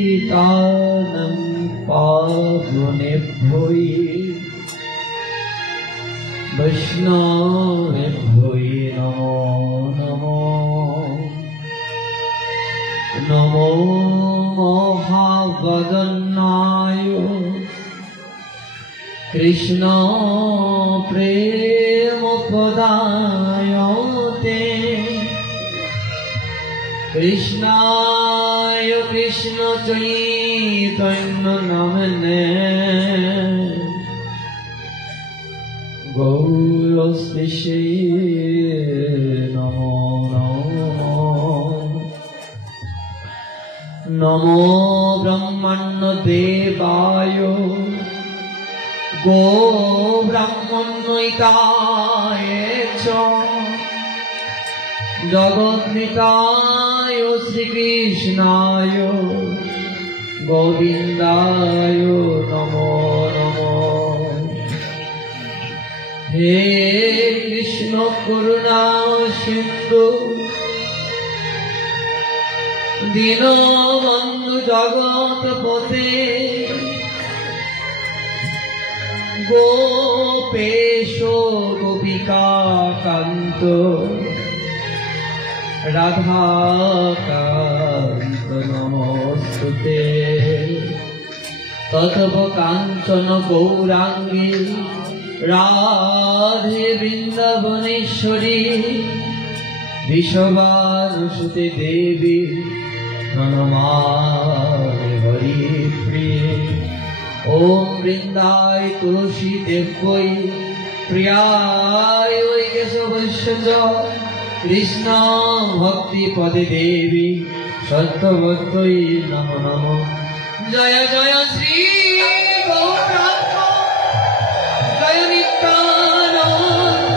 पतितानं पावनेभ्यो वैष्णवेभ्यो नमो नमो नमो महावदन्नाय कृष्ण प्रेम प्रदायते कृष्णाय कृष्ण चैतन्य नामने गौरस्तिषे नमो नमो ब्रह्मण्य देवाय गो ब्रह्मण्यैताय च जगन्निताय श्रीकृष्णाय गोविन्दाय नमो नमो हे कृष्ण करुणा सिन्धु दीनबन्धु जगत्पते गोपेश गोपिका कान्त राधाकान्त नमोस्तुते ततव कांचन गौरांगी राधे वृंदावनेश्वरी विश्वभानुसुते देवी नमामि हरिप्रिये ओम वृंदाय तुलसी देव्यै प्रियाय वै केशवस्य कृष्ण भक्ति पदे देवी सत्यवत्यै नमो नमो जय जय श्री गौरांग जय नित्यानंद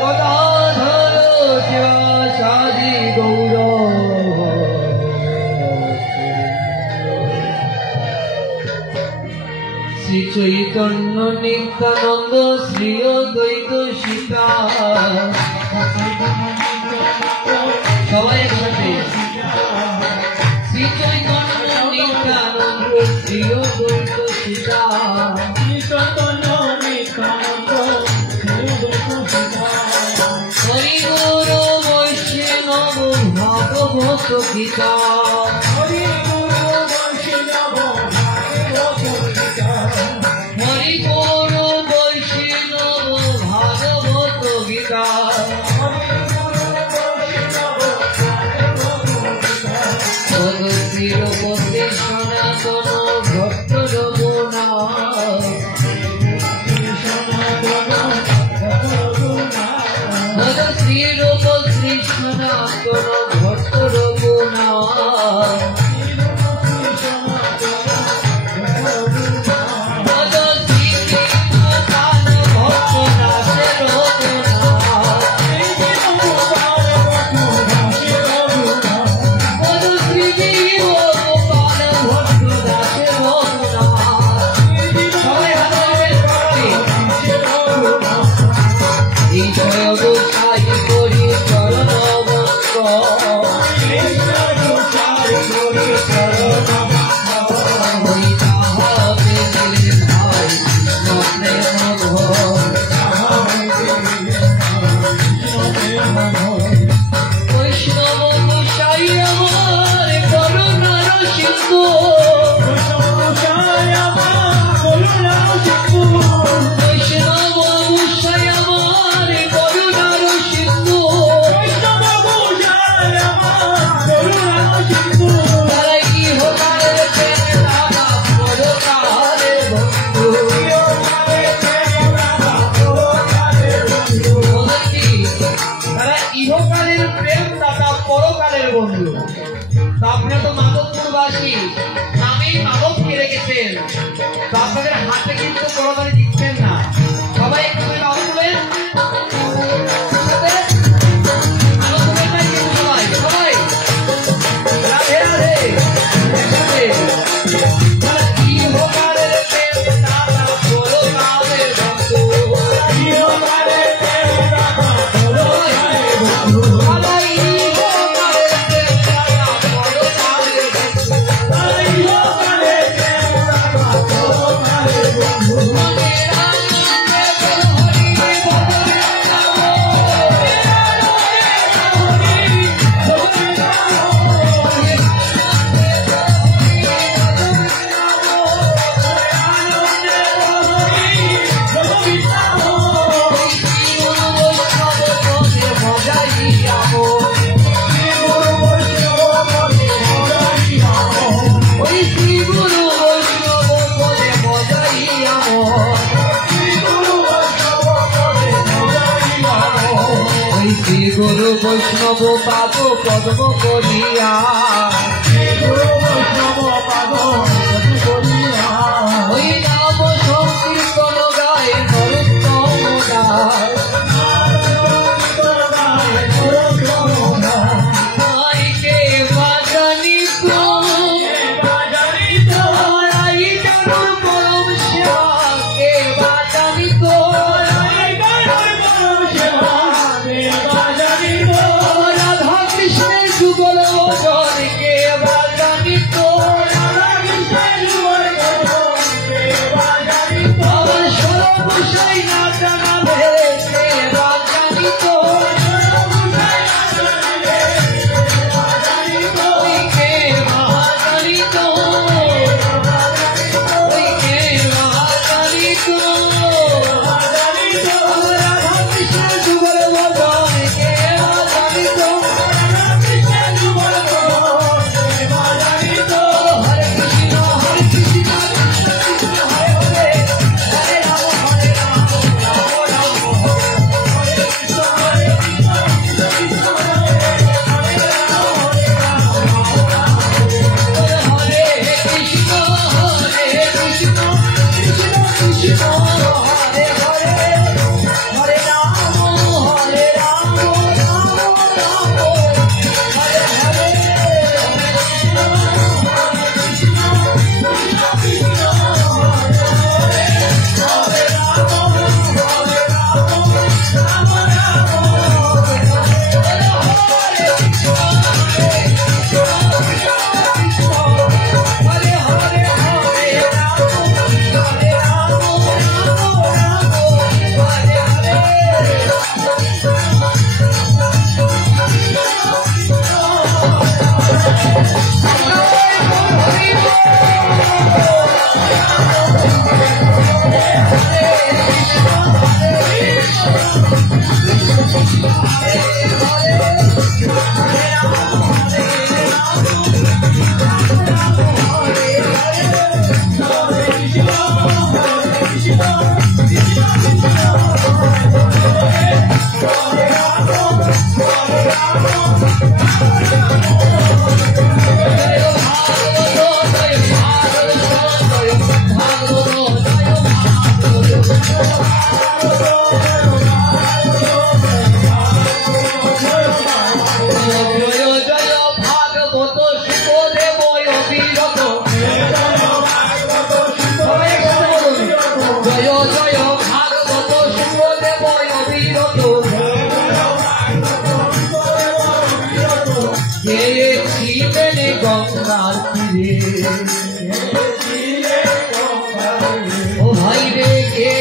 गदाधर शिवासादि गौर श्री चैतन्य नित्यानंद श्री अद्वैत सीता সবাই একসাথে শ্রী চৈতন্য নিত্যানন্দ শ্রী অদ্বৈত সীতা শ্রী চৈতন্য নিত্যানন্দ শ্রী অদ্বৈত সীতা হরি গুরু বৈষ্ণব ভাগবত গীতা হরি গুরু বৈষ্ণব ভাগবত গীতা হরি গুরু বৈষ্ণব ভাগবত গীতা Hare বৈষ্ণব পাদ পদ্ম করিয়া ওই নাম সংকীর্তন গায়ে নরোত্তম দাস মাইকে বাজানি তো পরম সেবা কে বাজানি তো রাধা কৃষ্ণের যুগল ভজন কে বাজানি তো আমার সর্বশাই না জানাবে কে বাজানি তো ওই কে বাজানি তো ওই কে বাজানি তো রাধা কৃষ্ণের যুগল ভজন কে বাজানি তো হরে কৃষ্ণ হরে কৃষ্ণ কৃষ্ণ কৃষ্ণ হরে হরে হরে রাম হরে রাম রাম রাম হরে কৃষ্ণ হরে কৃষ্ণ কৃষ্ণ কৃষ্ণ হরে হরে হরে রাম হরে রাম রাম রাম হরে কৃষ্ণ কৃষ্ণ কৃষ্ণ হরে হরে হরে রাম হরে রাম রাম রাম হরে হরে হরে হরে হরে রাম হরে রাম হরে হরে গঙ্গার তীরে ও ভাই রে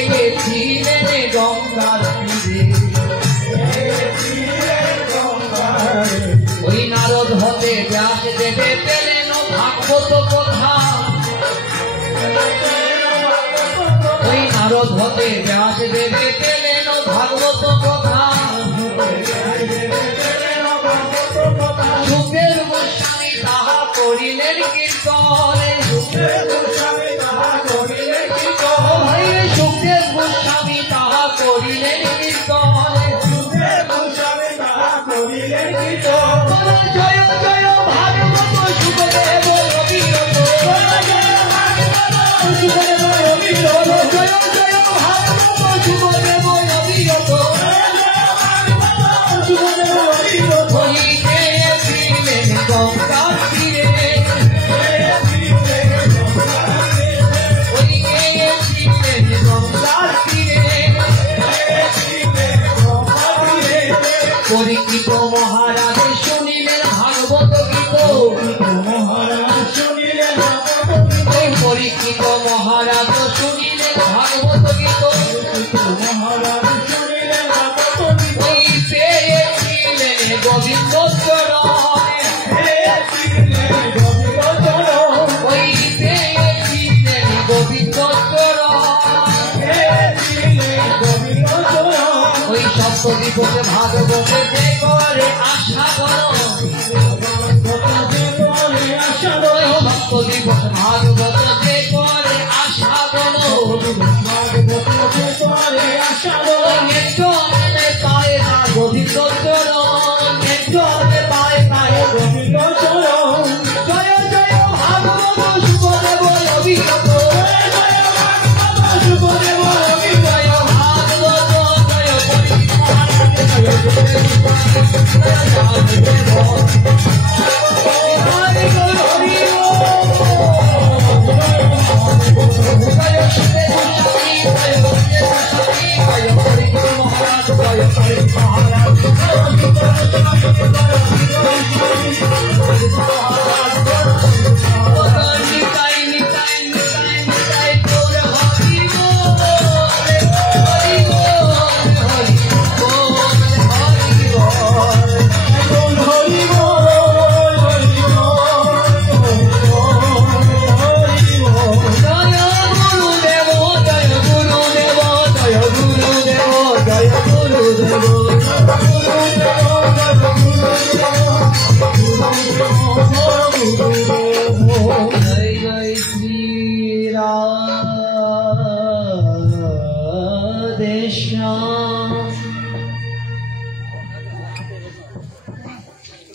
গেছিলেন গঙ্গার তীরে ওই নারদ হতে ব্যাস দেবে পেলেন ভাগবত কথা ওই নারদ হতে ব্যাস দেবে পেলেন ভাগবত কথা সুখের গোস্বামী তাহা করিলেন কীর্তন সুখের গোস্বামী তাহা করিলেন কীর্তন ভাই সুখের গোস্বামী তাহা করিলেন কীর্তন সুখের গোস্বামী তাহা করিলেন কীর্তন জয় জয় ভাগবত সুখদেব অবিরত জয় সুখদেব অবিরত জয় জয় ভাগবত সুখদেব অবিরত সুখদেব অবিরত গঙ্গার তীরে ওই গেছিলেন গঙ্গার তীরে পরীক্ষিত মহারাজ শুনিলেন ভাগবত গীত পরীক্ষিত মহারাজ শুনিলেন ভাগবত গীত ওই পেয়েছিলেন গোবিন্দ চরণ ওই সপ্তদ্বীপকে ভাগবতে যে করে আশা করো সপ্তদ্বীপকে ভাগবতে যে করে আশা করো নেত্র পায় না গোবিন্দ চরণ নেত্র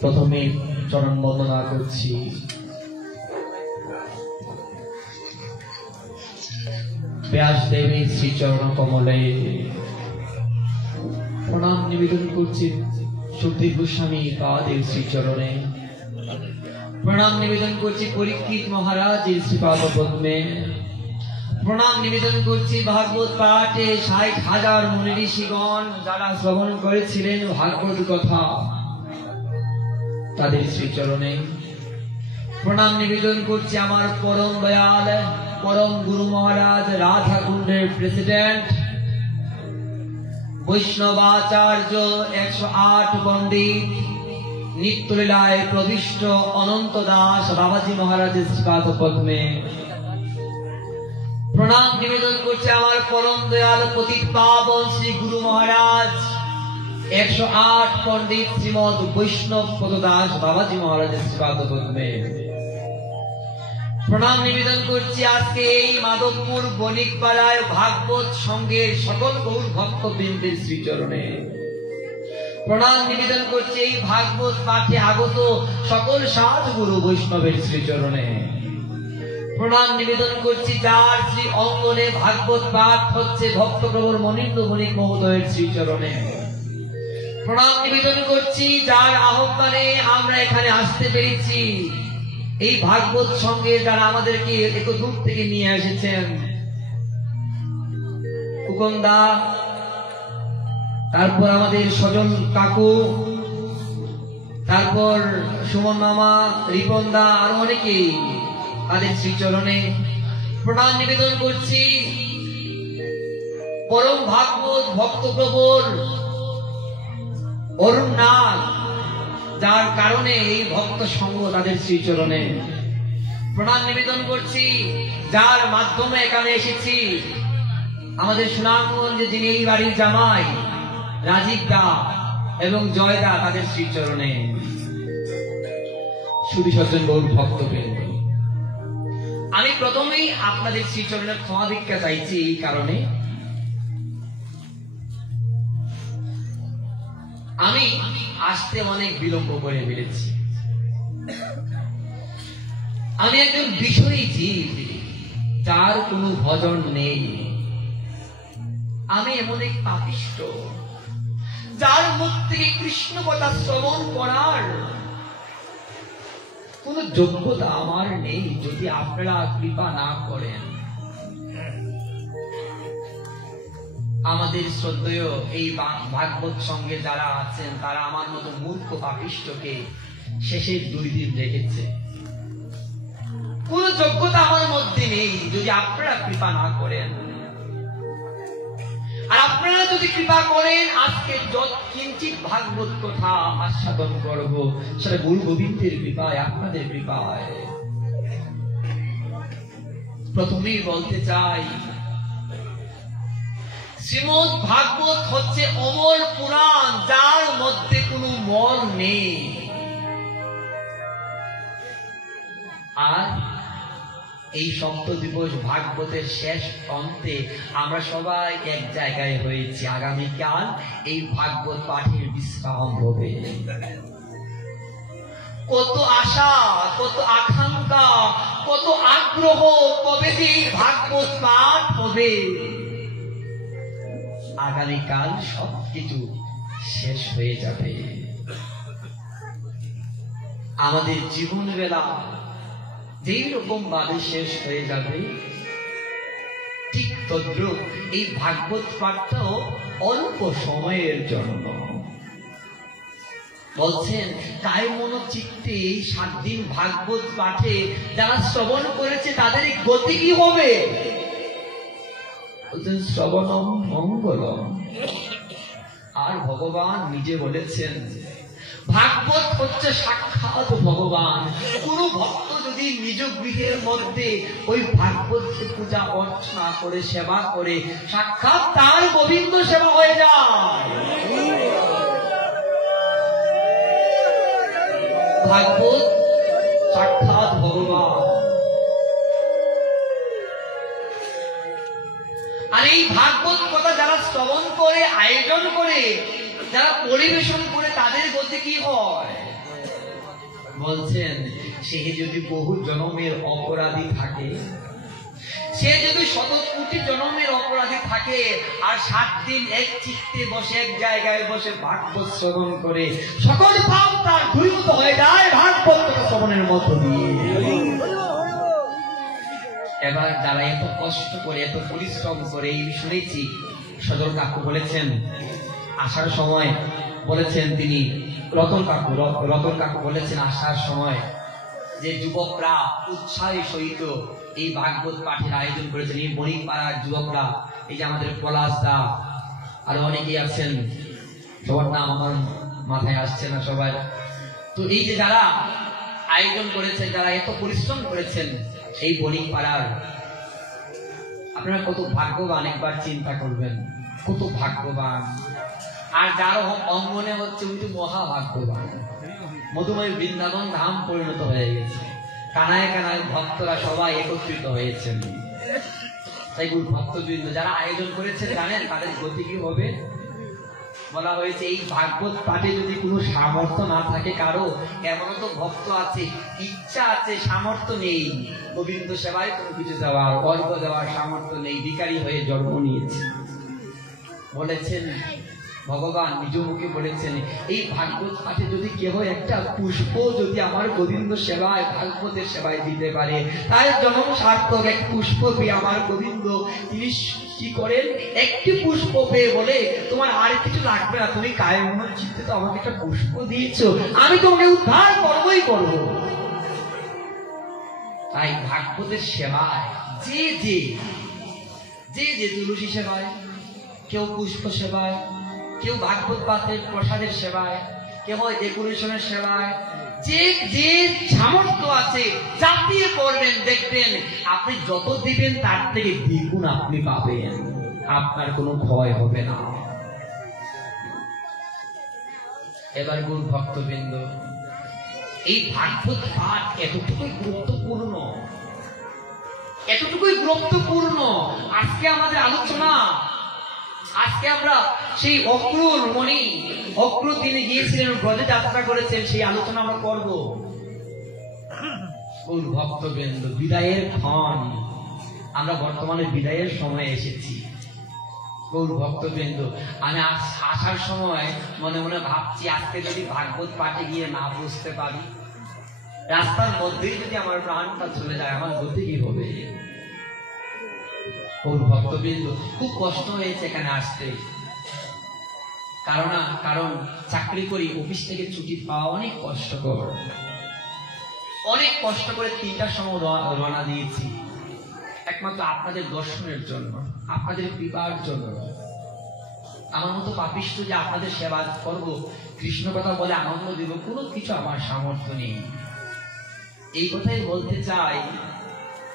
প্রথমে চরণ বন্দনা করছি ব্যাসদেবী শ্রীচরণ কমলে, প্রণাম নিবেদন করছি সুধীর গোস্বামী পাদের শ্রীচরণে, প্রণাম নিবেদন করছি পরীক্ষিত মহারাজের শ্রীপাদ পদ্মে, প্রণাম নিবেদন করছি ভাগবত পাঠে ৬০,০০০ মুনি ঋষিগণ যারা শ্রবণ করেছিলেন ভাগবত কথা তাদের শ্রীচরণে, প্রণাম নিবেদন করছি আমার পরম দয়াল পরম গুরু মহারাজ রাধা কুণ্ডের প্রেসিডেন্ট বৈষ্ণবাচার্য ১০৮ পণ্ডিত নিত্যলীলায় প্রবিষ্ট অনন্ত দাস বাবাজি মহারাজের শ্রীপাদ পদ্মে, প্রণাম নিবেদন করছে আমার পরম দয়াল পতিত পাবন শ্রী গুরু মহারাজ ১০৮ পণ্ডিত শ্রীমদ বৈষ্ণব পদদাস বাবাজি মহারাজের শ্রীপাদ পদ্মে, প্রণাম নিবেদন করছি আজকে এই মাধবপুর বণিকপাড়ায় ভাগবত সংঘের সকল গৌর ভক্তবৃন্দের শ্রীচরণে, প্রণাম নিবেদন করছি এই ভাগবত পাঠে আগত সকল সাধুগুরু বৈষ্ণবের শ্রীচরণে, প্রণাম নিবেদন করছি যার শ্রী অঙ্গনে ভাগবত পাঠ হচ্ছে ভক্তপ্রবর মনীন্দ্র বণিক মহোদয়ের শ্রীচরণে, প্রণাম নিবেদন করছি যার আহ্বানে আমরা এখানে আসতে পেরেছি এই ভাগবত সঙ্গে যারা আমাদেরকে এত দূর থেকে নিয়ে এসেছেন, কুকন্দা, তারপর আমাদের সজল কাকু, তারপর সুমন মামা, রিপনদা, আরো অনেকেই তাদের শ্রীচরণে প্রণাম নিবেদন করছি পরম ভাগবত ভক্তপ্রবর অরুণ নাথ যার কারণে এই ভক্ত সঙ্গ তাদের শ্রীচরণে, প্রণাম নিবেদন করছি যার মাধ্যমে এখানে এসেছি আমাদের সুনামগঞ্জে যিনি এই বাড়ির জামাই রাজীব দা এবং জয় দা তাদের শ্রীচরণে, সুধী সজ্জন গৌর ভক্তবৃন্দ, আমি প্রথমেই আপনাদের শ্রীচরণের ক্ষমা ভিক্ষা চাইছি এই কারণে আমি আসতে অনেক বিলম্ব করে ফেলেছি। আমি একজন বিষয়ী জীব যার কোনো ভজন নেই, আমি এমন এক পাপিষ্ঠ যার মুখ থেকে কৃষ্ণ কথা শ্রবণ করার কোন যোগ্যতা আমার নেই যদি আপনারা কৃপা না করেন। আমাদের শ্রদ্ধেয় এই ভাগবত সঙ্গে যারা আছেন তারা আমার মতো মূর্খ পাপিষ্ঠকে শেষের 2 দিন রেখেছে, কোন যোগ্যতা আমার মধ্যে নেই যদি আপনারা কৃপা না করেন। আর আপনারা যদি কৃপা করেন আজকে যত কিঞ্চিত ভাগবত কথা আস্বাদন করব সেটা গুরু গোবিন্দের কৃপায়, আপনাদের কৃপায়। প্রথমেই বলতে চাই শ্রীমদ ভাগবত হচ্ছে অমর পুরাণ যার মধ্যে কোনো মল নেই। আর এই সপ্ত দিবস ভাগবতের শেষ অন্তে আমরা সবাই এক জায়গায় হয়েছি। আগামীকাল এই ভাগবত পাঠের বিশ্রাম হবে। কত আশা, কত আকাঙ্ক্ষা, কত আগ্রহ, কবে যে ভাগবত পাঠ হবে। আগামীকাল সবকিছু শেষ হয়ে যাবে। আমাদের জীবন বেলা যেই রকম ভাবে শেষ হয়ে যাবে ঠিক তদ্রূপ এই ভাগবত পাঠটাও অল্প সময়ের জন্য। বলছেন কায় মন চিত্তে এই 7 দিন ভাগবত পাঠে যারা শ্রবণ করেছে তাদের গতি কি হবে? বলছেন শ্রবণম মঙ্গলম। আর ভগবান নিজে বলেছেন ভাগবত হচ্ছে সাক্ষাৎ ভগবান। কোন ভক্ত যদি নিজ গৃহের মধ্যে ওই ভাগবতকে পূজা অর্চনা করে সেবা করে সাক্ষাৎ তার গোবিন্দ সেবা হয়ে যায়। ভাগবত সাক্ষাৎ ভগবান। আর এই ভাগবত কথা যারা শ্রবণ করে, আয়োজন করে, যারা পরিবেশন করে তাদের গতি কি হয়? বলছেন সে যদি বহু জন্মের অপরাধী থাকে, সে যদি 100 কোটি জন্মের অপরাধী থাকে আর 7 দিন এক চিত্তে বসে এক জায়গায় বসে ভাগবত শ্রবণ করে সকল পাপ তার দূরীভূত হয়ে যায় ভাগবত শ্রবণের মধ্য দিয়ে। এবার যারা এত কষ্ট করে এত পরিশ্রম করে, এই শুনেছি সজল কাকু বলেছেন আসার সময়, বলেছেন তিনি রতন কাকু বলেছেন আসার সময় যে যুবকরা উৎসাহের সহিত এই ভাগবত পাঠের আয়োজন করেছেন। এই বণিকপাড়ার যুবকরা, এই যে আমাদের পলাশ দা আর অনেকেই আছেন, সবার নাম আমার মাথায় আসছে না সবাই। তো এই যে যারা আয়োজন করেছেন, যারা এত পরিশ্রম করেছেন এই বণিকপাড়ার, আপনারা কত ভাগ্যবান একবার চিন্তা করবেন, কত ভাগ্যবান। আর যার অঙ্গনে হচ্ছে উনি তো মহাভাগ্যবান। মধুময় বৃন্দাবন ধাম পরিণত হয়ে গেছে, কানায় কানায় ভক্তরা সবাই একত্রিত হয়েছেন। তাই ভক্তবৃন্দ যারা আয়োজন করেছেন জানেন তাদের গতি কি হবে? বলা হয়েছে এই ভাগবত পাঠে যদি কোনো সামর্থ্য না থাকে কারো, এমন তো ভক্ত আছে ইচ্ছা আছে সামর্থ্য নেই গোবিন্দ সেবায় কোনো কিছু দেওয়ার, অর্ঘ দেওয়ার সামর্থ্য নেই, ভিখারি হয়ে জন্ম নিয়েছে। বলেছেন ভগবান নিজ মুখে বলেছেন এই ভাগবত পাঠে যদি কেহ একটা পুষ্প যদি আমার গোবিন্দ সেবায় ভাগবতের সেবায় দিতে পারে তাই জন্ম সার্থক। এক পুষ্প পেয়ে আমার গোবিন্দ তিনি কি করেন, একটি পুষ্প পেয়ে বলে তোমার আর কিছু লাগবে না, তুমি কায় মন চিত্তে তো আমাকে একটা পুষ্প দিয়েছো, আমি তোমাকে উদ্ধার করবোই করবো। তাই ভাগবতের সেবায় যে যে যে যে তুলসী সেবায়, কেউ পুষ্প সেবায়, কেউ ভাগবত পাঠের প্রসাদের সেবায়, কেউ ডেকোরেশনের সেবায়, যে যে সামর্থ্য আছে চাপিয়ে করবেন, দেখবেন আপনি যত দিবেন তার থেকে দ্বিগুণ আপনি পাবেন, আপনার কোনো ভয় হবে না। এবার গুরু ভক্তবৃন্দ এই ভাগবত পাঠ এতটুকুই গুরুত্বপূর্ণ, এতটুকুই গুরুত্বপূর্ণ। আজকে আমাদের আলোচনা, আজকে আমরা সেই অক্রুর মণি অক্রুর তিনি গিয়েছিলেন, ব্রজে যাত্রা করেছেন, সেই আলোচনা আমরা করব। গৌর ভক্তবৃন্দ বিদায়ের ক্ষণ, আমরা বর্তমানে বিদায়ের সময় এসেছি। গৌর ভক্তবৃন্দ আমি আসার সময় মনে মনে ভাবছি আজকে যদি ভাগবত পাঠে গিয়ে না বুঝতে পারি, রাস্তার মধ্যেই যদি আমার প্রাণটা চলে যায় আমার গতি কি হবে? গৌর ভক্তবৃন্দ খুব কষ্ট হয়েছে এখানে আসতে, কারণ চাকরি করি, অফিস থেকে ছুটি পাওয়া অনেক কষ্টকর, অনেক কষ্ট করে 3টার সময় রওনা দিয়েছি একমাত্র আপনাদের দর্শনের জন্য, আপনাদের কৃপার জন্য। আমার মতো পাপিষ্ঠ যে আপনাদের সেবা করব, কৃষ্ণ কথা বলে আনন্দ দিব, কোনো কিছু আমার সামর্থ্য নেই। এই কথাই বলতে চাই,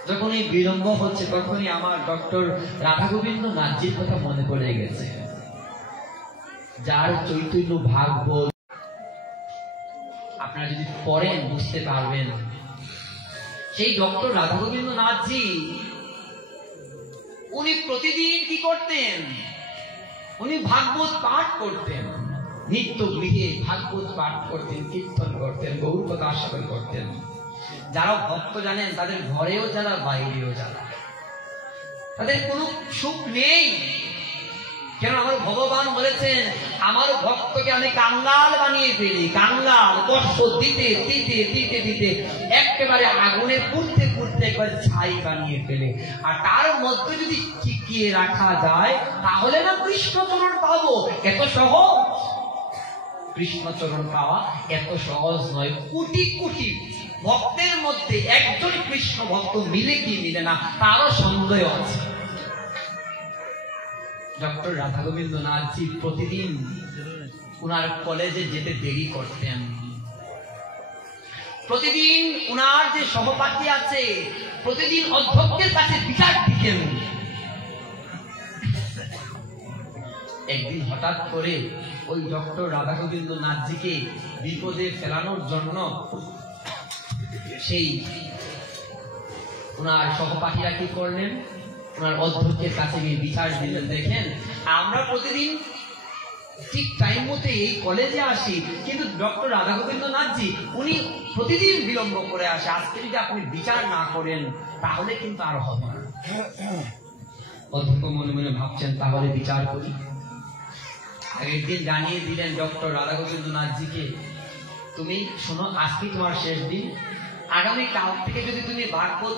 যখন এই বিলম্ব হচ্ছে তখনই আমার ডক্টর রাধা গোবিন্দ নাথজির কথা মনে পড়ে গেছে, যার চৈতন্য ভাগবত আপনারা যদি পড়েন বুঝতে পারবেন। সেই ডক্টর রাধা গোবিন্দ নাথজি উনি প্রতিদিন কি করতেন? উনি ভাগবত পাঠ করতেন, নিত্য গৃহে ভাগবত পাঠ করতেন, কীর্তন করতেন, গৌর কথা আস্বাদন করতেন। যারা ভক্ত জানেন তাদের ঘরেও যারা বাইরেও যারা, তাদের কোনো সুখ নেই। কেন আমার ভগবান বলেছেন আমার ভক্তকে আমি কাঙ্গাল বানিয়ে ফেলি, কাঙ্গাল কষ্ট দিতে দিতে দিতে দিতে একেবারে আগুনে পুড়তে পুড়তে মধ্যে একবার ছাই বানিয়ে ফেলে, আর তার মধ্যে যদি টিকিয়ে রাখা যায় তাহলে না কৃষ্ণচরণ পাবো। এত সহজ কৃষ্ণচরণ পাওয়া এত সহজ নয়। কোটি কোটি ভক্তের মধ্যে একজন কৃষ্ণ ভক্ত মিলে কি মিলে না তারও সন্দেহ আছে। ডক্টর রাধা গোবিন্দ নাথজি প্রতিদিন উনার কলেজে যেতে দেরি করতেন। প্রতিদিন উনার যে সহপাঠী আছে প্রতিদিন অধ্যক্ষের কাছে বিচার দিতেন। একদিন হঠাৎ করে ওই ডক্টর রাধা গোবিন্দ নাথজিকে বিপদে ফেলানোর জন্য সেই উনার সহপাঠীরা কি করলেন, উনার অধ্যক্ষের কাছে গিয়ে বিচার দিলেন, দেখেন আমরা প্রতিদিন ঠিক টাইম মতো এই কলেজে আসি, কিন্তু ডক্টর রাধা গোবিন্দ নাথজি উনি প্রতিদিন বিলম্ব করে আসে, আজকে যদি আপনি বিচার না করেন তাহলে কিন্তু আর হবে না। অধ্যক্ষ মনে মনে ভাবছেন তাহলে বিচার করি। আগের দিন জানিয়ে দিলেন ডক্টর রাধা গোবিন্দ নাথজিকে, তুমি শোনো আজকে তোমার শেষ দিন, আগামী কাল থেকে যদি তুমি ভাগবত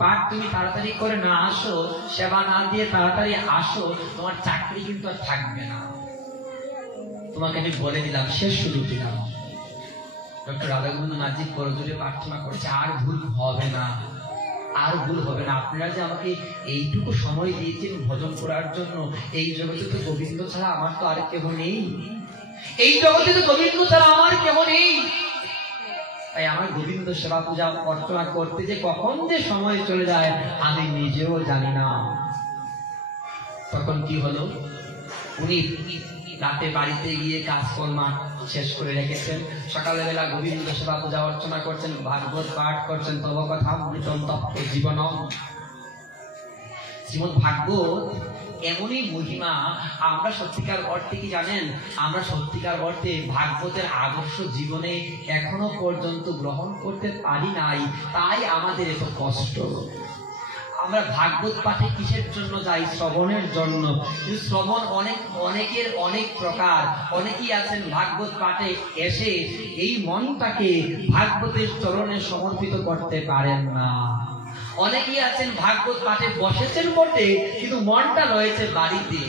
পাঠ তুমি তাড়াতাড়ি করে না আসো, সেবা না দিয়ে তাড়াতাড়ি আসো, তোমার চাকরি কিন্তু আর থাকবে না। তোমাকে আমি বলে দিলাম, শেষ সুযোগ দিলাম। ডক্টর রাধা গোবিন্দ নাথজি করজোরে প্রার্থনা করছে, আর ভুল হবে না, আর ভুল হবে না। আপনারা যে আমাকে এইটুকু সময় দিয়েছেন ভজন করার জন্য, এই জগতে তো গোবিন্দ ছাড়া আমার তো আর কেহ নেই, এই জগতে তো গোবিন্দ ছাড়া আমার কেহ নেই। তাই আমার গোবিন্দ সেবা পূজা অর্চনা করতে যে কখন যে সময় চলে যায় আমি নিজেও জানি না। তখন কি হলো, উনি রাতে বাড়িতে গিয়ে কাজকর্ম শেষ করে রেখেছেন, সকালবেলা গোবিন্দ সেবা পূজা অর্চনা করছেন, ভাগবত পাঠ করছেন, তব কথা অমৃতম তপ্ত জীবনম। শ্রীমদ ভাগবত এমনই মহিমা, আমরা সত্যিকার অর্থে কি জানেন, আমরা সত্যিকার অর্থে ভাগবতের আদর্শ জীবনে এখনো পর্যন্ত গ্রহণ করতে পারি নাই, তাই আমাদের এত কষ্ট। আমরা ভাগবত পাঠে কিসের জন্য যাই? শ্রবণের জন্য। কিন্তু শ্রবণ অনেকের অনেক প্রকার। অনেকেই আছেন ভাগবত পাঠে এসে এই মনটাকে ভাগবতের চরণে সমর্পিত করতে পারেন না। অনেকেই আছেন ভাগবত পাঠে বসেছেন বটে, কিন্তু মনটা রয়েছে বাড়িতে।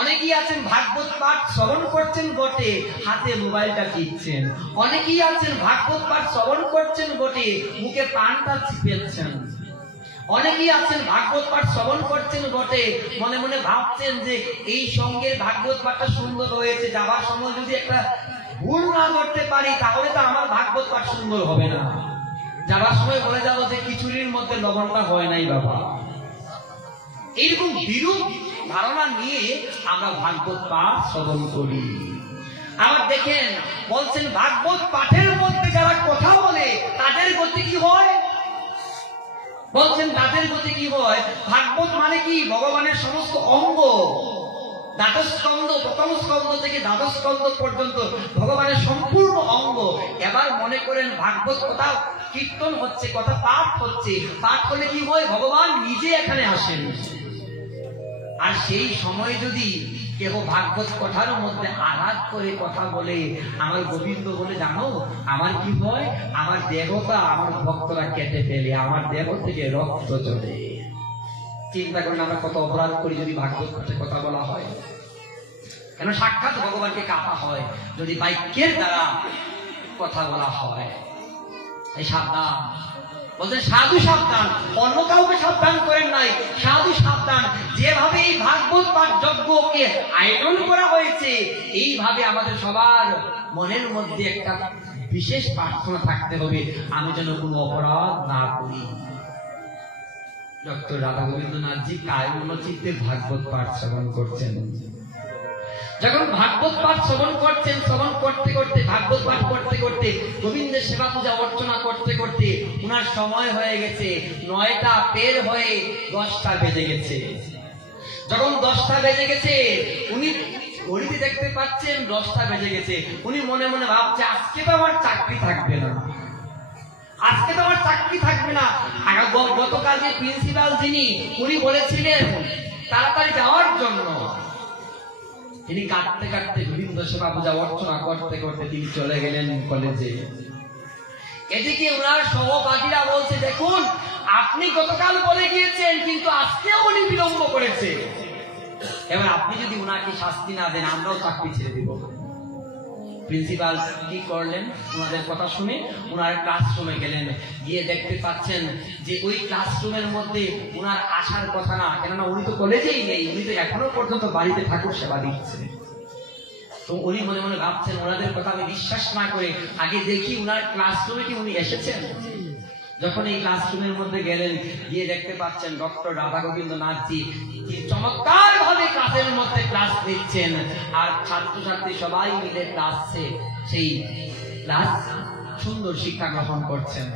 অনেকেই আছেন ভাগবত পাঠ শ্রবণ করছেন বটে, হাতে মোবাইলটা টিপছেন। অনেকেই আছেন ভাগবত পাঠ শ্রবণ করছেন বটে, মুখে পানটা চিপেছেন। অনেকেই আছেন ভাগবত পাঠ শ্রবণ করছেন বটে, মনে মনে ভাবছেন যে এই সঙ্গের ভাগবত পাঠটা সুন্দর হয়েছে, যাবার সময় যদি একটা ভুল না করতে পারি তাহলে তো আমার ভাগবত পাঠ সুন্দর হবে না। যাবার সময় বলে যাবো যে খিচুড়ির মধ্যে লবণটা হয় নাই বাবা। এইরকম বিরূপ ধারণা নিয়ে আমরা ভাগবত পাঠ শ্রবণ করি। আবার দেখেন বলছেন ভাগবত পাঠের মধ্যে যারা কথা বলে তাদের গতি কি হয়? বলছেন তাদের গতি কি হয়? ভাগবত মানে কি? ভগবানের সমস্ত অঙ্গ, দ্বাদশ স্কন্ধ, প্রথম স্কন্ধ থেকে দ্বাদশ স্কন্ধ পর্যন্ত ভগবানের সম্পূর্ণ অঙ্গ। এবার মনে করেন ভাগবত কথা কীর্তন হচ্ছে, কথা পাঠ হচ্ছে, পাঠ করলে কি হয়? ভগবান নিজে এখানে আসেন। আর সেই সময় যদি কেউ ভাগবত কথার মধ্যে আঘাত করে কথা বলে, আমার গোবিন্দ বলে, জানো আমার কি হয়? আমার দেহটা আমার ভক্তরা কেটে ফেলে, আমার দেহ থেকে রক্ত চলে। চিন্তা করেন আমরা কত অপরাধ করি যদি ভাগবত পাঠে কথা বলা হয়। কেন সাক্ষাৎ ভগবানকে কাঁপা হয় যদি বাক্যের দ্বারা কথা বলা হয়। এই সাবধান বলছেন, সাধু সাবধান, অন্য কাউকে সাবধান করেন নাই, সাধু সাবধান। যেভাবে এই ভাগবত পাঠ যজ্ঞকে আয়োজন করা হয়েছে, এইভাবে আমাদের সবার মনের মধ্যে একটা বিশেষ প্রার্থনা থাকতে হবে, আমি যেন কোনো অপরাধ না করি। ডক্টর রাধা গোবিন্দ নাথজি কায়মন চিত্তে ভাগবত পাঠ শ্রবণ করছেন। যখন ভাগবত পাঠ শ্রবণ করছেন, শ্রবণ করতে করতে, ভাগবত পাঠ করতে করতে, গোবিন্দের সেবা পূজা অর্চনা করতে করতে উনার সময় হয়ে গেছে 9টা পের হয়ে 10টা বেজে গেছে। যখন 10টা বেজে গেছে উনি ঘড়িতে দেখতে পাচ্ছেন 10টা বেজে গেছে। উনি মনে মনে ভাবছে আজকে তো আমার চাকরি থাকবে না, আজকে তো আমার চাকরি থাকবে না। গতকাল যে প্রিন্সিপাল যিনি উনি বলেছিলেন তাড়াতাড়ি যাওয়ার জন্য, তিনি কাটতে কাটতে গোবিন্দ সেবা পূজা অর্চনা করতে করতে তিনি চলে গেলেন কলেজে। এদিকে ওনার সহপাঠীরা বলছে, দেখুন আপনি গতকাল বলে গিয়েছেন, কিন্তু আজকেও উনি বিলম্ব করেছে। এবার আপনি যদি উনাকে শাস্তি না দেন, আমরাও চাকরি ছেড়ে দিব। প্রিন্সিপাল কি করলেন? ওনাদের কথা শুনে ওনার ক্লাসরুমে গেলেন। গিয়ে দেখতে পাচ্ছেন যে ওই ক্লাসরুমের মধ্যে ওনার আসার কথা না, কেননা উনি তো কলেজেই নেই, উনি তো এখনো পর্যন্ত বাড়িতে ঠাকুর সেবা দিচ্ছেন। তো উনি মনে মনে ভাবছেন, ওনাদের কথা আমি বিশ্বাস না করে আগে দেখি উনার ক্লাসরুমে কি উনি এসেছেন। যখন এই ক্লাসরুমের মধ্যে গেলেন, গিয়ে দেখতে পাচ্ছেন ডক্টর রাধা গোবিন্দ নাথজি চমৎকার ভাবে ক্লাসের মধ্যে ক্লাস দিচ্ছেন, আর ছাত্রছাত্রী সবাই মিলে ক্লাসে সেই ক্লাস সুন্দর শিক্ষা গ্রহণ করছেন।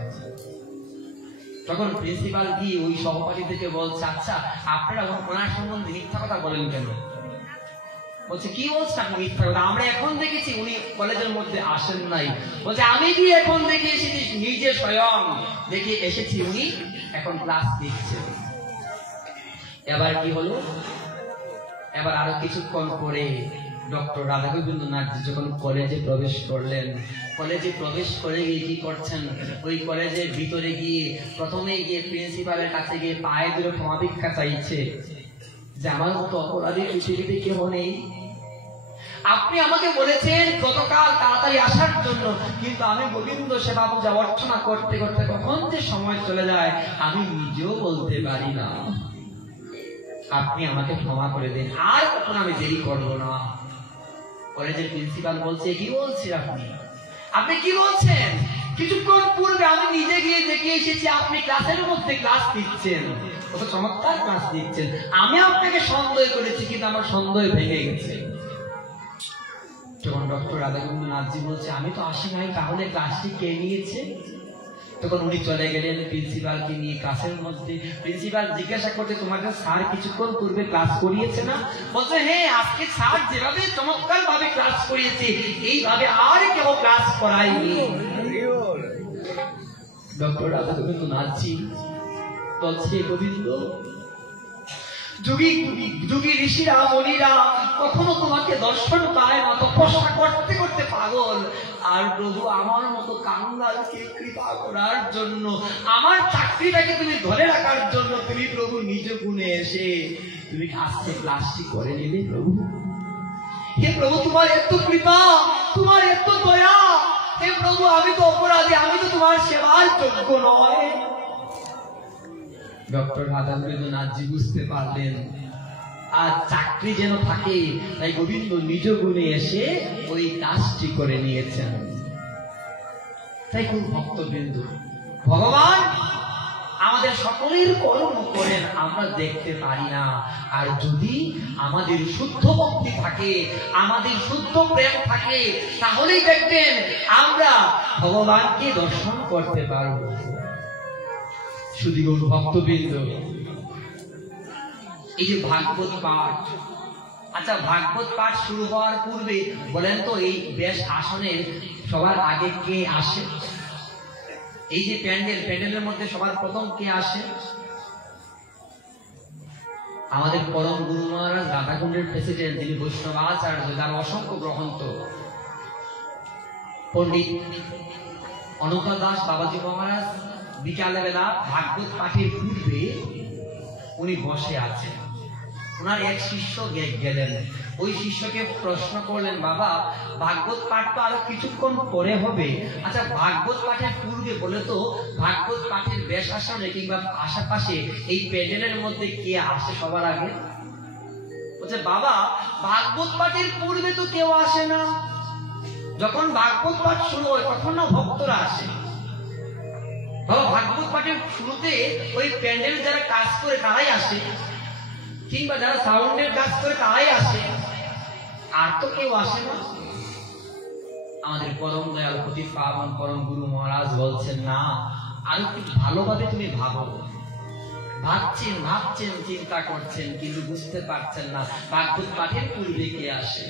তখন প্রিন্সিপাল গিয়ে ওই সহপাঠীদেরকে বলছে, আচ্ছা আপনারা ওনার সম্বন্ধে মিথ্যা কথা বলেন কেন? বলছে, কি বলছেন আপনি মিথ্যা কথা? আমরা এখন দেখেছি উনি কলেজের মধ্যে আসেন নাই। বলছে, আমি কি এখন দেখে এসেছি, নিজে স্বয়ং দেখে এসেছি উনি এখন ক্লাস দিচ্ছেন। এবার কি হলো? এবার আরো কিছুক্ষণ পরে ডক্টর রাধা গোবিন্দ নাথজি যখন কলেজে প্রবেশ করলেন, কলেজে প্রবেশ করে গিয়ে কি করছেন, ওই কলেজের ভিতরে গিয়ে প্রথমে গিয়ে প্রিন্সিপালের কাছে গিয়ে পায়ে ধরে ক্ষমা ভিক্ষা চাইছে যে আমার মতো অপরাধী পৃথিবীতে কেউ নেই। আপনি আমাকে বলেছেন গতকাল তাড়াতাড়ি আসার জন্য, কিন্তু আমি গোবিন্দ সেবা পূজা অর্চনা করতে করতে কখন যে সময় চলে যায় আমি নিজেও বলতে পারি না। আপনি আমাকে ক্ষমা করে দিন, আর কখন আমি দেরি করবো না। কলেজের প্রিন্সিপাল বলছে, কি বলছেন আপনি? আপনি কি বলছেন? কিছুক্ষণ পূর্বে আমি নিজে গিয়ে দেখে এসেছি আপনি ক্লাসের মধ্যে ক্লাস দিচ্ছেন, কত চমৎকার ক্লাস দিচ্ছেন। আমি আপনাকে সন্দেহ করেছি, কিন্তু আমার সন্দেহ ভেঙে গেছে। তখন ডক্টর রাধা গোবিন্দ নাথজি বলছে, আমি তো আসি নাই, তাহলে ক্লাসটি কে নিয়েছে? তখন উনি চলে গেলেন প্রিন্সিপালকে নিয়ে ক্লাসের মধ্যে। প্রিন্সিপাল জিজ্ঞাসা করতে, তোমাকে স্যার কিছুক্ষণ পূর্বে ক্লাস করিয়েছে না? বলছে, হ্যাঁ, আজকে স্যার যেভাবে চমৎকার ভাবে ক্লাস করিয়েছে এইভাবে আর কেউ ক্লাস করায়নি। ডক্টর রাধা গোবিন্দ নাথজি বলছে, গোবিন্দ, যুগী যুগী ঋষিরা মনিরা কখনো তোমাকে দর্শন পায় না, তপস্যা করতে করতে পাগল। আর প্রভু আমার মতো কাঙ্গালকে কৃপা করার জন্য, আমার চাকরিটাকে তুমি ধরে রাখার জন্য তুমি প্রভু নিজ গুণে এসে তুমি আজকে ক্লাসটি করে নিলে প্রভু। হে প্রভু, তোমার এত কৃপা, তোমার এত দয়া। হে প্রভু, আমি তো অপরাধী, আমি তো তোমার সেবার যোগ্য নয়। ডক্টর রাধা গোবিন্দ নাথজি বুঝতে পারলেন আর চাকরি যেন থাকে, তাই গোবিন্দ নিজ গুণে এসে ওই কাজটি করে নিয়েছেন। তাই কোন ভক্তবৃন্দ, ভগবান আমাদের সকলের কর্ম করেন, আমরা দেখতে পারি না। আর যদি আমাদের শুদ্ধ ভক্তি থাকে, আমাদের শুদ্ধ প্রেম থাকে, তাহলেই দেখবেন আমরা ভগবানকে দর্শন করতে পারব। শুধু ভক্তবৃন্দ, এই যে ভাগবত পাঠ, আচ্ছা ভাগবত পাঠ শুরু হওয়ার পূর্বে বলেন তো এই বেশ আসনের সবার আগে কে আসে? এই যে প্যান্ডেলের মধ্যে সবার প্রথম কে আসে? আমাদের পরম গুরু মহারাজ রাধাকুণ্ডের প্রেসিডেন্ট, যিনি বৈষ্ণবাচার্য, যার অসংখ্য গ্রন্থ। পণ্ডিত অনন্ত দাস বাবাজি মহারাজ বিকালে বেলা ভাগবত পাঠের পূর্বে উনি বসে আছেন। ওনার এক শিষ্য গেলেন, ওই শিষ্যকে প্রশ্ন করলেন, বাবা ভাগবত পাঠ তো আরো কিছুক্ষণ পরে হবে, আচ্ছা ভাগবত পাঠের পূর্বে বলে তো ভাগবত পাঠের বেশ আসনে কিংবা আশেপাশে এই প্যান্ডেলের মধ্যে কে আসে সবার আগে? বলছে, বাবা ভাগবত পাঠের পূর্বে তো কেউ আসে না, যখন ভাগবত পাঠ শুরু হয় তখন না ভক্তরা আসে। বাবা ভাগবত পাঠের শুরুতে ওই প্যান্ডেল যারা কাজ করে তারাই আসে, কিংবা যারা সাউন্ডের কাজ করে তারাই আসে, আর তো কেউ আসে না। আমাদের পরম দয়াল পতি পাবন পরম গুরু মহারাজ বলছেন, না আরো একটু ভালোভাবে তুমি ভাবো। ভাবছেন চিন্তা করছেন, কিন্তু বুঝতে পারছেন না ভাগবত পাঠের পূর্বে কে আসে।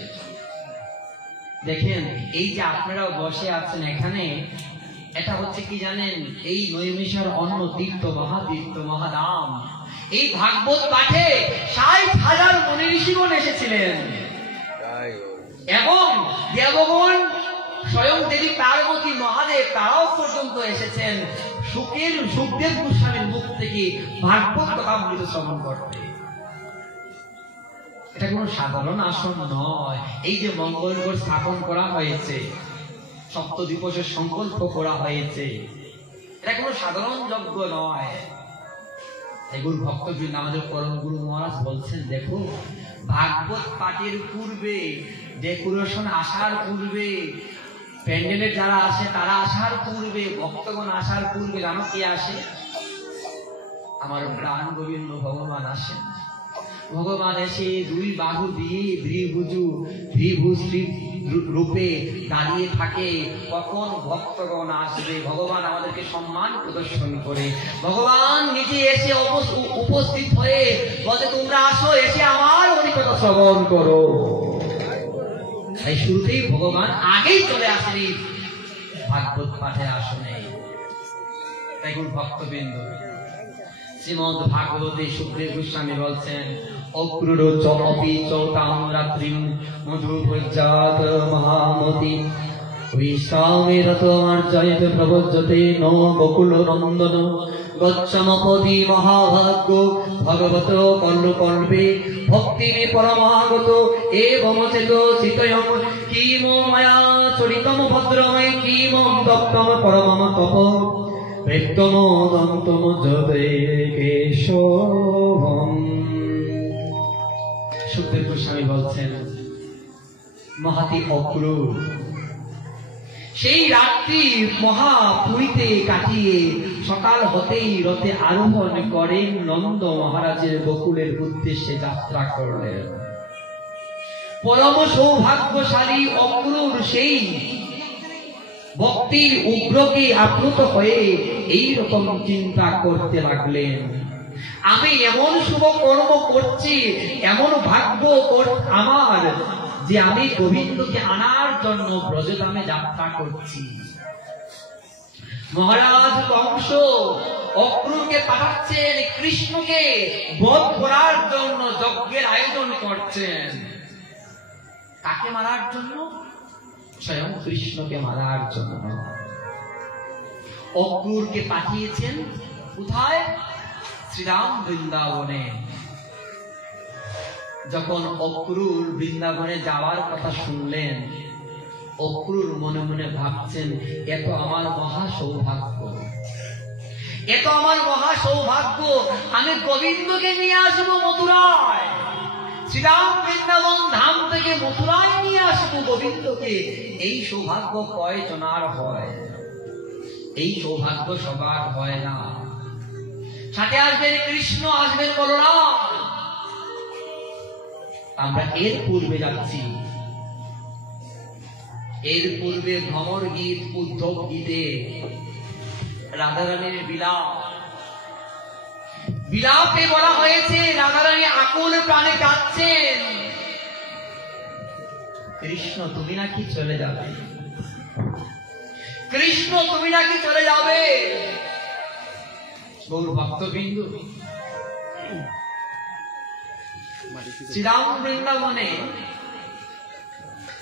দেখেন এই যে আপনারাও বসে আছেন এখানে, এটা হচ্ছে কি জানেন, এই নৈমিষার অন্ন তীর্থ মহাতীর্থ মহাদাম। এই ভাগবত পাঠে ৬০,০০০ মুনি ঋষিগণ এসেছিলেন, এবং দেবগণ স্বয়ং দেবী পার্বতী মহাদেব তারাও পর্যন্ত এসেছেন। সুখদেব গোস্বামীর মুখ থেকে ভাগবত কথামৃত শ্রবণ করতে। এটা কোন সাধারণ আসন নয়। এই যে মঙ্গলগড় স্থাপন করা হয়েছে, সপ্তদ্বীপের সংকল্প করা হয়েছে, এটা কোন সাধারণ যজ্ঞ নয়। এগুলো ভক্তবৃন্দ, আমাদের পরম গুরু মহারাজ বলছেন, দেখো ভাগবত পাঠের পূর্বে, ডেকোরেশন আসার পূর্বে, প্যান্ডেলে যারা আসে তারা আসার পূর্বে, ভক্তগণ আসার পূর্বে জানো কে আসে? আমার প্রাণ গোবিন্দ ভগবান আসেন। ভগবান এসে দুই বাহু দিয়ে দ্বিভুজ রূপে দাঁড়িয়ে থাকে। কখন ভক্তগণ আসবে, ভগবান আমাদেরকে সম্মান প্রদর্শন করে, ভগবান নিজে এসে উপস্থিত হয়ে বলে, তোমরা আসো, এসে আমার হরিকথা শ্রবণ করো। তাই শুরুতেই ভগবান আগেই চলে আসেনি ভাগবত পাঠে আসনে। তাই কোন ভক্তবৃন্দ, শ্রীমদ ভাগবতে সুখদেব গোস্বামী বলছেন, অক্রুর চপি চৌতাম রাত্রিম মধুভজ্জাত মহামতি বিশ্রামেরত মার্জয়িত প্রবজ্জতে নো বকুল নন্দন গচ্ছমপদি মহাভাগ্য ভগবত কল্পে ভক্তিমে পরমাগত এবং চেত শীতয়ম কিম মায়া চরিতম ভদ্রময় কিম দপ্তম পরমম তপ প্রেতম দন্তম যদে কেশবম। সুখদেব গোস্বামী বলছেন, মহাতি অক্রূর সেই রাত্রি মহাপুরীতে কাটিয়ে সকাল হতেই রথে আরোহণ করেন, নন্দ মহারাজের বকুলের উদ্দেশ্যে যাত্রা করলেন। পরম সৌভাগ্যশালী অক্রূর সেই ভক্তির উগ্রকে আপ্লুত হয়ে এইরকম চিন্তা করতে লাগলেন, আমি এমন শুভ কর্ম করছি, এমন ভাগ্য আমার যে আমি গোবিন্দকে আনার জন্য ব্রজধামে যাত্রা করছি। মহারাজ কংস অক্রূরকে পাঠাচ্ছেন কৃষ্ণকে বধ করার জন্য, যজ্ঞের আয়োজন করছেন। কাকে মারার জন্য? স্বয়ং কৃষ্ণকে মারার জন্য। অক্রূরকে পাঠিয়েছেন কোথায়? শ্রীরাম বৃন্দাবনে। যখন অক্রূর বৃন্দাবনে যাওয়ার কথা শুনলেন, অক্রূর মনে মনে ভাবছেন, এত আমার মহা সৌভাগ্য, এত আমার মহা সৌভাগ্য, আমি গোবিন্দকে নিয়ে আসবো মথুরায়। শ্রীরাম বৃন্দাবন ধাম থেকে মথুরায় নিয়ে আসবো গোবিন্দকে। এই সৌভাগ্য কয়জনার হয়? এই সৌভাগ্য সবার হয় না। সাথে আসবেন কৃষ্ণ, আসবেন বলরাম। আমরা এর পূর্বে যাচ্ছি, এর পূর্বে ভ্রমর গীত, উদ্ধব গীতে রাধারানীর বিলাপে বলা হয়েছে, রাধারানী আকুল প্রাণে কাঁদছেন, কৃষ্ণ তুমি নাকি চলে যাবে, কৃষ্ণ তুমি নাকি চলে যাবে। গৌর ভক্তবিন্দু, শ্রীরাম বৃন্দাবনে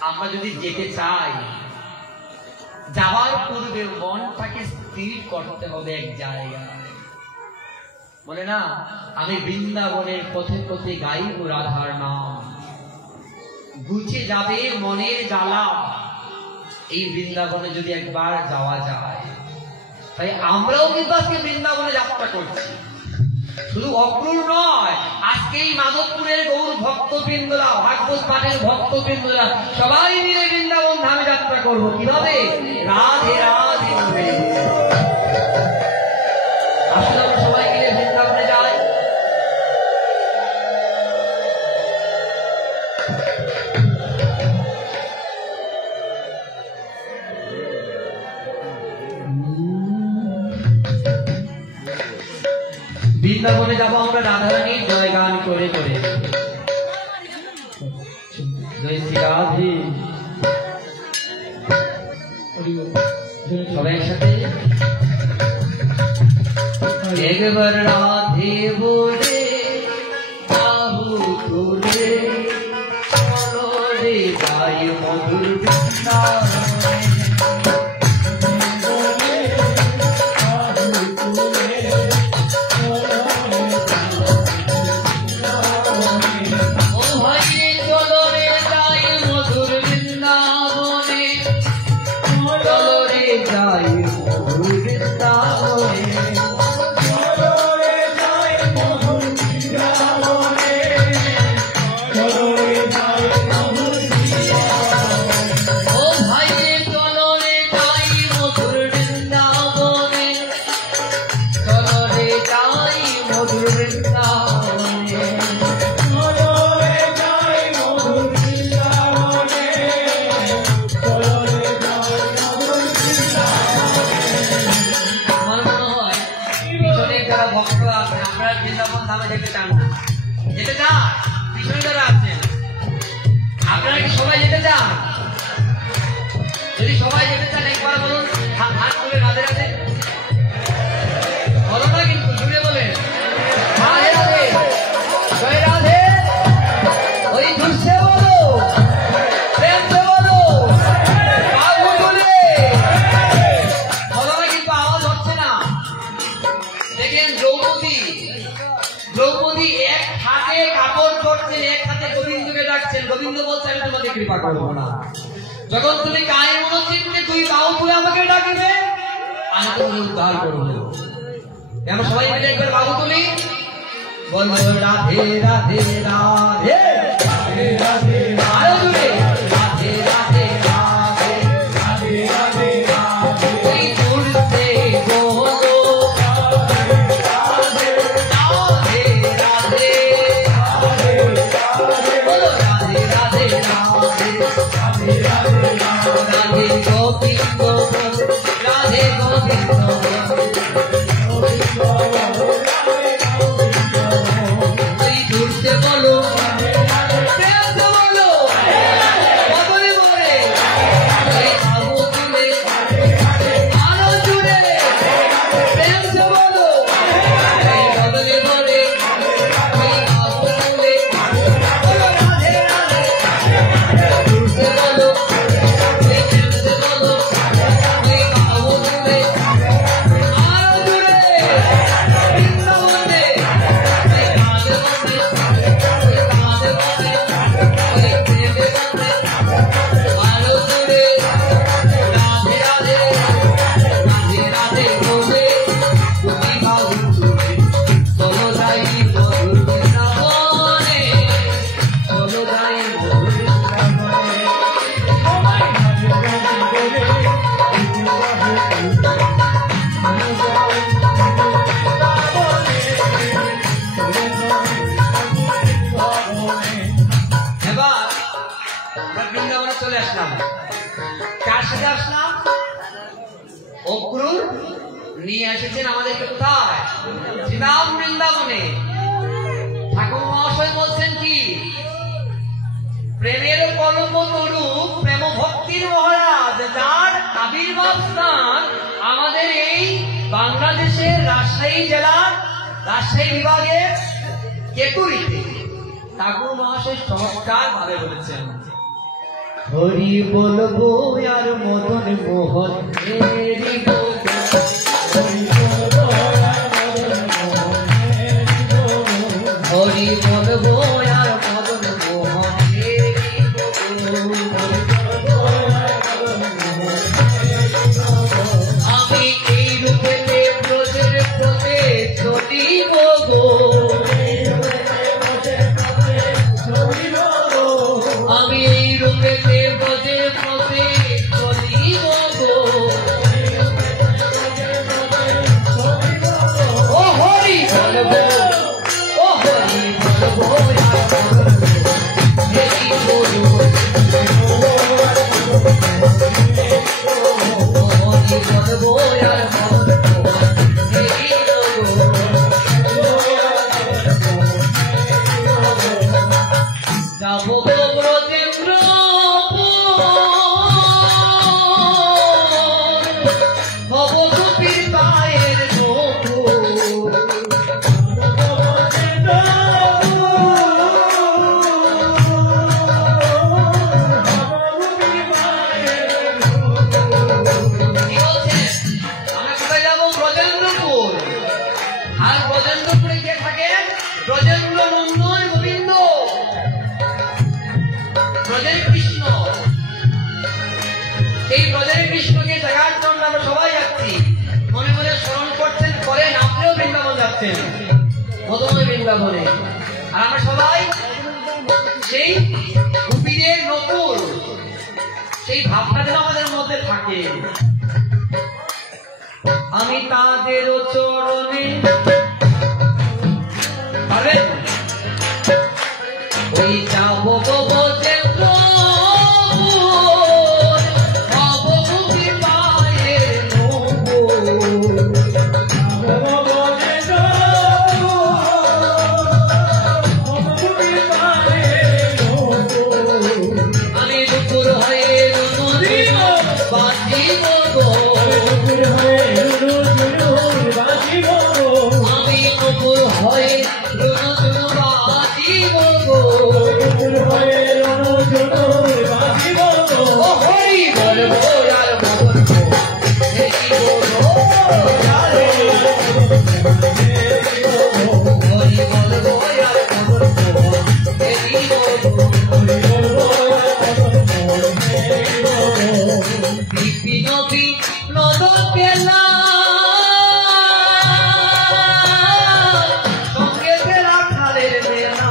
আমরা যদি যেতে চাই, যাওয়ার পূর্বে মনটাকে স্থির করতে হবে এক জায়গায়। বলে না, আমি বৃন্দাবনের পথে পথে গাইব রাধার নাম, ঘুচে যাবে মনের জ্বালা। এই বৃন্দাবনে যদি একবার যাওয়া যায়, তাই আমরাও কিন্তু আজকে বৃন্দাবনে যাত্রা করছি। শুধু অক্রূর নয়, আজকে এই মাধবপুরের গৌর ভক্তবৃন্দরা, ভাগবত পাঠের ভক্তবৃন্দরা সবাই মিলে বৃন্দাবন ধামে যাত্রা করব। কিভাবে? রাধে রাধে বলে। আসলে আমরা সবাই মিলে বৃন্দাবনে যাই। বৃন্দাবনে যাবো আমরা রাধারানীর জয়গান করে করে। জয় শ্রী রাধে, সবাই একসাথে একবার রাধে বলে বাহু তুলে চলো রে যাই মধুর বৃন্দাবনে। যদি সবাই যেতে চান একবার বলুন, হাত তুলে রাধে রাধে বলো না, কিন্তু জুড়ে বলেন রাধে রাধে, জয় রাধে। ওই ধুরছে বলো, প্রেম সে বলো, বাবু বলে বলো না, কিন্তু আওয়াজ হচ্ছে না। দেখলেন দ্রৌপদী এক হাতে কাপড় করছেন, এক হাতে গোবিন্দকে ডাকছেন। গোবিন্দ বলছেন আমি তোমাকে কৃপা করবো না, যখন তুমি কায়ে মনোচিত্তে তুই বাহু তুলে আমাকে ডাকবে, আমি তোমাকে উদ্ধার করবো। আমরা সবাই মিলে একবার বাহু তুলি, বলবো রাধে রাধে রাধে রাধে, আরো জুড়ে রাধে রাধে রাধে রাধে রাধে, তুই ঘুরতে বলো রাধে রাধে রাধে, বলো রাধে রাধে রাধে রাধে গোবিন্দ, রাধে গোবিন্দ, তুই ঘুরতে বলো, প্রেম বলো, বদলে বলে, তুই বাবু তুলে আরো জুড়ে প্রেম বলো, তুই বদলে বলে, তুই বাবু তুলে বলো রাধে রাধে, ঘুরতে বলো, তুই প্রেম বলো, তুই বাবু তুলে আরো জুড়ে বৃন্দাবনে, তুই কাঁদে বসে, তুই কাঁদে বসে, তুই প্রেমে বসে আরো জুড়ে রাধে রাধে রাধে রাধে বলে, তুমি বাবু তুলে চলো যাই মধুর বৃন্দাবনে, চলো যাই মধুর বৃন্দাবনে। এবার আমরা বৃন্দাবনে চলে আসলাম, কার সাথে আসলাম? অক্রুর নিয়ে এসেছেন আমাদেরকে কোথায়? শ্রীরাম বৃন্দাবনে। ঠাকুর মহাশয় বলছেন কি, প্রেমের কল্প তরু প্রেম ভক্তির মহারাজ, যার আবির্ভাব স্থান আমাদের এই বাংলাদেশের রাজশাহী জেলার রাজশাহী বিভাগের কেতুরিতে। ঠাকুর মহাশয় চমৎকার ভাবে বলেছেন, হরি বলবো আর মদন মোহন, হরি বলবো, হরি বলবো আর মদন মোহন, আমি এই রূপেতে ব্রজের পথে চলিব গো, আমি এই রূপেতে ব্রজের পথে চলিব গো, ও হরি বলবো, ও হরি বলবো হরি বলবো, হরি বলবো আর হরি যাবো ব্রজেন্দ্র হব গোপীর পায়ের নপুর, আমরা কোথায় যাবো? ব্রজেন্দ্রপুর। আর ব্রজেন্দ্রপুরে কে থাকে? ব্রজেন্দ্র নন্দন গোবিন্দ, ব্রজের কৃষ্ণ। সেই ব্রজের কৃষ্ণকে দেখার জন্য আমরা সবাই যাচ্ছি, মনে মনে স্মরণ করছেন, করেন আপনিও বৃন্দাবন যাচ্ছেন, মধুময় বৃন্দাবনে। আর আমরা সবাই সেই গোপীদের নপুর, সেই ভাবনা যেন আমাদের মধ্যে থাকে। আমি তাদের চরণে পারবেন ওই যাবো ব্রজেন্দ্র হব গোপীর পায়ের নপুর, আমি দুপুর হয়ে নদী বাজিব গো আমি নকুল হয়ে রুনু ঝুনু বাজিব গো ও হরি বল গো আর মদন গো হেরি বল গো হরি বল গো আর মদন গো হেরি বল গো বিপিন বিনোদ কেলা সঙ্গে তেরা খালের মেলা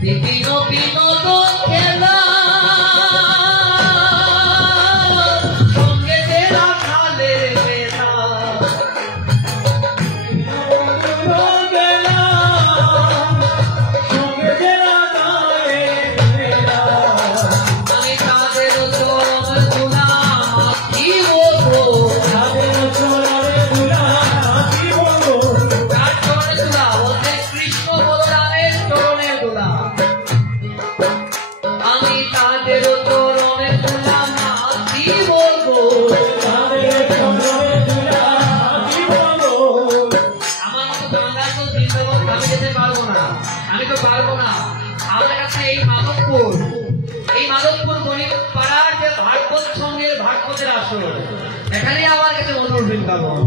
বিপিন বিনোদ খেলা সঙ্গে তেরা খালের মেলা আমি তাদের চরণ ধুলা মাখিব গো তার চরণে ধুলা বলতে কৃষ্ণ বলরামের চরণে ধুলা আমি তাদের চরণে ধুলা মাখিব গো আমার মতো গঙ্গা তো বৃন্দাবন আমি যেতে পারবো না আমি তো পারবো না আমার কাছে এই মাধবপুর গরিব পাড়ার যে ভাগবত সঙ্গের ভাগবতের আসর এখানে আমার কাছে মধুর বৃন্দাবন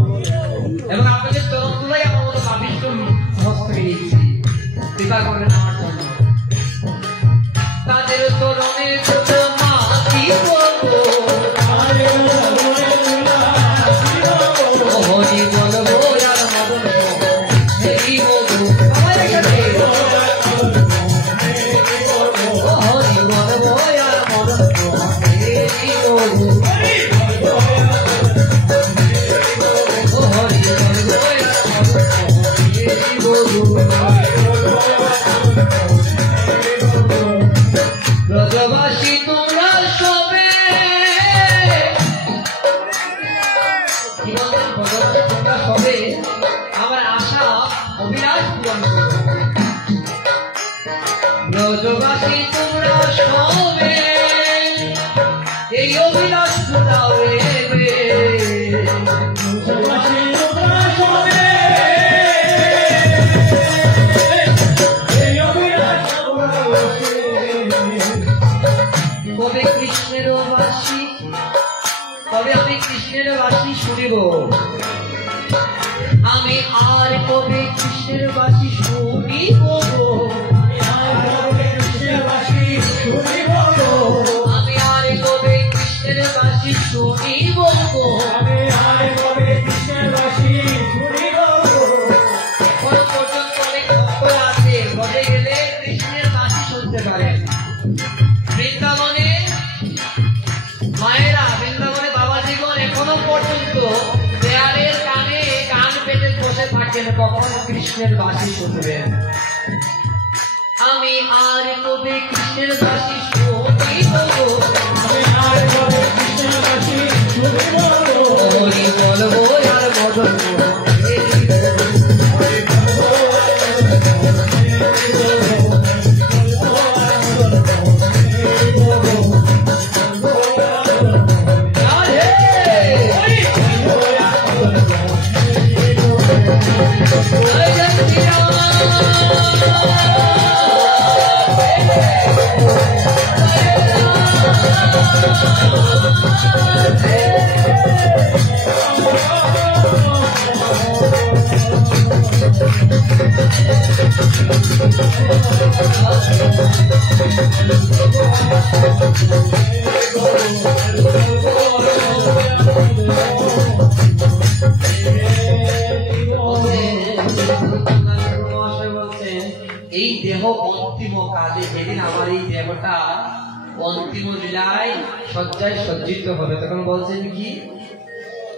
এবং আপনাদের চরণ তুলাই আমার মতো পাপিষ্ঠ হস্তকে নিচ্ছি কৃপা করবেন আমার জন্য তাদের চরণে ধুলা মাখিব গো হরি বল গো আর মদন গো হেরি বল গো আমার এখানে হরি বল গো আর মদন গো হেরি বল গো হরি বল গো আর মদন গো হেরি বল গো ব্রজবাসী তোমরা সবে কি বলছেন ব্রজবাসী তোমরা সবে আমার আশা অভিলাষ পূরণ করো ব্রজবাসী তোমরা সবে এই অভিলাষ পূরাও রে কবে কৃষ্ণের বাসী কবে আমি কৃষ্ণের বাসী শুনিব আমি আর কবে কৃষ্ণের বাসী শুনিব আমি আর কবে কৃষ্ণের বাসী শুনিব এখনো পর্যন্ত অনেক ভক্তরা আছে ঘরে গেলে কৃষ্ণের বাসী শুনতে পারেন বৃন্দাবনে মায়েরা বৃন্দাবনে বাবাজিগণ এখনো পর্যন্ত দেয়ালের কানে কান পেতে বসে থাকেন কখন কৃষ্ণের বাসী শুনবেন আমি আর কবে কৃষ্ণের বাসী শুনিব হরি বল গো আর মদন গো এই দেহ অন্তিম কালে যেদিন আমার এই দেহটা অন্তিম লীলায় শয্যায় সজ্জিত হবে তখন বলছেন কি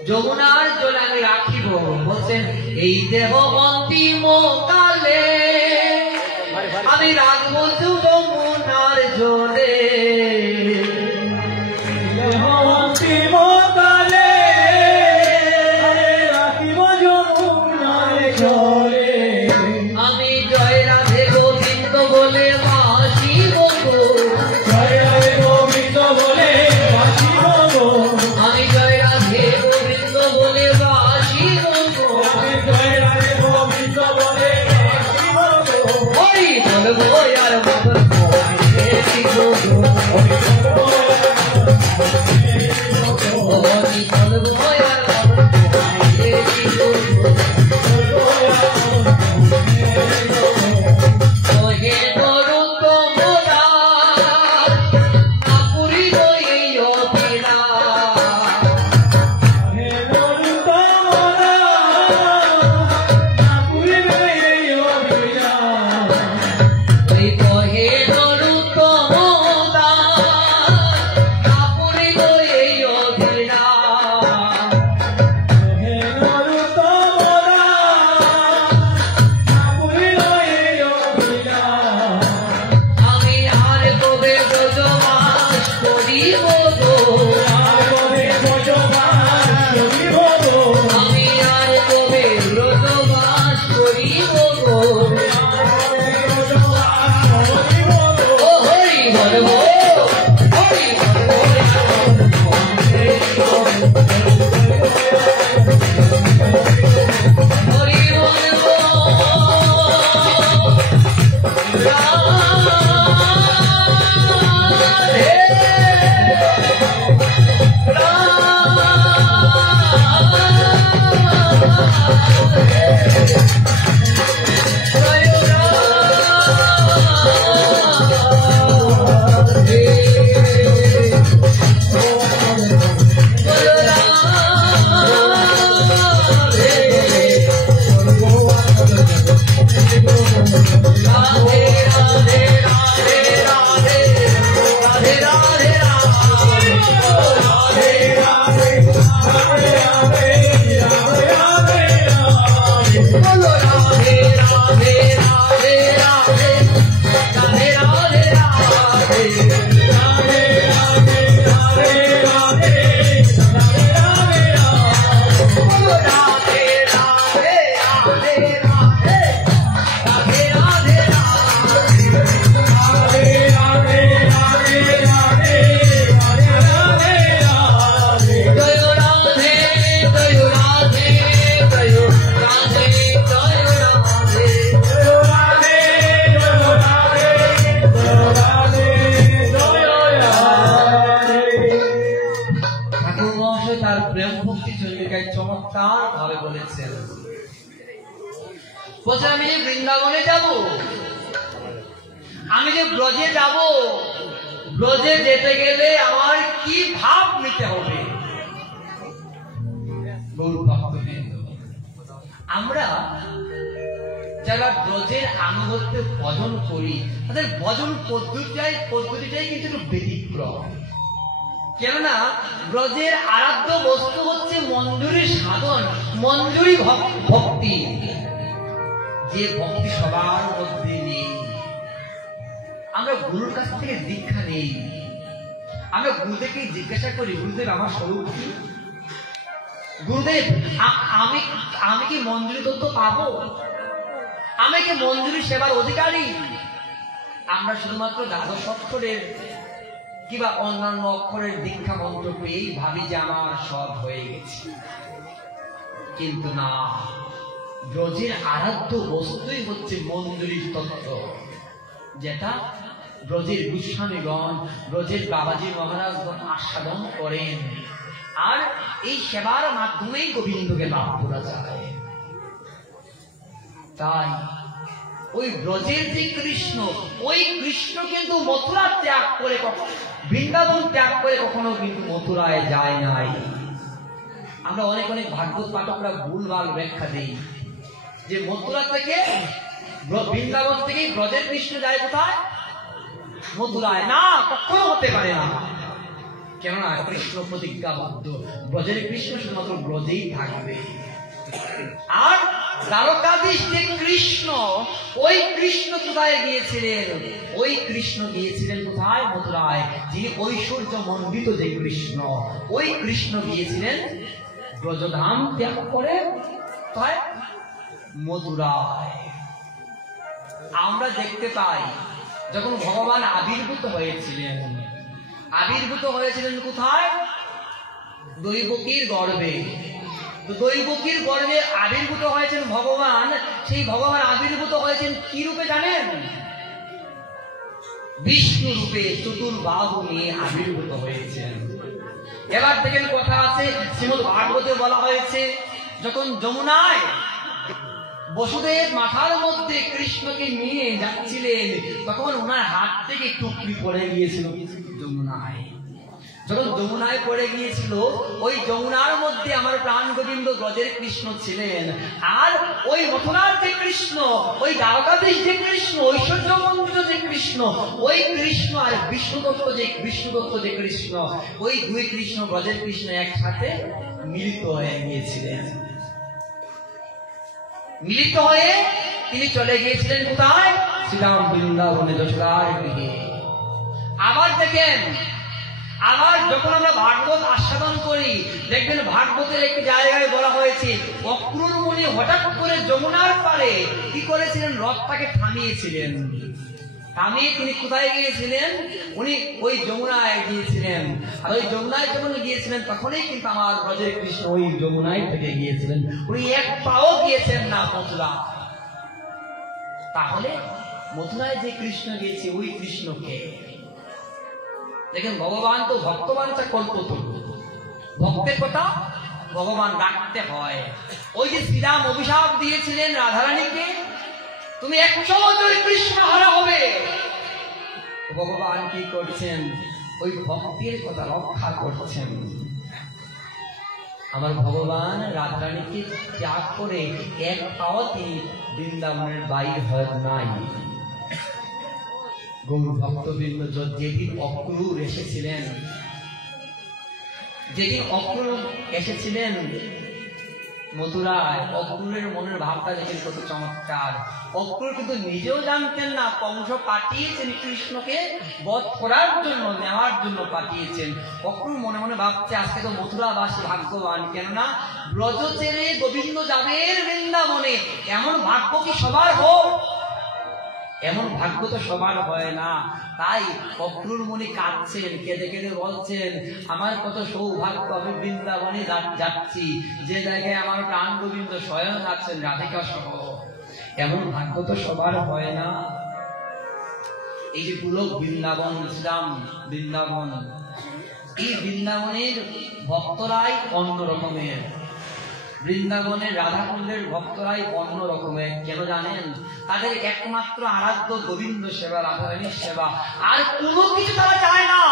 যমুনার জলে আমি রাখিব বলছেন এই দেহ অন্তিম কালে আমি রাখবো যমুনার জলে দেহ অন্তিম কালে রাখিব চমৎকার ভাবে বলেছেন। বলছে আমি যে বৃন্দাবনে যাব, আমি যে ব্রজে যাব, ব্রজে যেতে গেলে আমার কি ভাব নিতে হবে। আমরা যারা ব্রজের আনুগত্য ভজন করি তাদের ভজন পদ্ধতিটাই কিন্তু একটু ব্যতিক্রম। কেননা ব্রজের আরাধ্য বস্তু হচ্ছে মঞ্জুরি সাধন, মঞ্জুরি ভক্তি, যে ভক্তি সবার মধ্যে নেই। আমরা গুরুর কাছ থেকে দীক্ষা নেই, আমরা গুরুদেবকে জিজ্ঞাসা করি, গুরুদেব আমার স্বরূপ কি? গুরুদেব আমি কি মঞ্জুরি তত্ত্ব পাবো? আমি কি মঞ্জুরি সেবার অধিকারী? আমরা শুধুমাত্র দ্বাদশ অক্ষরের কিংবা অন্যান্য অক্ষরের দীক্ষা মন্ত্র পেয়েই ভাবি যে আমার সব হয়ে গেছে। কিন্তু না, ব্রজের আরাধ্য বস্তুই হচ্ছে মঞ্জুরির তত্ত্ব, যেটা ব্রজের গোস্বামীগণ, ব্রজের বাবাজি মহারাজগণ আস্বাদন করেন। আর এই সেবার মাধ্যমেই গোবিন্দকে লাভ করা যায়। তাই ওই ব্রজের যে কৃষ্ণ, ওই কৃষ্ণ কিন্তু মথুরা ত্যাগ করে, বৃন্দাবন ত্যাগ করে কখনো কিন্তু মথুরায় যায় নাই। আমরা অনেক অনেক ভাগবত পাঠকরা ভুলভাল ব্যাখ্যা দিই যে মথুরা থেকে বৃন্দাবন থেকে ব্রজের কৃষ্ণ যায় কোথায়? মথুরায়। না, কখনো হতে পারে না। কেননা কৃষ্ণ প্রতিজ্ঞাবদ্ধ, ব্রজের কৃষ্ণ শুধুমাত্র ব্রজেই থাকবে। আর দ্বারকাধীশ যে কৃষ্ণ, ওই কৃষ্ণ কোথায় গিয়েছিলেন? ওই কৃষ্ণ গিয়েছিলেন কোথায়? মথুরায়। যিনি ঐশ্বর্য মণ্ডিত যে কৃষ্ণ, ওই কৃষ্ণ গিয়েছিলেন ব্রজধাম ত্যাগ করে কোথায়? মথুরায়। আমরা দেখতে পাই যখন ভগবান আবির্ভূত হয়েছিলেন, আবির্ভূত হয়েছিলেন কোথায়? দৈবকীর গর্ভে। দৈবকীর গর্ভে আবির্ভূত হয়েছেন ভগবান। সেই ভগবান আবির্ভূত হয়েছেন কি রূপে জানেন? বিষ্ণু রূপে, চতুর্বাহু নিয়ে আবির্ভূত হয়েছেন। এবার দেখেন কথা আছে, শ্রীমদ্ ভাগবতে বলা হয়েছে যখন যমুনায় বসুদেব মাথার মধ্যে কৃষ্ণকে নিয়ে যাচ্ছিলেন, তখন ওনার হাত থেকে টুকরি পড়ে গিয়েছিল যমুনায়। যখন যমুনায় পড়ে গিয়েছিল, ওই যমুনার মধ্যে আমার প্রাণ গোবিন্দ ব্রজের কৃষ্ণ ছিলেন। আর ওই মথুরার যে কৃষ্ণ, ওই দ্বারকাধীশ যে কৃষ্ণ, ঐশ্বর্যমণ্ডিত যে কৃষ্ণ, ওই কৃষ্ণ আর বিষ্ণুদত্ত যে কৃষ্ণ, ওই দুই কৃষ্ণ, ব্রজের কৃষ্ণ একসাথে মিলিত হয়ে গিয়েছিলেন। মিলিত হয়ে তিনি চলে গিয়েছিলেন কোথায়? শ্রীরাম বৃন্দাবনে, যশোদার গৃহে। আবার দেখেন, আবার যখন আমরা ভাগবত আস্বাদন করি, দেখবেন ভাগবতের একটি জায়গায় বলা হয়েছে অক্রূর মুনি হঠাৎ করে যমুনার পারে কি করেছিলেন? রথটাকে থামিয়েছিলেন। থামিয়ে তিনি কোথায় গিয়েছিলেন? উনি ওই যমুনায় গিয়েছিলেন। আর ওই যমুনায় যখন গিয়েছিলেন, তখনই কিন্তু আমার ব্রজের কৃষ্ণ ওই যমুনায় থেকে গিয়েছিলেন। উনি এক পাও গিয়েছেন না মথুরা। তাহলে মথুরায় যে কৃষ্ণ গিয়েছে, ওই কৃষ্ণকে দেখেন। ভগবান তো ভক্তবাঞ্ছা কল্পতরু, ভক্তের কথা ভগবান ডাকতে হয়। ওই যে শ্রীরাম অভিশাপ দিয়েছিলেন রাধারানীকে, তুমি 100 বছর কৃষ্ণ হারা হবে। ভগবান কি করছেন? ওই ভক্তের কথা রক্ষা করছেন। আমার ভগবান রাধারানীকে ত্যাগ করে এক পাও তিনি বৃন্দাবনের বাইরে হয় নাই। গৌর ভক্তবৃন্দ যেদিন অক্রূর এসেছিলেন, যেদিন অক্রূর এসেছিলেন মথুরায়, অক্রূরের মনের ভাবটা দেখেন কত চমৎকার। অক্রূর কিন্তু নিজেও জানতেন না কংস পাঠিয়েছেন কৃষ্ণকে বধ করার জন্য, নেওয়ার জন্য পাঠিয়েছেন। অক্রূর মনে মনে ভাবছে আজকে তো মথুরাবাসী ভাগ্যবান, কেননা ব্রজ ছেড়ে গোবিন্দ যাবেন বৃন্দাবনে। এমন ভাগ্য কি সবার হোক? এমন ভাগ্য তো সবার হয় না। তাই অক্রূর মুনি কাঁদছেন, কেঁদে কেঁদে বলছেন আমার কত সৌভাগ্য, আমি বৃন্দাবনে যাচ্ছি, যে জায়গায় আমার প্রাণ গোবিন্দ স্বয়ং আছেন রাধিকা সহ। এমন ভাগ্য তো সবার হয় না। এই যে পুরো বৃন্দাবন, শ্রীরাম বৃন্দাবন, এই বৃন্দাবনের ভক্তরাই অন্য রকমের। বৃন্দাবনের রাধাকুণ্ডের ভক্তরাই অন্য রকমের, কেন জানেন? তাদের একমাত্র আরাধ্য গোবিন্দ সেবা, রাধারানীর সেবা, আর কোনো কিছু তারা চায় না।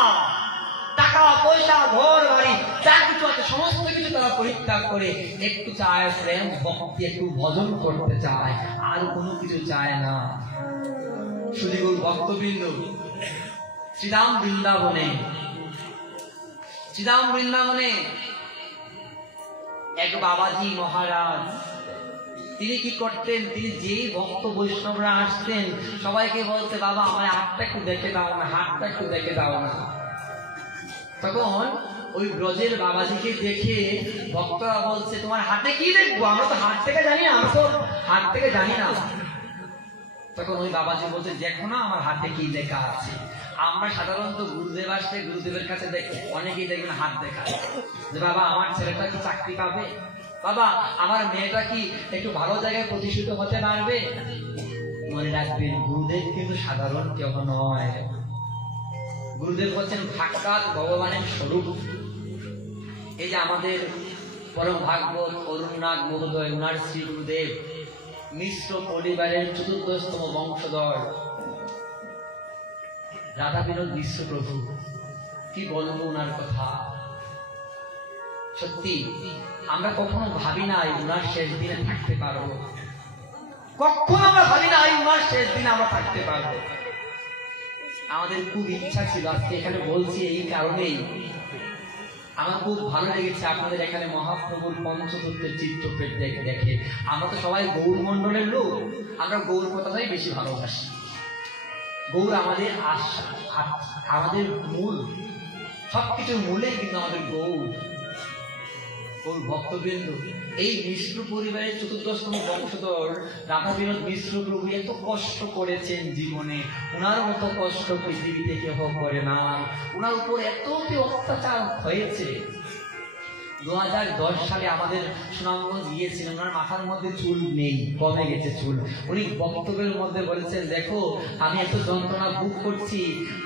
টাকা পয়সা ঘর বাড়ি যা কিছু আছে সমস্ত কিছু তারা পরিত্যাগ করে একটু চায় প্রেম ভক্তি, একটু ভজন করতে চায়, আর কোনো কিছু চায় না। সুদীগুর ভক্তবৃন্দ, শ্রীরাম বৃন্দাবনে এক বাবাজি মহারাজ, তিনি কি করতেন? তিনি যেই ভক্ত বৈষ্ণবরা আসতেন সবাইকে বলতে, বাবা আমার হাতটা একটু দেখে দাও না, হাতটা একটু দেখে দাও না। তখন ওই ব্রজের বাবাজিকে দেখে ভক্তরা বলছে, তোমার হাতে কি দেখবো? আমরা তো হাত থেকে জানি না, আমরা তো হাত থেকে জানি না। তখন ওই বাবাজি বলছে, দেখো না আমার হাতে কি লেখা আছে। আমরা সাধারণত গুরুদেব আসলে গুরুদেবের কাছে দেখি, অনেকেই দেখবেন হাত দেখা, যে বাবা আমার ছেলেটা কি চাকরি পাবে, বাবা আমার মেয়েটা কি একটু ভালো জায়গায় প্রতিষ্ঠিত হতে পারবে। মনে রাখবেন, গুরুদেব কিন্তু সাধারণ কেউ নয়। গুরুদেব হচ্ছেন সাক্ষাৎ ভগবানের স্বরূপ। এই যে আমাদের পরম ভাগবত অরুণনাথ মহোদয়, উনার শ্রী গুরুদেব মিশ্র পরিবারের চতুর্দশতম বংশধর রাধা বিনোদ মিশ্র প্রভু। কি বলবো উনার কথা। সত্যি আমরা কখনো ভাবি নাই উনার শেষ দিনে থাকতে পারবো, কখনো আমরা ভাবি নাই উনার শেষ দিনে আমরা থাকতে পারবো। আমাদের খুব ইচ্ছা ছিল, আজকে এখানে বলছি এই কারণেই আমার খুব ভালো লেগেছে আপনাদের এখানে মহাপ্রভুর পঞ্চতত্ত্বের চিত্রপট দেখে। আমরা তো সবাই গৌর মন্ডলের লোক, আমরা গৌর কথাটাই বেশি ভালোবাসি। গৌর আমাদের আশা, আমাদের মূল, সবকিছুর মূলে কিন্তু আমাদের গৌর ভক্তবৃন্দ। এই মিশ্র পরিবারের চতুর্দশতম বংশধর রাধা বিনোদ মিশ্র প্রভু এত কষ্ট করেছেন জীবনে, উনার মতো কষ্ট পৃথিবীতে কেউ করে না। উনার উপর এত কি অত্যাচার হয়েছে। 2010 সালে আমাদের সুনামগঞ্জ গিয়েছিলেন, ওনার মাথার মধ্যে চুল নেই, কমে গেছে চুল। উনি বক্তব্যের মধ্যে বলেছেন, দেখো আমি এত যন্ত্রণা ভোগ করছি,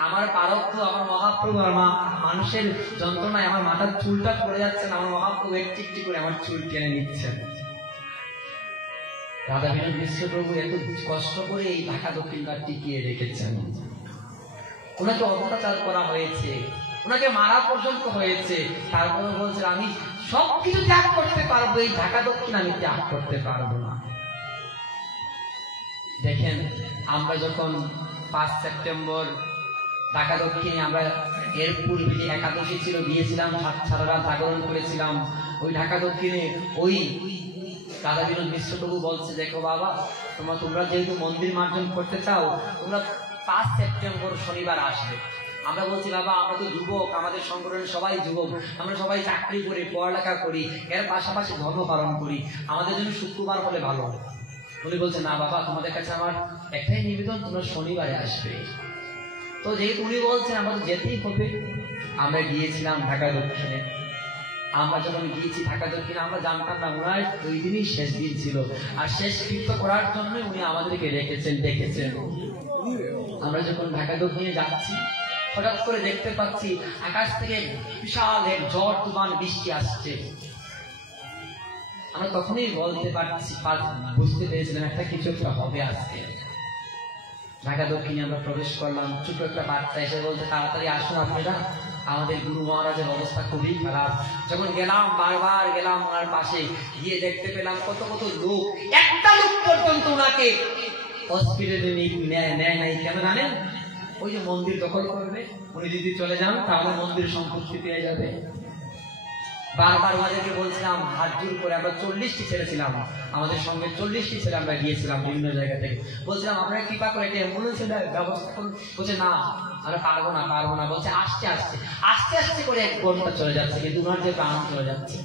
আমার পারব্য, আমার মহাপ্রভু, আমার মানুষের যন্ত্রণায় আমার মাথার চুলটা পড়ে যাচ্ছে না, আমার মহাপ্রভু একটি একটি করে আমার চুল টেনে নিচ্ছেন। রাধা বিনোদ মিশ্র প্রভু এত কষ্ট করে এই ঢাকা দক্ষিণবার টিকিয়ে রেখেছেন। ওনাকে অত্যাচার করা হয়েছে, ওনাকে মারা পর্যন্ত হয়েছে, তারপরে বলছেন আমি সবকিছু ত্যাগ করতে পারবো, এই ঢাকা দক্ষিণ আমি ত্যাগ করতে পারবো না। দেখেন, আমরা যখন 5 সেপ্টেম্বর ঢাকা দক্ষিণে, আমরা এর পূর্বে যে একাদশী ছিল গিয়েছিলাম, সারা রাত জাগরণ করেছিলাম ওই ঢাকা দক্ষিণে। ওই রাধা বিনোদ মিশ্র প্রভু বলছে, দেখো বাবা তোমরা যেহেতু মন্দির মার্জন করতে চাও, তোমরা 5 সেপ্টেম্বর শনিবার আসবে। আমরা বলছি, বাবা আমরা তো যুবক, আমাদের সংগঠনের সবাই যুবক, আমরা সবাই চাকরি করি, পড়ালেখা করি, এর পাশাপাশি ধর্ম পালন করি, আমাদের জন্য শুক্রবার হলে ভালো। উনি বলছে, না বাবা তোমাদের কাছে আমার একটাই নিবেদন, তোমরা শনিবারে আসবে। তো যেহেতু উনি বলছেন আমাদের যেতেই হবে, আমরা গিয়েছিলাম ঢাকা দক্ষিণে। আমরা যখন গিয়েছি ঢাকা দক্ষিণে, আমরা জানতাম না ওনার ওই দিনই শেষ দিন ছিল, আর শেষ কৃত্য করার জন্য উনি আমাদেরকে ডেকেছেন। আমরা যখন ঢাকা দক্ষিণে যাচ্ছি, হঠাৎ করে দেখতে পাচ্ছি আকাশ থেকে বিশাল এক ঝড় তুফান বৃষ্টি আসছে। আমরা তখনই বুঝতে পেরেছিলাম একটা কিছু একটা হবে আজকে। ঢাকা দক্ষিণে আমরা প্রবেশ করলাম, ছোট একটা বাচ্চা এসে বলতে, তাড়াতাড়ি আসুন আপনারা, আমাদের গুরু মহারাজের অবস্থা খুবই খারাপ। যখন গেলাম, বারবার গেলাম ওনার পাশে, গিয়ে দেখতে পেলাম কত কত লোক, একটা লোক পর্যন্ত ওনাকে হসপিটালে নেয় নাই। কেন জানেন? ওই যে মন্দির দখল করবে, উনি যদি চলে যান তাহলে মন্দির সম্পত্তি পেয়ে যাবে। বারবার আমাদেরকে বলছিলাম, হাত জোর করে, আমরা 40টি ছেলে ছিলাম, আমাদের সঙ্গে 40টি ছেলে আমরা গিয়েছিলাম বিভিন্ন জায়গা থেকে, বলছিলাম আপনারা কৃপা করে একটা অ্যাম্বুলেন্সের ব্যবস্থা করুন। বলছে না আমরা পারবো না। বলছে আস্তে আস্তে করে 1 ঘন্টা চলে যাচ্ছে, কিন্তু ওনার যে প্রাণ চলে যাচ্ছে।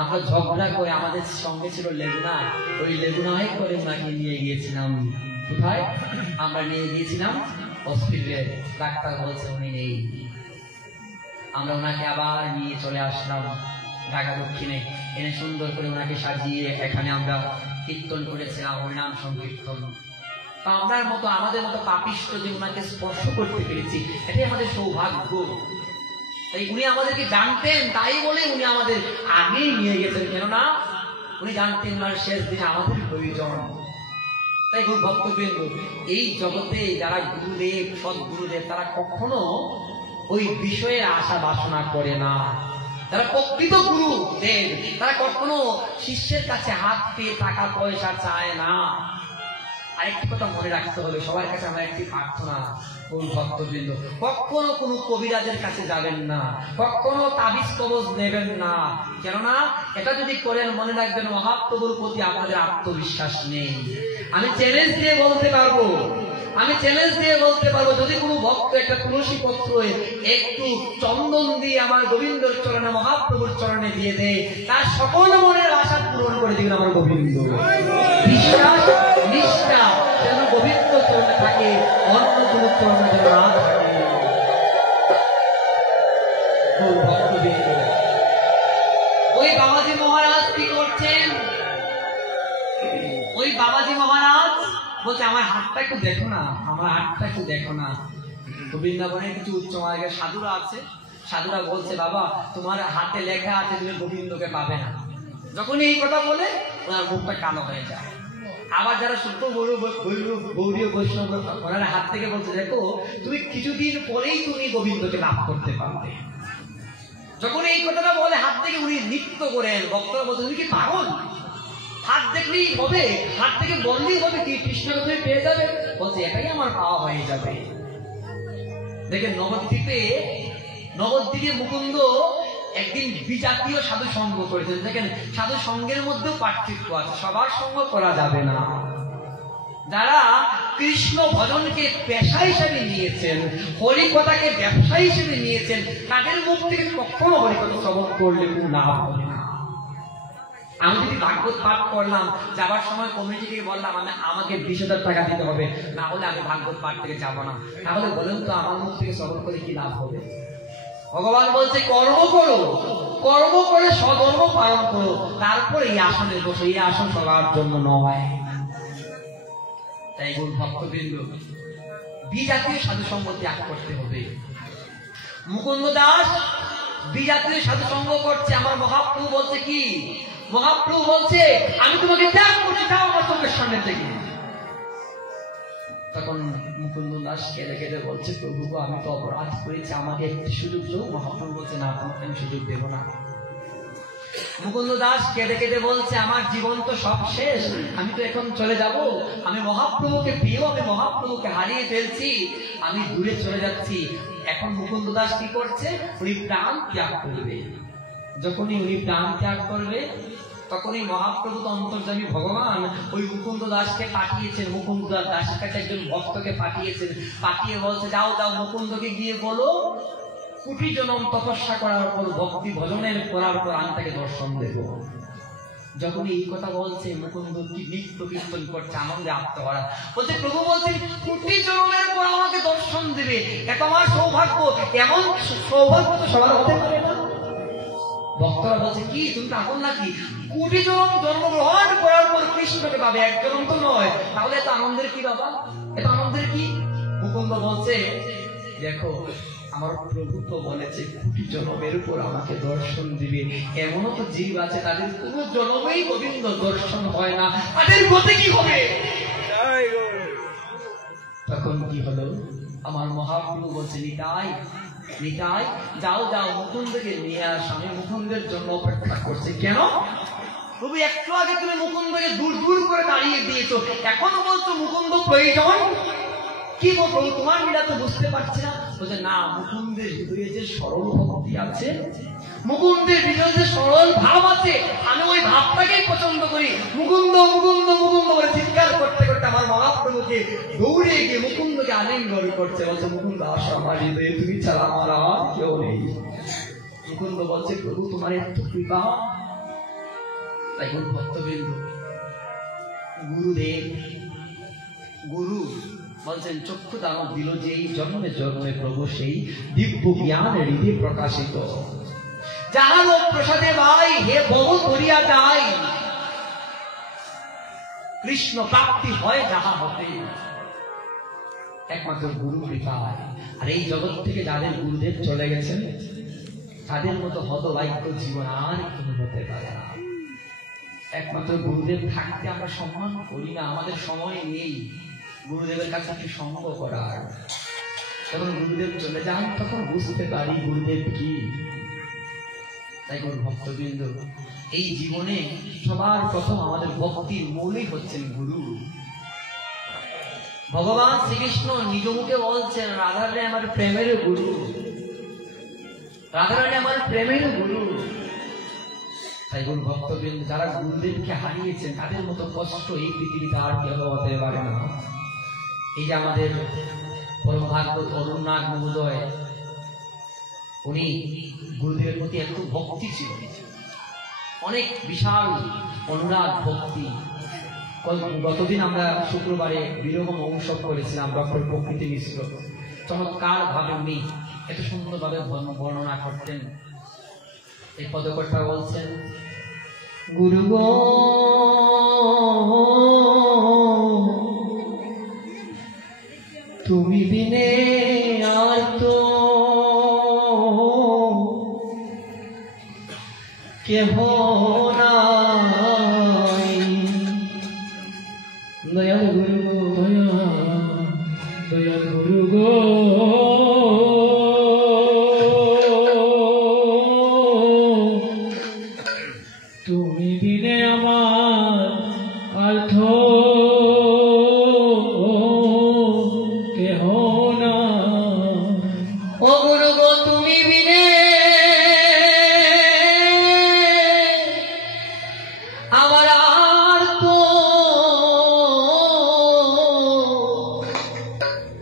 আমরা ঝগড়া করে, আমাদের সঙ্গে ছিল লেগুনা, ওই লেগুনায় করে ওনাকে নিয়ে গিয়েছিলাম। কোথায়? আমরা নিয়ে গিয়েছিলাম হসপিটালে। ডাক্তার বলছে উনি নেই। আমরা ওনাকে আবার নিয়ে চলে আসলাম ঢাকা দক্ষিণে, এনে সুন্দর করে ওনাকে সাজিয়ে এখানে আমরা কীর্তন করেছিলাম, হরিনাম সংকীর্তন। আমাদের মতো পাপিষ্ঠ যে ওনাকে স্পর্শ করতে পেরেছি, এটাই আমাদের সৌভাগ্য। তাই উনি আমাদেরকে জানতেন, তাই বলে উনি আমাদের আগেই নিয়ে গেছেন। কেননা উনি জানতেন উনার শেষ দিনে আমাদের প্রয়োজন। তাই ভক্তবৃন্দ, এই জগতে যারা গুরুদেব, সদ্গুরুদেব, তারা কখনো ওই বিষয়ে আশা বাসনা করে না। যারা প্রকৃত গুরু দেব, তারা কখনো শিষ্যের কাছে হাত পেয়ে টাকা পয়সা চায় না। আরেকটি কথা মনে রাখতে হবে, সবার কাছে আমার একটি প্রার্থনা, ভক্তবৃন্দ, কখনো কোনো কবিরাজের কাছে যাবেন না, কখনো তাবিজ কবজ নেবেন না। কেননা এটা যদি করেন, মনে রাখবেন মহাপ্রভুর প্রতি আপনাদের আত্মবিশ্বাস নেই। আমি চ্যালেঞ্জ দিয়ে বলতে পারবো, যদি কোনো ভক্ত একটা তুলসী পত্র একটু চন্দন দিয়ে আমার গোবিন্দর চরণে, মহাপ্রভুর চরণে দিয়ে দেয়, তার সকল মনের আশা পূরণ করে দিবেন আমার গোবিন্দ। বিশ্বাস নিষ্ঠা যেন গোবিন্দ চরণে থাকে, অন্য কোনো চরণে যেন না থাকে। ভক্তবৃন্দ, ওই বাবাজি মহারাজ কি করছেন? ওই বাবাজি মহারাজ বলছে, আমার হাতটা একটু দেখো না, আমার হাতটা একটু দেখো না। তো বৃন্দাবনে কিছু উচ্চ মার্গের সাধুরা আছে, সাধুরা বলছে, বাবা তোমার হাতে লেখা আছে তুমি গোবিন্দকে পাবে না। যখন এই কথা বলে ওনার মুখটা কালো হয়ে যায়। আবার যারা শুদ্ধ গৌরীয় বৈষ্ণব, ওনার হাত থেকে বলছে, দেখো তুমি কিছুদিন পরেই তুমি গোবিন্দকে লাভ করতে পারবে। যখন এই কথাটা বলে হাত থেকে উনি নৃত্য করেন, ভক্তরা বলছে, তুমি কি পাগল? হাত দেখলেই হবে, হাত থেকে বললেই হবে কি কৃষ্ণকে তুমি পেয়ে যাবে? বলছে, এটাই আমার পাওয়া হয়ে যাবে। দেখেন, নবদ্বীপে মুকুন্দ একদিন বিজাতীয় সাধু সঙ্গ করেছেন। দেখেন, সাধু সঙ্গের মধ্যেও পার্থক্য আছে, সবার সঙ্গ করা যাবে না। যারা কৃষ্ণ ভজনকে পেশা হিসেবে নিয়েছেন, হরিকথাকে ব্যবসা হিসেবে নিয়েছেন, তাদের মুখ থেকে কখনো হরিকথা শ্রবণ করলে না হবে না। আমি যদি ভাগবত পাঠ করলাম, যাবার সময় কমিটি থেকে বললাম আমাকে 20,000 টাকা দিতে হবে, না হলে আমি ভাগবত পাঠ থেকে যাবো না, তাহলে বলেন তো আমার মুখ থেকে শ্রবণ করে কি লাভ হবে? ভগবান বলছে, কর্ম করো, কর্ম করে সধর্ম পালন করো, তারপরে এই আসনে বসো। এই আসন সবার জন্য নয়। তাই ভক্তবৃন্দ, বিজাতীয় সাধু সঙ্গ ত্যাগ করতে হবে। মুকুন্দ দাস বিজাতীয় সাধু সঙ্গ করছে। আমার মহাপ্রভু বলছে কি? মহাপ্রভু বলছে, আমি তোমাকে ত্যাগ করছি, যাও আমার চোখের সামনে থেকে। তখন মুকুন্দ দাস কেঁদে কেঁদে বলছে, প্রভু আমি তো অপরাধ করেছি, আমাকে একটি সুযোগ দাও। মহাপ্রভু বলছে, না, তোমাকে আমি সুযোগ দেব না। মুকুন্দ দাস কেঁদে কেঁদে বলছে, আমার জীবন তো সব শেষ, আমি তো এখন চলে যাব। আমি মহাপ্রভুকে পেয়েও আমি মহাপ্রভুকে হারিয়ে ফেলছি, আমি দূরে চলে যাচ্ছি। এখন মুকুন্দ দাস কি করছে? উনি প্রাণ ত্যাগ করবে। যখনই উনি প্রাণ ত্যাগ করবে, তখনই মহাপ্রভু তো অন্তর্যামী ভগবান ওই মুকুন্দ দাসকে পাঠিয়েছেন। মুকুন্দ দাসের কাছে একজন ভক্তকে পাঠিয়েছেন, পাঠিয়ে বলছে, যাও যাও মুকুন্দকে গিয়ে বলো, কোটি জনম তপস্যা করার পর, ভক্তি ভজনের করার পর আমি তাকে দর্শন দেব। যখন এই কথা বলছে, মুকুন্দ কি নৃত্য কীর্তন করছে, আনন্দে আত্মহারা। বলছে, প্রভু বলছেন, কোটি জনমের পর আমাকে দর্শন দেবে, এত আমার সৌভাগ্য, এমন সৌভাগ্য তো সবার হতে পারে না। ভক্তরা বলছে, কি তুমি পাগল নাকি? কোটি জনম জন্মগ্রহণ করার পর কৃষ্ণকে পাবে, এক জনম তো নয়, তাহলে এত আনন্দের কি বাবা? এত আনন্দের কি? মুকুন্দ বলছে, দেখো আমার প্রভু তো বলেছে কোটি জনমের উপর আমাকে দর্শন দিবে। এমনও তো জীব আছে তাদের কোন জনমেই গোবিন্দ দর্শন হয় না, তাদের গতি কি হবে? তখন কি হলো? আমার মহাপ্রভু বলছে, নিতাই নিতাই, যাও যাও মুকুন্দকে নিয়ে আস, আমি মুকুন্দের জন্য অপেক্ষা করছি। কেন প্রভু? একটু আগে তুমি মুকুন্দকে দূর দূর করে দাঁড়িয়ে দিয়েছো, এখনো বলছো মুকুন্দ প্রয়োজন। কি বলবো, তোমার মিলা তো বুঝতে পারছি না। বলছে, না, মুকুন্দের হৃদয়ে যে সরল ভক্তি আছে, মুকুন্দের হৃদয়ে যে সরল ভাব আছে, আমি ওই ভাবটাকেই পছন্দ করি। মুকুন্দ মুকুন্দ মুকুন্দ বলে চিৎকার করতে করতে আমার মহাপ্রভুকে দৌড়ে গিয়ে মুকুন্দকে আলিঙ্গন করছে। বলছে, মুকুন্দ আসো আমার হৃদয়ে, তুমি ছাড়া আমার আর কেউ নেই। মুকুন্দ বলছে, প্রভু তোমার এত কৃপা। তাই ভক্তবৃন্দ, গুরুদেব গুরু বলছেন, চক্ষু দানব দিল যেই, জন্মে জন্মে প্রভু সেই, দিব্য জ্ঞান হৃদয়ে প্রকাশিত। যাহা লোক প্রসাদে ভাই, হে বহু করিয়া যায়, কৃষ্ণ প্রাপ্তি হয় যাহা হতে, একমাত্র গুরু কৃপায়। আর এই জগৎ থেকে যাদের গুরুদেব চলে গেছেন, তাদের মতো হতভাগ্য জীবন আর কেউ হতে পারে না। একমাত্র গুরুদেব থাকতে আমরা সম্মান করি না, আমাদের সময় নেই গুরুদেবের কাছে একটু সঙ্গ করার। যখন গুরুদেব চলে যান তখন বুঝতে পারি গুরুদেব কি। তাই গুরু ভক্তবৃন্দ, এই জীবনে সবার প্রথম আমাদের ভক্তির মূলই হচ্ছেন গুরু। ভগবান শ্রীকৃষ্ণ নিজ মুখে বলছেন, রাধারানী আমার প্রেমের গুরু, রাধারানী আমার প্রেমের গুরু। তাই গুরু ভক্তবৃন্দ, যারা গুরুদেবকে হারিয়েছেন তাদের মতো কষ্ট এই পৃথিবীতে আর কেউ হতে পারে না। এই যে আমাদের পরম ভাগবত অরুণনাথ মহোদয়, উনি গুরুদেবের প্রতি এত ভক্তি ছিল, অনেক বিশাল অনুরাগ ভক্তি। গতদিন আমরা শুক্রবারে বিরোহম উৎসব করেছিলাম ডক্টর প্রকৃতি মিশ্র। চমৎকার ভাবে উনি এত সুন্দরভাবে বর্ণনা করতেন। এই পদকর্তা বলছেন, গুরু গো তুমি বিনে আর তো কেহ নাই। দয়াল গুরু গো, দয়াল গুরু গো, তুমি বিনে আমার অর্থ কেহ না। ও গুরু গো তুমি বিনে আমার অর্থ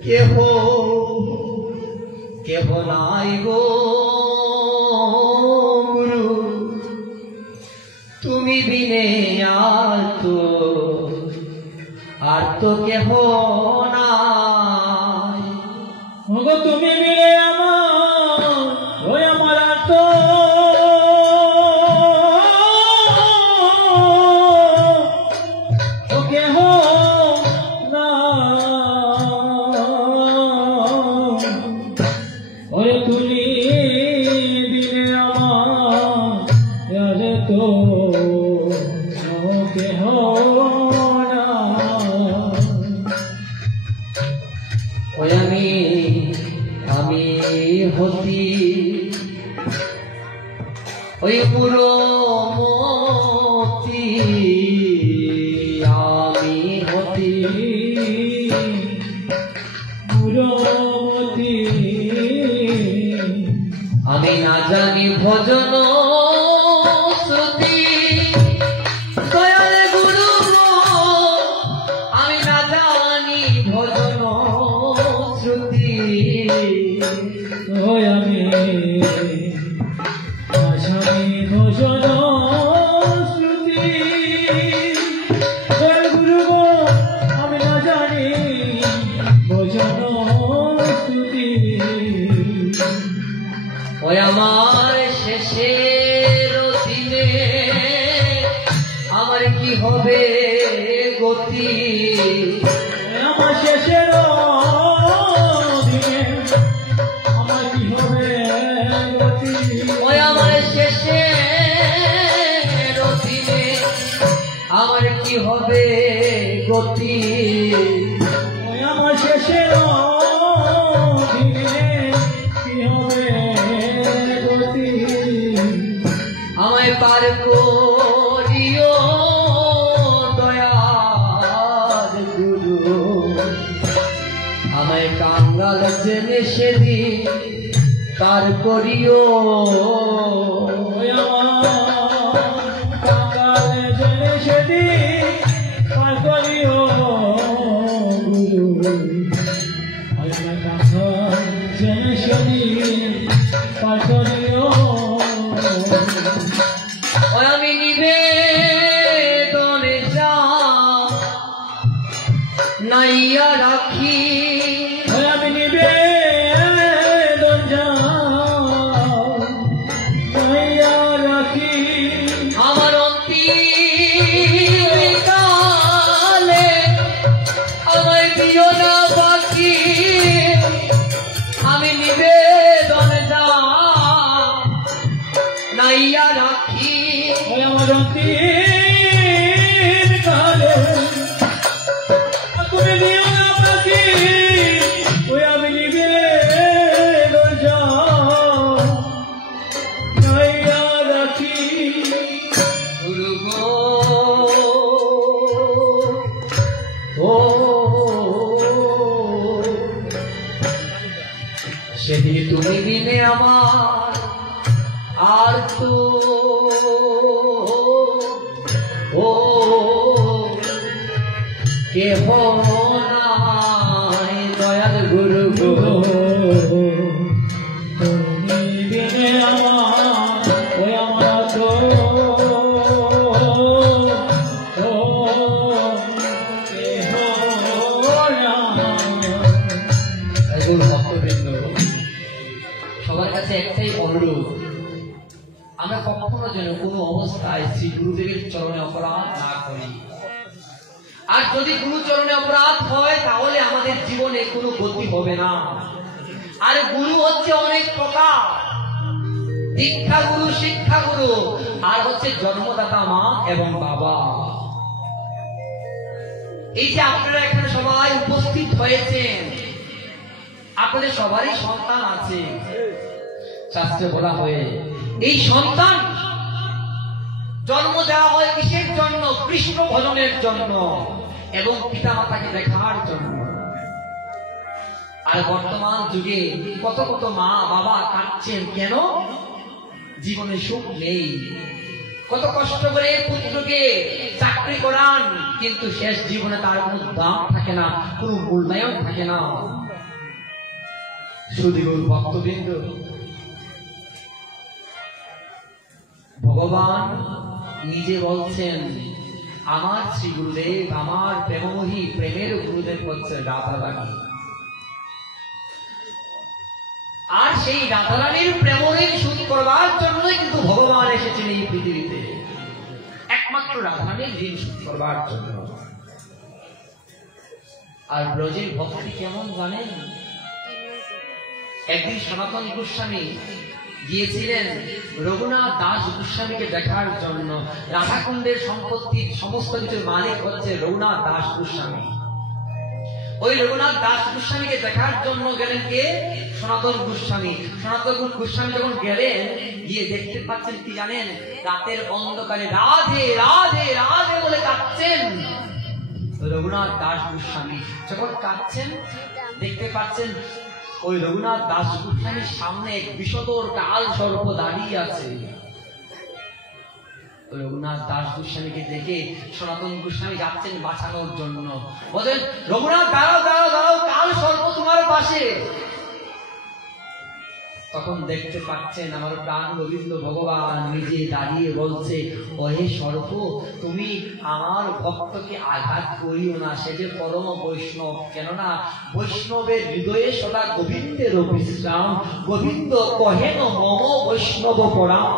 কেহ কেহ নাই গো গুরু, তুমি বিনে আর তো কেহ নাই। ওগো তুমি বিনে আমার, ওই আমার আর তো কেহ নাই। ওরে তুমি বিনে আমার আর তো কেহ নাই। ওই আমি হতি ওই পুরো মতি, আমি হতি পুরো মতি। আমি না জানি ভজন শ্রুতি, দয়াল গুরু আমি না জানি ভজন শ্রুতি। ওই আমি ভজন শ্রুতি, দয়াল গুরু আমি না জানি ভজন শ্রুতি। ওই আমার শেষের দিনে আমার কি হবে গতি, আমার শেষের দিনে আমার কি হবে গতি। ওই আমার শেষের দিনে আমার কি হবে গতি, ওই আমার শেষের দিনে কি হবে গতি। আমায় পার করিও দয়াল গুরু, আমায় কাঙ্গাল জেনে সেদিন পার করিও। কাঙ্গাল জেনে সেদিন পার করিও গুরু, কাঙ্গাল জেনে সেদিন পার করিও। আমি নিবেদনে যা নাইয়া রাখি, আমি নিবেদন যা নাইয়া রাখি। আমার অন্তিমকালে আমার দিও না বাকি, আমি নিবেদন যা গো ও সেদিন তুমি বিনে আমার আর তো ও কেহ নাই দয়াল গুরু গো তুমি বিনে আমার ওই আমার তো সবার কাছে একটাই অনুরোধ, আমরা কখনো যেন কোনো অবস্থায় শ্রী গুরুদেবের চরণে অপরাধ না করি। আর যদি গুরু চরণে অপরাধ হয় তাহলে আমাদের জীবনে কোনো গতি হবে না। আর গুরু হচ্ছে অনেক প্রকার, দীক্ষা গুরু, শিক্ষা গুরু, আর হচ্ছে জন্মদাতা মা এবং বাবা। এই যে আপনারা এখানে সবাই উপস্থিত হয়েছেন, আপনাদের সবারই সন্তান আছে। শাস্ত্রে বলা হয় এই সন্তান জন্ম দেওয়া হয় কিসের জন্য? কৃষ্ণ ভজনের জন্য এবং পিতা মাতাকে দেখার জন্য। আর বর্তমান যুগে কত কত মা বাবা কাঁদছেন, কেন? জীবনে সুখ নেই। কত কষ্ট করে পুত্রকে চাকরি করান, কিন্তু শেষ জীবনে তার কোনো দাম থাকে না, কোনো মূল্যায়ন থাকে না। সুদীগুর ভক্তবৃন্দ, ভগবান নিজে বলছেন আমার শ্রী গুরুদেব, আমার প্রেমময়ী প্রেমের গুরুদেব হচ্ছে রাধারানী। আর সেই রাধারানীর প্রেমের সুদ করবার জন্যই কিন্তু ভগবান এসেছেন এই পৃথিবীতে, একমাত্র রাধারানীর ঋণ সুদ করবার জন্য। আর ব্রজের ভক্তি কেমন জানেন? একদিন সনাতন গোস্বামী গিয়েছিলেন রঘুনাথ দাস গোস্বামীকে দেখার জন্য। রাধাকুণ্ডের সম্পত্তির সমস্ত কিছুর মালিক হচ্ছে রঘুনাথ দাস গোস্বামী। ওই রঘুনাথ দাস গোস্বামীকে দেখার জন্য গেলেন কে? সনাতন গোস্বামী। সনাতন গোস্বামী যখন গেলেন, গিয়ে দেখতে পাচ্ছেন কি জানেন? রাতের অন্ধকারে রাধে রাধে রাধে বলে কাঁদছেন রঘুনাথ দাস গোস্বামী। যখন কাঁদছেন দেখতে পাচ্ছেন ওই রঘুনাথ দাস গোস্বামীর সামনে এক বিষধর কাল সর্প দাঁড়িয়ে আছে। রঘুনাথ দাস গোস্বামীকে দেখে সনাতন গোস্বামী যাচ্ছেন বাঁচানোর জন্য। বলেন, রঘুনাথ দাঁড়াও দাঁড়াও দাঁড়াও, কাল সর্প তোমার পাশে। তখন দেখতে পাচ্ছেন আমার প্রাণ গোবিন্দ ভগবান নিজে দাঁড়িয়ে বলছে, ওহে সর্প, তুমি আমার ভক্তকে আঘাত করিও না, সে যে পরম বৈষ্ণব। কেননা বৈষ্ণবের হৃদয়ে সদা গোবিন্দের বিশ্রাম, গোবিন্দ কহেন মম বৈষ্ণব পরাম।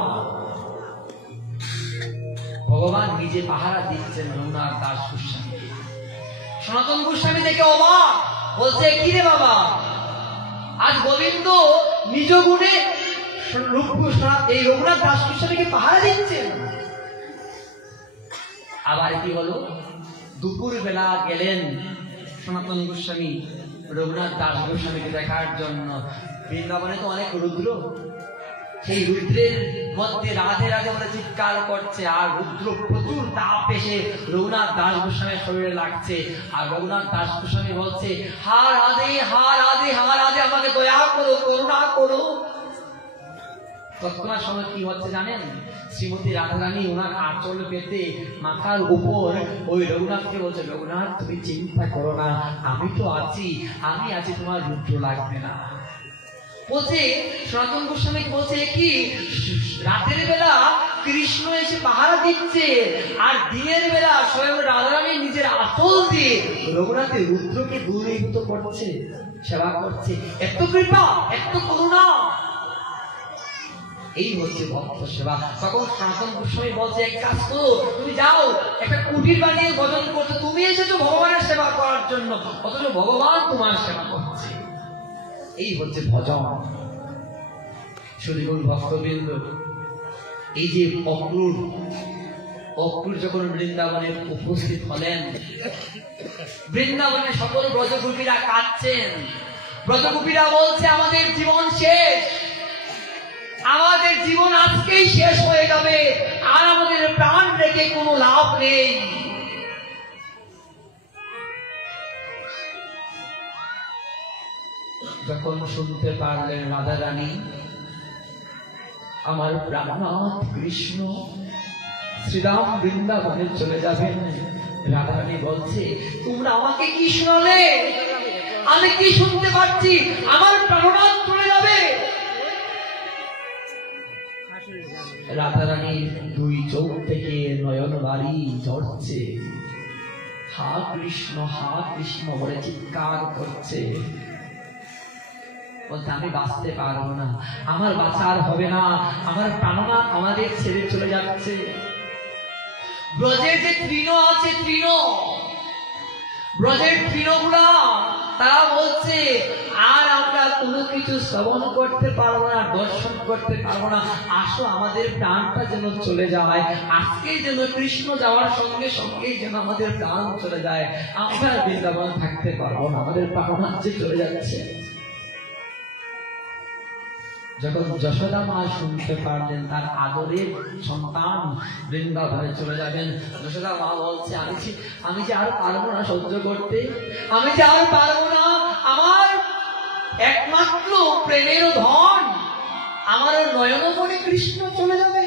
ভগবান নিজে পাহারা দিচ্ছেন রঘুনাথ দাস গোস্বামীকে। সনাতন গোস্বামী দেখে অবাক, বলছে, কি রে বাবা, আজ গোবিন্দ নিজ গুণে এই রঘুনাথ দাস গোস্বামীকে পাহারা দিচ্ছেন। আবার কি হলো? দুপুর বেলা গেলেন সনাতন গোস্বামী রঘুনাথ দাস গোস্বামীকে দেখার জন্য। বৃন্দাবনে তো অনেক রুদ্র, সেই রুদ্রের মধ্যে রাধে রাধে বলে চিৎকার করছে, আর রুদ্র প্রচুর তাপ এসে রঘুনাথ দাস গোস্বামীর শরীরে লাগছে। আর রঘুনাথ দাস গোস্বামী বলছে, হা রাধে হা রাধে হা রাধে, আমাকে দয়া করো, করুণা করো। তৎক্ষণাৎ সময় কি হচ্ছে জানেন? শ্রীমতী রাধারানী ওনার আঁচল পেতে মাথার উপর ওই রঘুনাথকে বলছে, রঘুনাথ তুমি চিন্তা করো না, আমি তো আছি, আমি আছি, তোমার রুদ্র লাগবে না। বলছে সনাতন গোস্বামী বলছে, কি রাতের বেলা কৃষ্ণ এসে পাহারা দিচ্ছে, আর দিনের বেলা স্বয়ং রাধারানী নিজের আঁচল দিয়ে রঘুনাথের রুদ্রকে দূরীভূত করছে, সেবা করছে। এত কৃপা, এত করুণা, এই হচ্ছে ভক্ত সেবা। তখন সনাতন গোস্বামী বলছে, এক কাজ করো, তুমি যাও একটা কুটির বানিয়ে ভজন করতে, তুমি এসেছো ভগবানের সেবা করার জন্য, অথচ ভগবান তোমার সেবা করছে। এই হচ্ছে ভজন। সুদীগুণ ভক্তবৃন্দ, এই যে অক্রূর যখন বৃন্দাবনে উপস্থিত হলেন, বৃন্দাবনের সকল ব্রজগোপীরা কাঁদছেন। ব্রজগোপীরা বলছে, আমাদের জীবন শেষ, আমাদের জীবন আজকেই শেষ হয়ে যাবে, আর আমাদের প্রাণ রেখে কোনো লাভ নেই। যখন শুনতে পারলেন রাধা রানী আমার প্রাণনাথ কৃষ্ণ শ্রীরাম বৃন্দাবনে চলে যাবেন, রাধা রানী বলছে, তোমরা আমাকে কি শোনালে? আমি কি শুনতে পাচ্ছি? আমার প্রাণনাথ চলে যাবে। রাধা রানীর দুই চোখ থেকে নয়ন বাড়ি ঝরছে, হা কৃষ্ণ বলে চিৎকার করছে, বলতে আমি বাঁচতে পারবো না, আমার বাঁচার হবে না, আমার প্রাণনাথ আমাদের ছেড়ে চলে যাচ্ছে। ব্রজের যে তৃণ আছে, ব্রজের তৃণগুলা তারা বলছে আর আমরা কোনো কিছু শ্রবণ করতে পারবো না, দর্শন করতে পারবো না, আসো আমাদের প্রাণটা যেন চলে যায়, আজকেই যেন কৃষ্ণ যাওয়ার সঙ্গে সঙ্গেই যেন আমাদের প্রাণ চলে যায়, আমরা বৃন্দাবন থাকতে পারবো না, আমাদের প্রাণনাথ যে চলে যাচ্ছে। যখন যশোদা মা শুনতে পারলেন তার আদরের সন্তান বৃন্দাবনে চলে যাবেন, যশোদা মা বলছে, আমি যে আর পারবো না সহ্য করতে, আমি যে আর পারবো না, আমার একমাত্র প্রেমের ধন আমার নয়নমণি কৃষ্ণ চলে যাবে।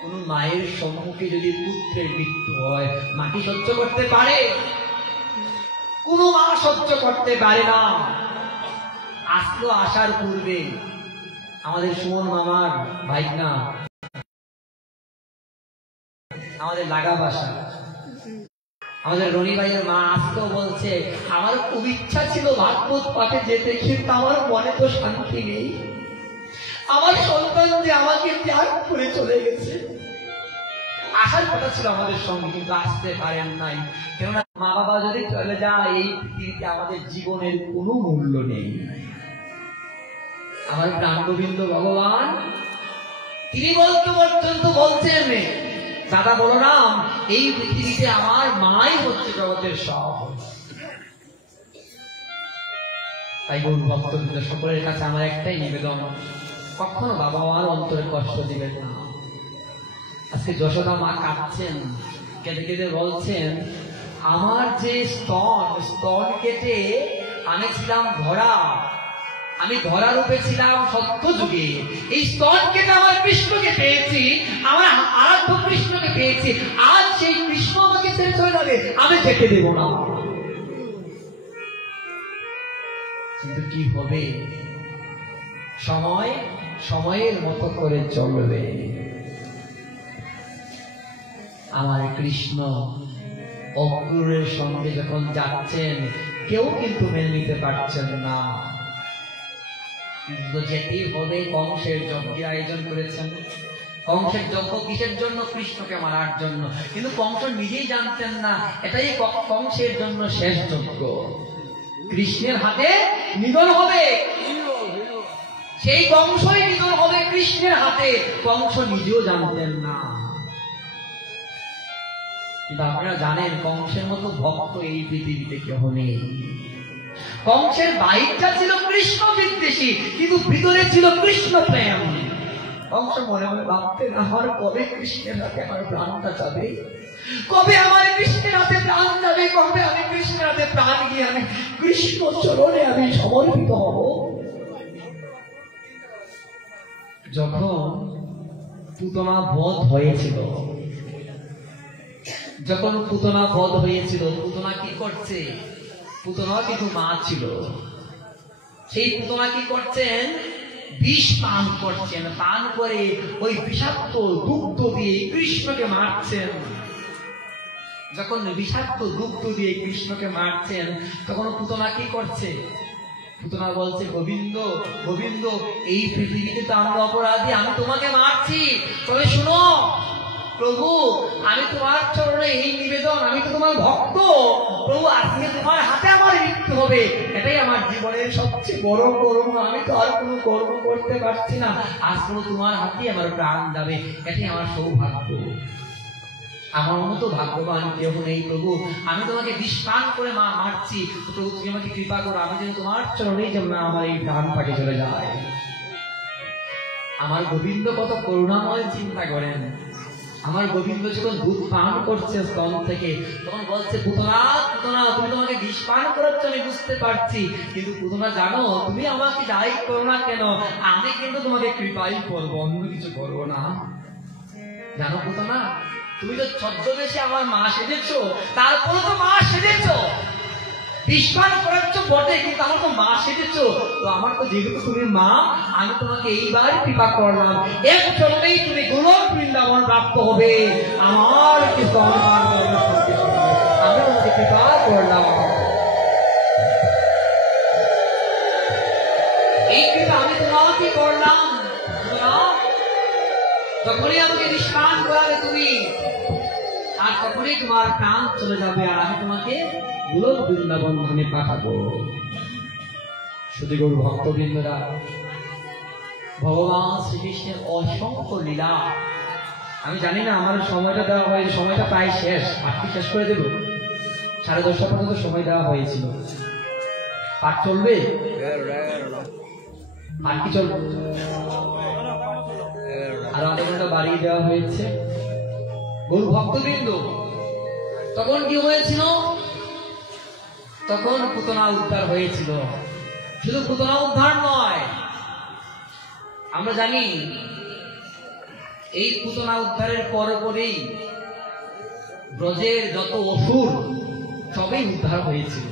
কোন মায়ের সম্মুখে যদি পুত্রের মৃত্যু হয়, মা কি সহ্য করতে পারে? কোন মা সহ্য করতে পারে না। আসলো, আসার পূর্বে আমাদের সুমন মামার ভাইনা, আমাদের লাগা বাসা, আমাদের রনি ভাইয়ের মা আসতো, বলছে আমার খুব ইচ্ছা ছিল ভাগবত পাঠে যেতে, কিন্তু আমার মনে তো শান্তি নেই, আমার সন্তান যে আমাকে ত্যাগ করে চলে গেছে। আসার কথা ছিল আমাদের সঙ্গে, কিন্তু আসতে পারেন নাই, কেননা মা বাবা যদি চলে যায় এই পৃথিবীতে আমাদের জীবনের কোনো মূল্য নেই। আমার প্রাণ গোবিন্দ ভগবান তিনি বলতে পর্যন্ত বলছেন, দাদা বলরাম, এই পৃথিবীতে আমার মাই হচ্ছে জগতের সব। তাই গৌর ভক্তবৃন্দ সকলের কাছে আমার একটাই নিবেদন, কখনো বাবা মার অন্তরে কষ্ট দিবেন না। আজকে যশোদা মা কাঁদছেন, কেঁদে কেঁদে বলছেন, আমার যে স্তন কেটে আমি ছিলাম ধরা, আমি ধরা রূপে ছিলাম সত্য যুগে, এই স্তন কেটে আমার কৃষ্ণকে পেয়েছি, আমার আরাধ্য কৃষ্ণকে পেয়েছি, আজ সেই কৃষ্ণ আমাকে ছেড়ে চলে যাবে, আমি যেতে দেব না। কিন্তু কি হবে? সময়ের মতো করে চলবে। আমার কৃষ্ণ অক্রূরের সঙ্গে যখন যাচ্ছেন, কেউ কিন্তু মেনে নিতে পারছেন না, কিন্তু যেতেই হবে। কংসের যজ্ঞের আয়োজন করেছেন। কংসের যজ্ঞ কিসের জন্য? কৃষ্ণকে মারার জন্য। কিন্তু কংস নিজেই জানতেন না এটাই কংসের জন্য শেষ যজ্ঞ, কৃষ্ণের হাতে নিধন হবে, সেই কংসই নিধন হবে কৃষ্ণের হাতে। কংস নিজেও জানতেন না, কিন্তু আপনারা জানেন কংসের মতো ভক্ত এই পৃথিবীতে কেউ নেই। কংসের বাইরটা ছিল কৃষ্ণ বিদ্বেষী, কিন্তু ভিতরে ছিল কৃষ্ণ প্রেম। কংস মনে মনে ভাবতেন, আমার কবে কৃষ্ণের হাতে আমার প্রাণটা যাবে, কবে আমার কৃষ্ণের হাতে প্রাণ যাবে, কবে আমি কৃষ্ণের হাতে প্রাণ গিয়ে আমি কৃষ্ণ চরণে আমি সমর্পিত হব। যখন পুতনা বধ হয়েছিল, পুতনা কি করছে? পুতনা কিন্তু মা ছিল, সেই পুতনা কি করছেন? বিষ পান করছেন, পান করে ওই বিষাক্ত দুগ্ধ দিয়ে কৃষ্ণকে মারছেন। যখন বিষাক্ত দুগ্ধ দিয়ে কৃষ্ণকে মারছেন, তখন পুতনা কি করছে? পুতনা বলছে, গোবিন্দ গোবিন্দ, এই পৃথিবীতে তো আমরা অপরাধী, আমি তোমাকে মারছি, তবে শুনো প্রভু, আমি তোমার চরণে এই নিবেদন, আমি তো তোমার ভক্ত প্রভু, আজকে তোমার হাতে আমার মৃত্যু হবে, এটাই আমার জীবনের সবচেয়ে বড় কর্ম, আমি তো আর কোনো কর্ম করতে পারছি না, আজকে তোমার হাতে আমার প্রাণ যাবে, এটাই আমার সৌভাগ্য। আমার মতো ভাগ্যবান কেউ নেই প্রভু, আমি তোমাকে বিস্পান করে মারছি, প্রভু তুমি আমাকে কৃপা করো, আমি যেন তোমার চরণেই যেন আমার এই প্রাণ পাকে চলে যায়। আমার গোবিন্দ কত করুণাময়, চিন্তা করেন। আমার গোবিন্দ যখন দুধ পান করছে স্তন থেকে, তখন বলছে পুতনা, পুতনা তুমি তোমাকে বিষ পান করাচ্ছ আমি বুঝতে পারছি, কিন্তু পুতনা জানো তুমি আমাকে যাই করো না কেন, আমি কিন্তু তোমাকে কৃপাই করবো, অন্য কিছু করবো না। জানো পুতনা, তুমি তো ছদ্মবেশে আমার মা সেজেছো, তারপরে তো মা সেজেছো, বিস্মান করাচ্ছ বটে, কিন্তু আমার তো মা সেজেছো, তো আমার তো যেহেতু তুমি মা, আমি তোমাকে এইবার কৃপা করলাম, এক জন্মেই তুমি গোলক বৃন্দাবন প্রাপ্ত হবে, আমার কিছু আমি তোমাকে কৃপা করলাম। এই কৃপা আমি তোমাকে করলাম, যখনই আমাকে বিস্মান করাবে তুমি, আর তখনই তোমার প্রাণ চলে যাবে, আর আমি তোমাকে গোলক বৃন্দাবন ধামে পাঠাবো। শুধু গরু ভক্তবৃন্দরা, ভগবান শ্রীকৃষ্ণের অসংখ্য লীলা, আমি জানি না আমার সময়টা দেওয়া হয়েছে, সময়টা প্রায় শেষ, পাঠটি শেষ করে দেব, 10:30 পর্যন্ত সময় দেওয়া হয়েছিল। পাঠ চলবে, পাঠ কি চলবে? আর আধা ঘন্টা বাড়িয়ে দেওয়া হয়েছে। গরু ভক্তবৃন্দ, তখন কি হয়েছিল? তখন পুতনা উদ্ধার হয়েছিল। শুধু পুতনা উদ্ধার নয়, আমরা জানি এই পুতনা উদ্ধারের পরপরেই ব্রজের যত অসুর সবই উদ্ধার হয়েছিল।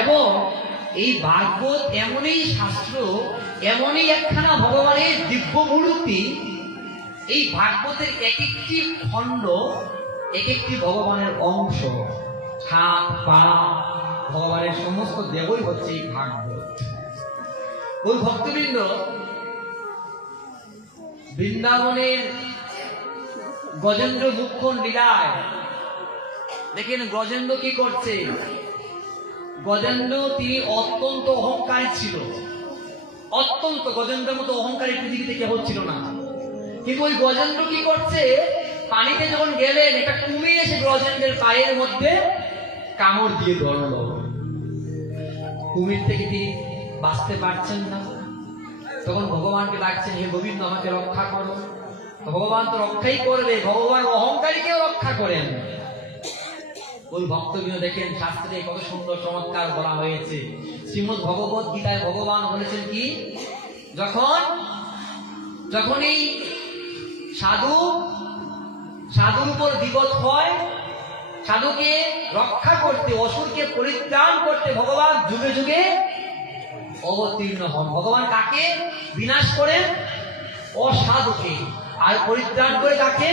এবং এই ভাগবত এমনই শাস্ত্র, এমনই একখানা ভগবানের দিব্য মূর্তি, এই ভাগবতের এক একটি খণ্ড এক একটি ভগবানের অংশ, হাত পা ভগবানের সমস্ত দেবই হচ্ছে এই ভাগবত। ওই ভক্তবৃন্দ, বৃন্দাবনের গজেন্দ্র মুখ্য লীলায় দেখেন গজেন্দ্র কি করছে। গজেন্দ্র তিনি অত্যন্ত অহংকারী ছিল, অত্যন্ত, গজেন্দ্রের মতো অহংকারী পৃথিবীতে কেউ ছিল না। কিন্তু ওই গজেন্দ্র কি করছে, পানিতে যখন গেলেন একটা কুমির এসে গজেন্দ্রের পায়ের মধ্যে কামড় দিয়ে ধরল। কুমির থেকে তিনি বাঁচতে পারছেন না, তখন ভগবানকে ডাকছেন, হে গোবিন্দ আমাকে রক্ষা করো। ভগবান তো রক্ষাই করবে, ভগবান অহংকারীকেও রক্ষা করেন। ওই ভক্তবৃন্দ দেখেন শাস্ত্রে কত সুন্দর চমৎকার বলা হয়েছে। শ্রীমদ্ ভগবত গীতায় ভগবান বলেছেন কি, যখন এই সাধুর উপর বিপদ হয়, সাধুকে রক্ষা করতে, অসুরকে পরিত্রাণ করতে ভগবান যুগে যুগে অবতীর্ণ হন। ভগবান কাকে বিনাশ করেন? অসাধুকে। আর পরিত্রাণ করে কাকে?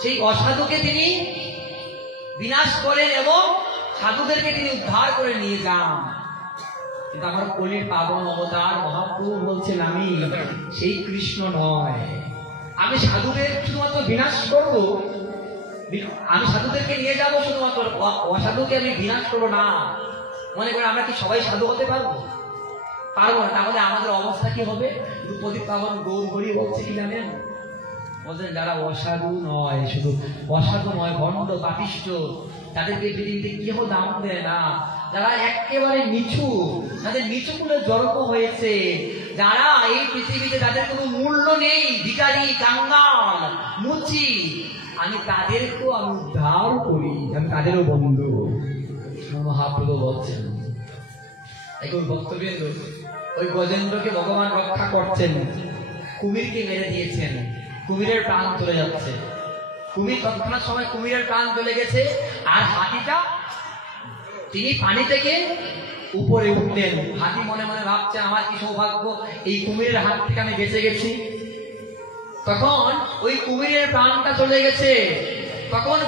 সেই অসাধুকে তিনি বিনাশ করেন এবং সাধুদেরকে তিনি উদ্ধার করে নিয়ে যান। কিন্তু আমার কলির পাবন অবতার মহাপ্রভু বলছেন, আমি সেই কৃষ্ণ নয়, আমি সাধুদের শুধুমাত্র বিনাশ করব, আমি সাধুদেরকে নিয়ে যাব শুধুমাত্র, অসাধুকে আমি বিনাশ করবো না। মনে করেন আমরা কি সবাই সাধু হতে পারবো? পারবো না। তাহলে আমাদের অবস্থা কি হবে? প্রদীপ পাবন গৌর হরি বলছে কি জানেন, বলছেন যারা অসাধু নয়, শুধু অসাধু নয়, ভণ্ড পাপিষ্ঠ, তাদেরকে পৃথিবীতে কেউ দাম দেয় না। যারা একেবারে নিচু, যাদের নিচু কুলে জন্ম হয়েছে, যারা এই পৃথিবীতে যাদের কোনো মূল্য নেই, ভিখারি, কাঙ্গাল, মুচি, আমি তাদেরকেও আমি উদ্ধার করি, আমি তাদেরও বন্ধু। মহাপ্রভু বলছেন। এখন ভক্তবৃন্দ, ওই গজেন্দ্রকে ভগবান রক্ষা করছেন, কুমিরকে মেরে দিয়েছেন, কুমিরের প্রাণ চলে যাচ্ছে। কুমির তৎক্ষণাৎ সময় কুমিরের প্রাণ চলে গেছে, আর হাতিটা তিনি পানি থেকে উপরে উঠলেন। হাতি মনে মনে ভাবছে, আমার কি সৌভাগ্য, এই কুমিরের হাত থেকে আমি বেঁচে গেছি। তখন ওই কুমিরের প্রাণটা চলে গেছে। তখন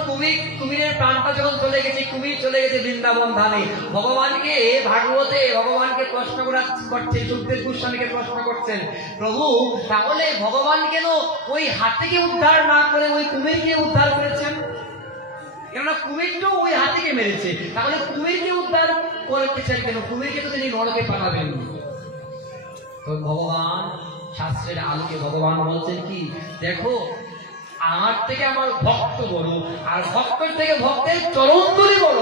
কুমিরের প্রাণটা যখন চলে গেছে, কুমির চলে গেছে বৃন্দাবন ধামে। ভগবানকে ভাগবতে ভগবানকে প্রশ্ন করছে, সুখদেব গোস্বামীকে প্রশ্ন করছেন, প্রভু তাহলে ভগবান কেন ওই হাতিকে উদ্ধার না করে ওই কুমিরকে উদ্ধার করেছেন? কেননা কুমিরটাও ওই হাতিকে মেরেছে, তাহলে কুমিরকে উদ্ধার করতেছেন কেন? কুমিরকে তো তিনি নরকে পাঠাবেন। ভগবান শাস্ত্রের আলোকে ভগবান বলছেন কি, দেখো আমার থেকে আমার ভক্ত বড়, আর ভক্তের থেকে ভক্তের চরণ ধরে বড়।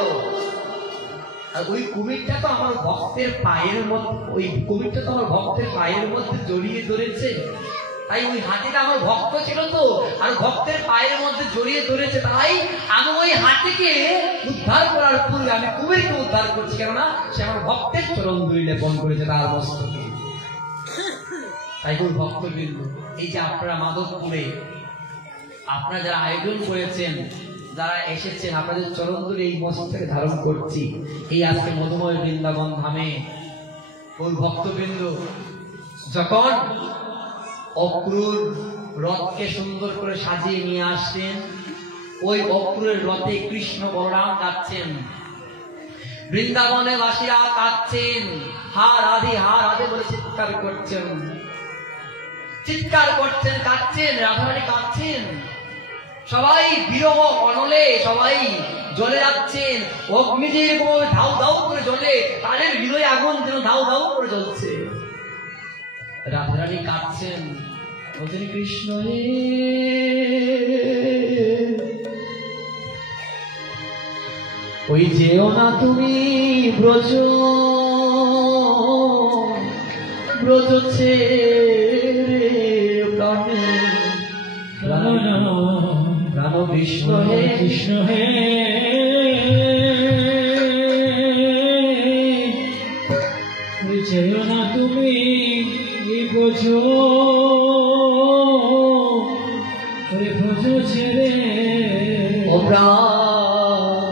আর ওই কুমিরটা তো আমার ভক্তের পায়ের মধ্যে, ওই কুমিরটা তো আমার ভক্তের পায়ের মধ্যে জড়িয়ে ধরেছে। তাই ওই হাতিটা আমার ভক্ত ছিল তো, আর ভক্তের পায়ের মধ্যে জড়িয়ে ধরেছে, তাই আমি ওই হাতিকে উদ্ধার করার পূর্বে আমি কুমিরকে উদ্ধার করছি, কেননা সে আমার ভক্তের চরণ ধুলি লেপন করেছে তার মস্তকে। তাই ওই ভক্তবৃন্দ, এই যে আপনারা মাধবপুরে আপনারা যারা আয়োজন করেছেন, যারা এসেছেন, আপনাদের চরণ ধরে এই মস্তকে ধারণ করছি এই আজকে মধুময় বৃন্দাবন ধামে। ওই ভক্তবৃন্দ যখন অক্রুর রথকে সুন্দর করে সাজিয়ে নিয়ে আসছেন, ওই অক্রুরের রথে কৃষ্ণ বলরাম যাচ্ছেন, বৃন্দাবনে বাসীরা কাঁদছেন, হা রাধে বলে চিৎকার করছেন, কাঁদছেন, রাধারানী কাঁদছেন, সবাই বিরহ অনলে সবাই জ্বলে যাচ্ছেন, অগ্নিদের ধাউ ধাউ করে জ্বলে, তাদের হৃদয়ে আগুন যেন ধাউ ধাউ করে জ্বলছে। রাধারানী কাঁদছেন, বলছেন কৃষ্ণ হে, ওই যেও না তুমি ব্রজ ছেড়ে প্রাণে, প্রাণ কৃষ্ণ হে, কৃষ্ণ হে, যেও না তুমি ব্রজ ছেড়ে, ও প্রাণ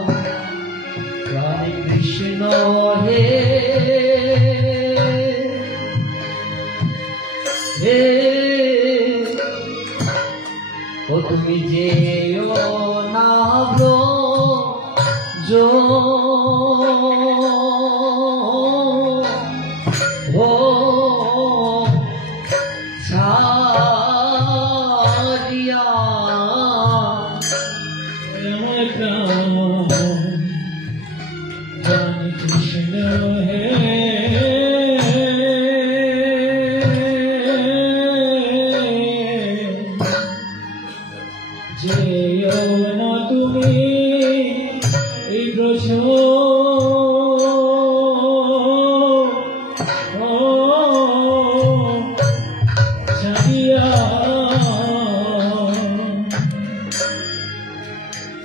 কৃষ্ণ হে, হে ও তুমি যেও না ব্রজ ও ছাড়িয়া, প্রাণ কৃষ্ণ হে, যেও না তুমি এই ব্রজ ছাড়িয়া,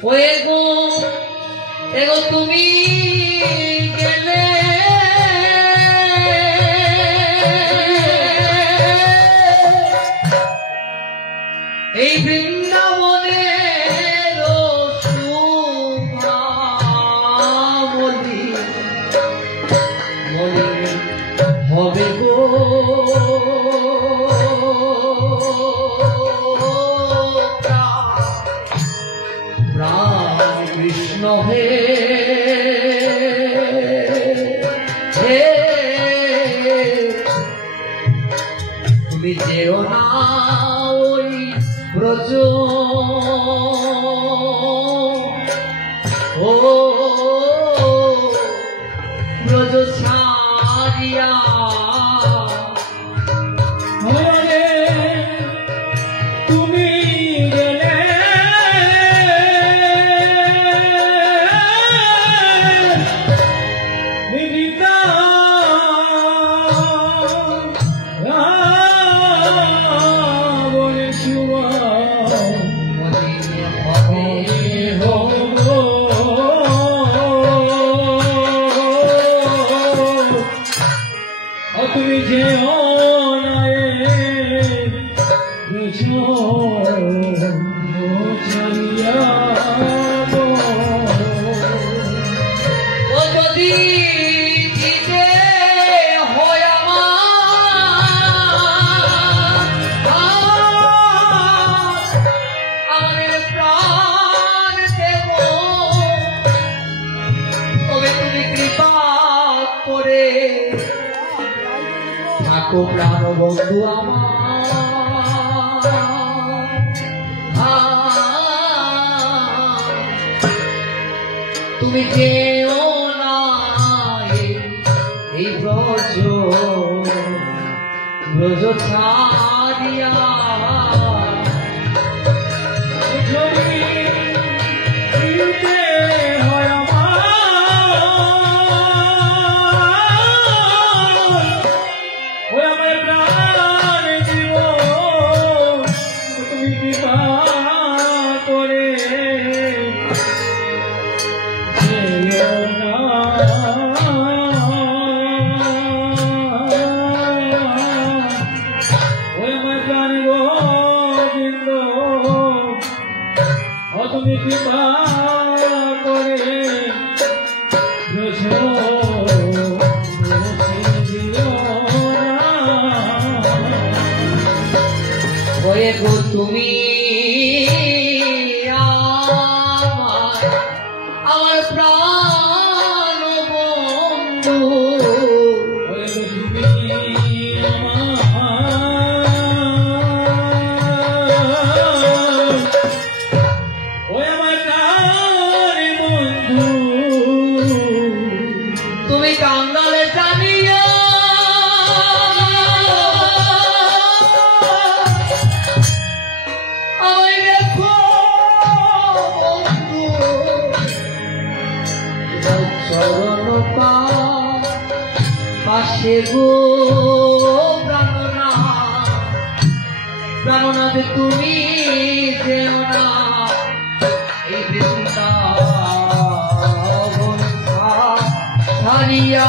ও এগো তুমি গেলে এই বৃন্দাবনের শুভামলি হবে গো, প্রাণ কৃষ্ণ হে, হে তুমি যেও না ওই ব্রজ ও ব্রজ ছাড়িয়া, তুমি গেলে তুমি যেও না ছাড়িয়া, ও যদি দিতে হয় আমাদের প্রাণ দেব, তবে তুমি কৃপা করে থাকো প্রাণ বন্ধু আমার, তুমি যেও না এই ব্রজ ছাড়িয়া, যদি দিতে হয় আমার কৃপা করে যেও না। ওই আমার প্রাণ গোবিন্দ, ও তুমি কৃপা করে ওরে গো তুমি আমার প্রাণ বন্ধু, ওরে গো তুমি আমার প্রাণ বন্ধু, তুমি কাঙ্গালে জানিয়া পাশে গো প্রাণনাথ তুমি যেও না এই বৃন্দাবন ছাড়িয়া।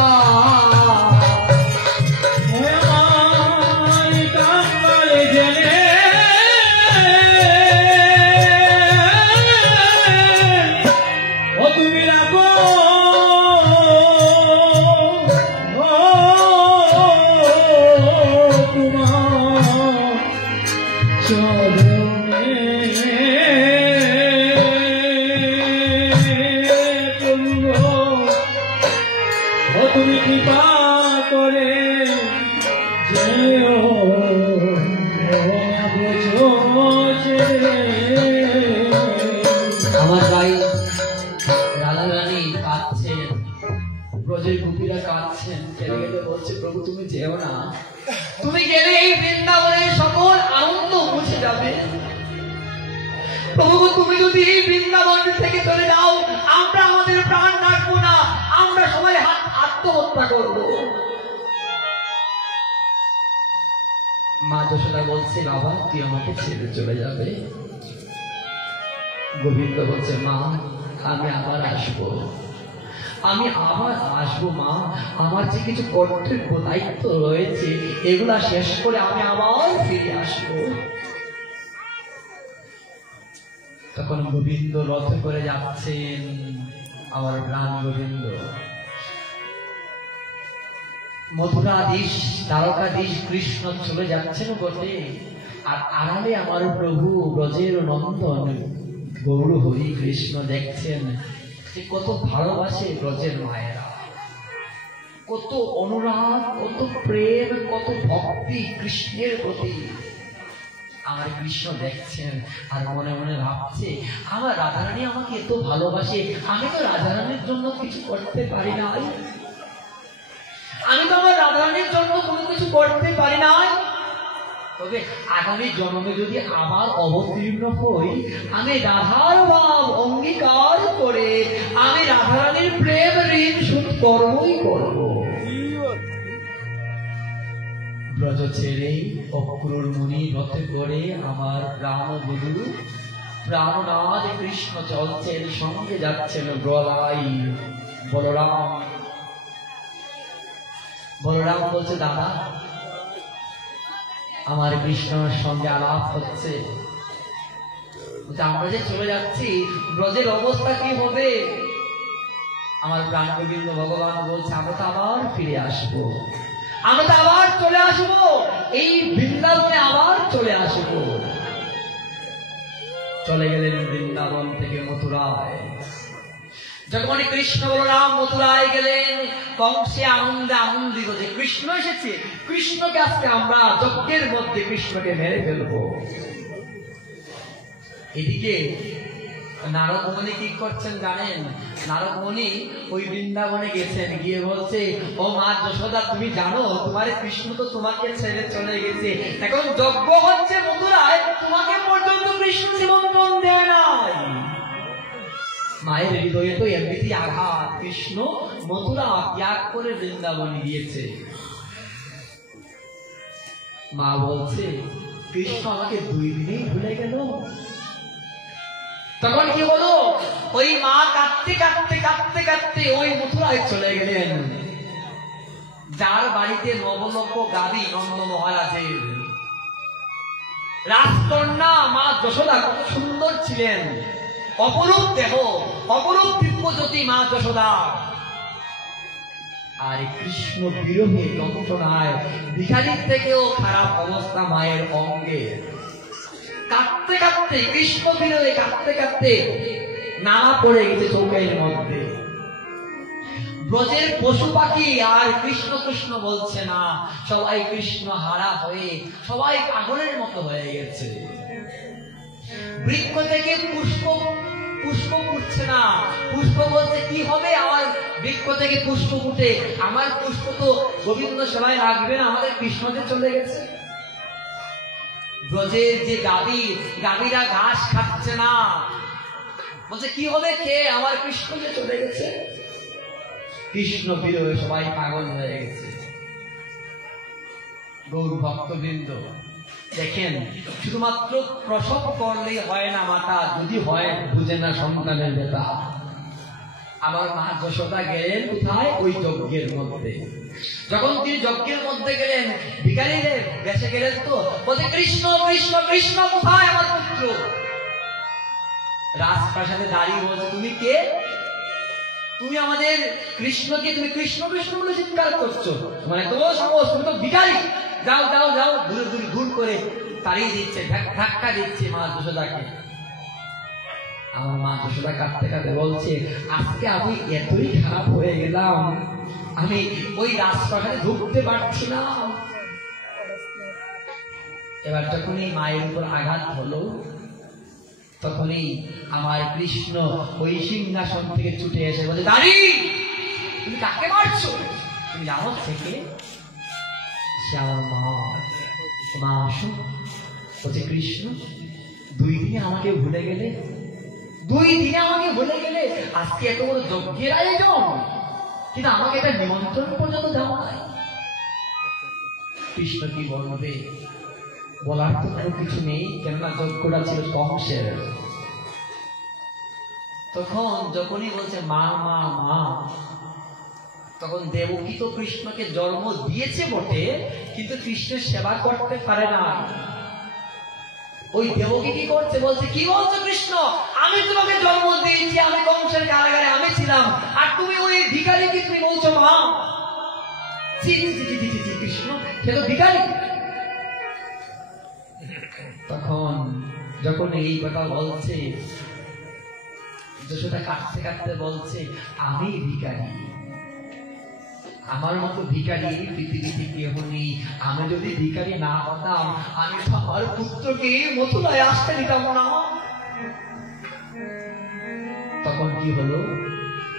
তুমি কৃপা করে যেও আমার ভাই রাধা রানী কাঁদছেন, ব্রজের গোপীরা কাঁদছেন, গেলে গেলে বলছে প্রভু তুমি যেও না, তুমি গেলে এই বৃন্দাবনের সকল আনন্দ মুছে যাবে। প্রভু তুমি যদি এই বৃন্দাবন থেকে চলে যাও, আমরা আমাদের প্রাণ রাখবো না, আমরা সবাই আত্মহত্যা করব। মা যশোদা বলছে বাবা তুই আমাকে ছেড়ে চলে যাবে। গোবিন্দ বলছে মা আমি আবার আসবো, আমি আবার আসবো মা, আমার যে কিছু কর্তব্য দায়িত্ব রয়েছে এগুলা শেষ করে আমি আবার ফিরে আসবো। তখন গোবিন্দ রথে করে যাচ্ছেন, আমার প্রাণ গোবিন্দ। মথুরাধীশ দ্বারকাধীশ কৃষ্ণ চলে যাচ্ছেন বটে, আর আড়ালে আমার প্রভু ব্রজের নন্দন গৌর হরি কৃষ্ণ দেখছেন যে কত ভালোবাসে ব্রজের মায়েরা, কত অনুরাগ, কত প্রেম, কত ভক্তি কৃষ্ণের প্রতি। আমার কৃষ্ণ দেখছেন আর মনে মনে ভাবছে আমার রাধারানী আমাকে এত ভালোবাসে, আমি তো রাধারানীর জন্য কিছু করতে পারি নাই, আমি তো আমার রাধারানীর জন্য কোনো কিছু করতে পারি নাই। তবে আগামী জন্মে যদি আবার অবতীর্ণ হই, আমি রাধার ভাব অঙ্গীকার করে আমি রাধারানীর প্রেম ঋণ শোধ করবই করব। ব্রজ ছেড়ে অক্রুর মুনি রথে করে আমার রামবধূ প্রাণনাথ কৃষ্ণ চলছেন, সঙ্গে যাচ্ছেন প্রলয় বলরাম। বলরাম বলছে দাদা আমার কৃষ্ণের সঙ্গে আলাপ হচ্ছে, আমরা যে চলে যাচ্ছি ব্রজের অবস্থা কি হবে? আমার প্রাণ গোবিন্দ ভগবান বলছে আমরা তো আবার ফিরে আসবো, আমরা তো আবার চলে আসবো, এই বৃন্দাবনে আবার চলে আসবো। চলে গেলেন বৃন্দাবন থেকে মথুরায়। যখন কৃষ্ণ বলরাম মথুরায় গেলেন, কংসে আনন্দে আনন্দিত যে কৃষ্ণ এসেছে, কৃষ্ণকে আজকে আমরা যজ্ঞের মধ্যে কৃষ্ণকে মেরে ফেলবো। এদিকে নারদ মুনি কি করছেন জানেন? নারদ মুনি ওই বৃন্দাবনে গেছেন, গিয়ে বলছে ও মা যশোদা তুমি জানো তোমার কৃষ্ণ তো তোমাকে ছেড়ে চলে গেছে, এখন যজ্ঞ হচ্ছে মথুরায়, তোমাকে পর্যন্ত কৃষ্ণ নিমন্ত্রণ দেয় নাই। মায়ের হৃদয়ে তো এমনিতেই আঘাত, কৃষ্ণ মথুরা ত্যাগ করে বৃন্দাবনে গিয়েছে। মা বলছে কৃষ্ণ আমাকে 2 দিনেই ভুলে গেল। তখন কি হলো, ওই মা কাঁদতে কাঁদতে কাঁদতে কাঁদতে ওই মথুরায় চলে গেলেন, যার বাড়িতে নবলক্ষ গাভী নন্দ মহারাজের। রাজকন্যা মা যশোদা কত সুন্দর ছিলেন, অপরূপ দেহ, অপরূপ দিব্যজ্যোতি মা যশোদা। আর কৃষ্ণ বিরহে যন্ত্রণায় ভিখারির থেকেও খারাপ অবস্থা মায়ের অঙ্গে। কাঁদতে কাঁদতে, কৃষ্ণ বিরহে কাঁদতে কাঁদতে নালা পড়ে গেছে চৌকাইয়ের মধ্যে। ব্রজের পশু পাখি আর কৃষ্ণ কৃষ্ণ বলছে না, সবাই কৃষ্ণ হারা হয়ে সবাই পাগলের মতো হয়ে গেছে। বৃক্ষ থেকে পুষ্প পুষ্প ফুটছে না, পুষ্প বলতে কি হবে, আমার বৃক্ষ থেকে পুষ্প ফুটে, আমার পুষ্প তো গোবিন্দ সবাই রাখবে না, আমাদের কৃষ্ণতে চলে গেছে। ব্রজের যে গাভীরা ঘাস খাচ্ছে না, বলছে কি হবে খেয়ে, আমার কৃষ্ণ যে চলে গেছে। কৃষ্ণ বিরহে সবাই পাগল হয়ে গেছে। গৌর ভক্তবৃন্দ দেখেন, শুধুমাত্র প্রসব করলেই হয় না মাতা, যদি হয় বুঝে না সন্তানের ব্যথা। আবার মা যশোদা গেলেন কোথায়, ওই যজ্ঞের মধ্যে। যখন তিনি যজ্ঞের মধ্যে গেলেন, ভিখারীদের বেঁচে গেলেন, তো বলতে কৃষ্ণ কৃষ্ণ কৃষ্ণ কোথায় আমার পুত্র। রাজপ্রাসাদে দাঁড়িয়ে বলছে, তুমি কে? তুমি আমাদের কৃষ্ণকে তুমি কৃষ্ণ কৃষ্ণ বলে চিৎকার করছো, মানে তোমার সাহস, তুমি তো ভিখারী, যাও যাও যাও। দূরে দূরে ঘুর করে তাড়িয়ে দিচ্ছে, ধাক্কা দিচ্ছে মা যশোদাকে। আমার মা যশোদা কাঁদতে কাঁদতে বলছে, আজকে আমি এতই খারাপ হয়ে গেলাম, আমি ওই রাজপ্রাসাদে ঢুকতে পারছি না। এবার যখনই মায়ের উপর আঘাত হলো, তখনই আমার কৃষ্ণ ওই সিংহাসন থেকে ছুটে এসে বলে, দাঁড়ি, তুমি কাকে মারছো? তুমি জানো থেকে? সে আমার মা আসো। বলছে, কৃষ্ণ 2 দিনে আমাকে ভুলে গেলে, 2 দিনে আমাকে ভুলে গেলে, আজকে এত বড় যজ্ঞের আয়োজন, কিন্তু আমাকে এটা নিমন্ত্রণ পর্যন্ত দেওয়া নাই। কৃষ্ণ কি বলবে, বলার তো কোনো কিছু নেই, কেননা যজ্ঞটা ছিল কংসের। তখন যখনই বলছে মা মা মা, তখন দেবকী তো কৃষ্ণকে জন্ম দিয়েছে বটে, কিন্তু কৃষ্ণের সেবা করতে পারে না। ওই দেবকী কি করছে, বলছে, কি বলছো কৃষ্ণ, আমি তোমাকে জন্ম দিয়েছি, আমি কংসের কারাগারে আমি ছিলাম, আর তুমি ওই ভিখারীকে তুমি বলছো মা। কৃষ্ণ সে তো ভিখারী। তখন যখন এই কথা বলছে, যশোদা কাঁদতে কাঁদতে বলছে, আমি ভিখারী, আমার মতো ভিখারী পৃথিবীতে কেউ নেই। আমি যদি ভিখারী না হতাম, আমি তো আমার পুত্রকে মথুরায় আসতে দিতাম না। তখন কি হলো,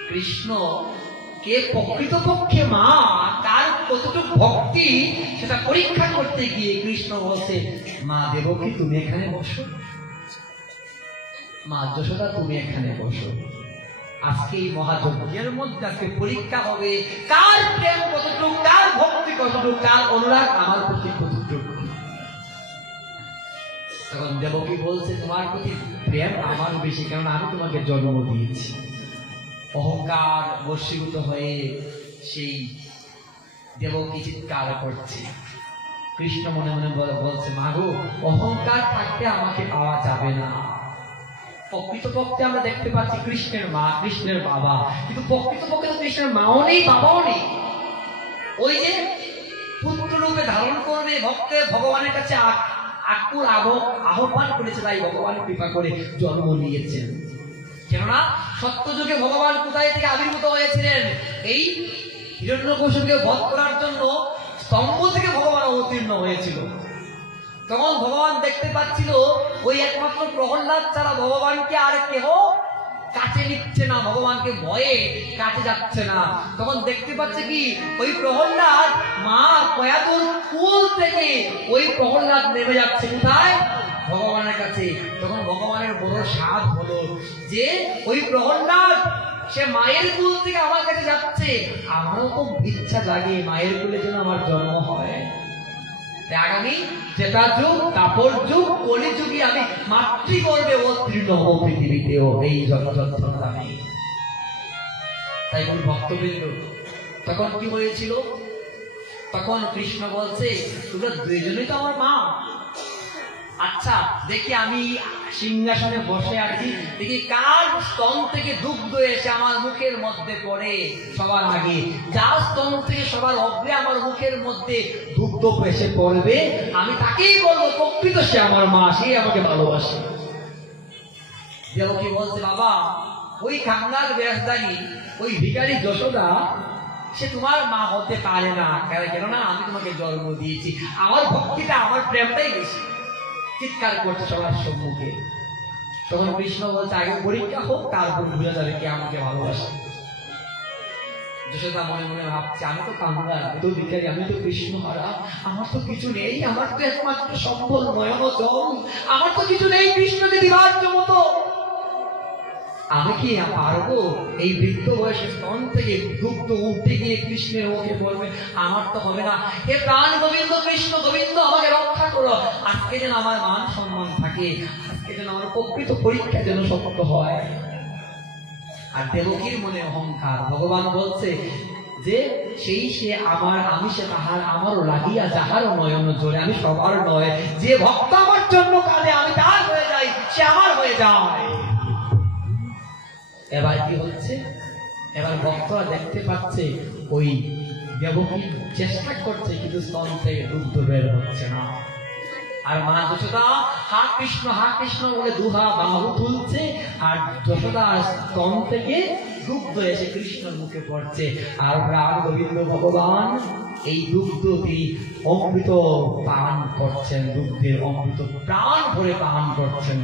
কৃষ্ণ কে প্রকৃতপক্ষে মা, তার কতটুকু ভক্তি, সেটা পরীক্ষা করতে গিয়ে কৃষ্ণ বলছে, মা দেবকী তুমি এখানে বসো, মা যশোদা তুমি এখানে বসো। আজকে এই মহাযজ্ঞের মধ্যে আজকে পরীক্ষা হবে, কার প্রেম কতটুকু, কার ভক্তি কতটুকু, কার অনুরাগ আমার প্রতি কতটুকু। তখন দেবকী বলছে, তোমার প্রতি প্রেম আমার বেশি, কারণ আমি তোমাকে জন্ম দিয়েছি। অহংকার বশীভূত হয়ে সেই দেবকী চিৎকার করছে। কৃষ্ণ মনে মনে বলছে, মাগো, অহংকার থাকতে আমাকে পাওয়া যাবে না। প্রকৃতপক্ষে আমরা দেখতে পাচ্ছি কৃষ্ণের মা, কৃষ্ণের বাবা, কিন্তু প্রকৃতপক্ষে তো কৃষ্ণের মাও নেই, বাবাও নেই। ওই যে পুত্র রূপে ধারণ করবে, ভক্তের ভগবানের কাছে আকুল আহ্বান করেছে, তাই ভগবান কৃপা করে জন্ম নিয়েছেন। কেননা সত্যযুগে ভগবান কোথায় থেকে আবির্ভূত হয়েছিলেন, এই হিরণ্যকশিপুকে বধ করার জন্য স্তম্ভ থেকে ভগবান অবতীর্ণ হয়েছিল। তখন ভগবান দেখতে পাচ্ছিল ওই একমাত্র প্রহ্লাদ ছাড়া ভগবানকে আর কেহ কাছে নিচ্ছে না, ভগবানকে ভয়ে কাছে যাচ্ছে না। তখন দেখতে পাচ্ছে কি, ওই প্রহ্লাদ মা কয়াতুর কুল থেকে ওই প্রহ্লাদ নেমে যাচ্ছে কোথায়, ভগবানের কাছে। তখন ভগবানের বড় সাধ হলো যে ওই প্রহ্লাদ সে মায়ের কুল থেকে আমার কাছে যাচ্ছে, আমারও তো ইচ্ছা জাগে মায়ের কুলে যেন আমার জন্ম হয়। আগামী যেটা যুগ তাপর যুগ কলি যুগে আমি মাতৃগর্ভে অবতীর্ণ হব পৃথিবীতেও এই জগৎ। তাই কোন ভক্তবৃন্দ তখন কি হয়েছিল? তখন কৃষ্ণ বলছে তোমরা দুইজনেই তো আমার মা। আচ্ছা দেখি আমি সিংহাসনে বসে আছি, দেখি কার স্তন থেকে দুগ্ধ এসে আমার মুখের মধ্যে পড়ে সবার আগে। যার স্তন থেকে সবার অগ্রে আমার মুখের মধ্যে দুগ্ধ এসে পড়বে, আমি তাকেই বলবো প্রকৃত সে আমার মা, সে আমাকে ভালোবাসে। দেবকী বলছে বাবা ওই কাঙ্গাল বেশদারি ওই ভিখারি যশোদা সে তোমার মা হতে পারে না, কেননা আমি তোমাকে জন্ম দিয়েছি। আমার ভক্তিটা আমার প্রেমটাই বেশি। চিৎকার করছে সবার সম্মুখে। তখন কৃষ্ণ বলছে আগে পরীক্ষা হোক, তারপর বুঝা যাবে কে আমাকে ভালোবাসে। যশোদা মনে মনে ভাবছে আমি তো কাঙ্গাল, আমি তো ভিখারি, আমি তো কৃষ্ণ হারা, আমার তো কিছু নেই, আমার তো একমাত্র সম্বল নয়ন জল, আমার তো কিছু নেই কৃষ্ণকে দিবার মতো। আমি কি পারবো এই বৃদ্ধ বয়সে স্তন থেকে দুগ্ধ উঠে গিয়ে কৃষ্ণের মুখে পড়বে? আমার তো হবে না। হে প্রাণ গোবিন্দ কৃষ্ণ গোবিন্দ আমাকে রক্ষা করো, আজকে যেন আমার মান সম্মান থাকে, আজকে যেন আমার প্রকৃত পরীক্ষা যেন সত্য হয়। আর দেবকীর মনে অহংকার। ভগবান বলছে যে সেই সে আমার, আমি সে তাহার, আমারও লাগিয়া যাহারও নয়ন জোরে, আমি সবার নয়। যে ভক্ত আমার জন্য কাঁদে আমি তার হয়ে যাই, সে আমার হয়ে যায়। এবার কি হচ্ছে? এবার ভক্তরা দেখতে পাচ্ছে ওই দেবকী চেষ্টা করছে কিন্তু স্তন থেকে দুগ্ধ বের হচ্ছে না। আর মা যশোদা হা কৃষ্ণ বলে দুহা বাহু তুলছে, আর যশোদা স্তন থেকে দুগ্ধ এসে কৃষ্ণের মুখে পড়ছে। আর প্রাণ গোবিন্দ ভগবান এই দুগ্ধ তিনি অমৃত পান করছেন, দুগ্ধের অমৃত প্রাণ ভরে পান করছেন।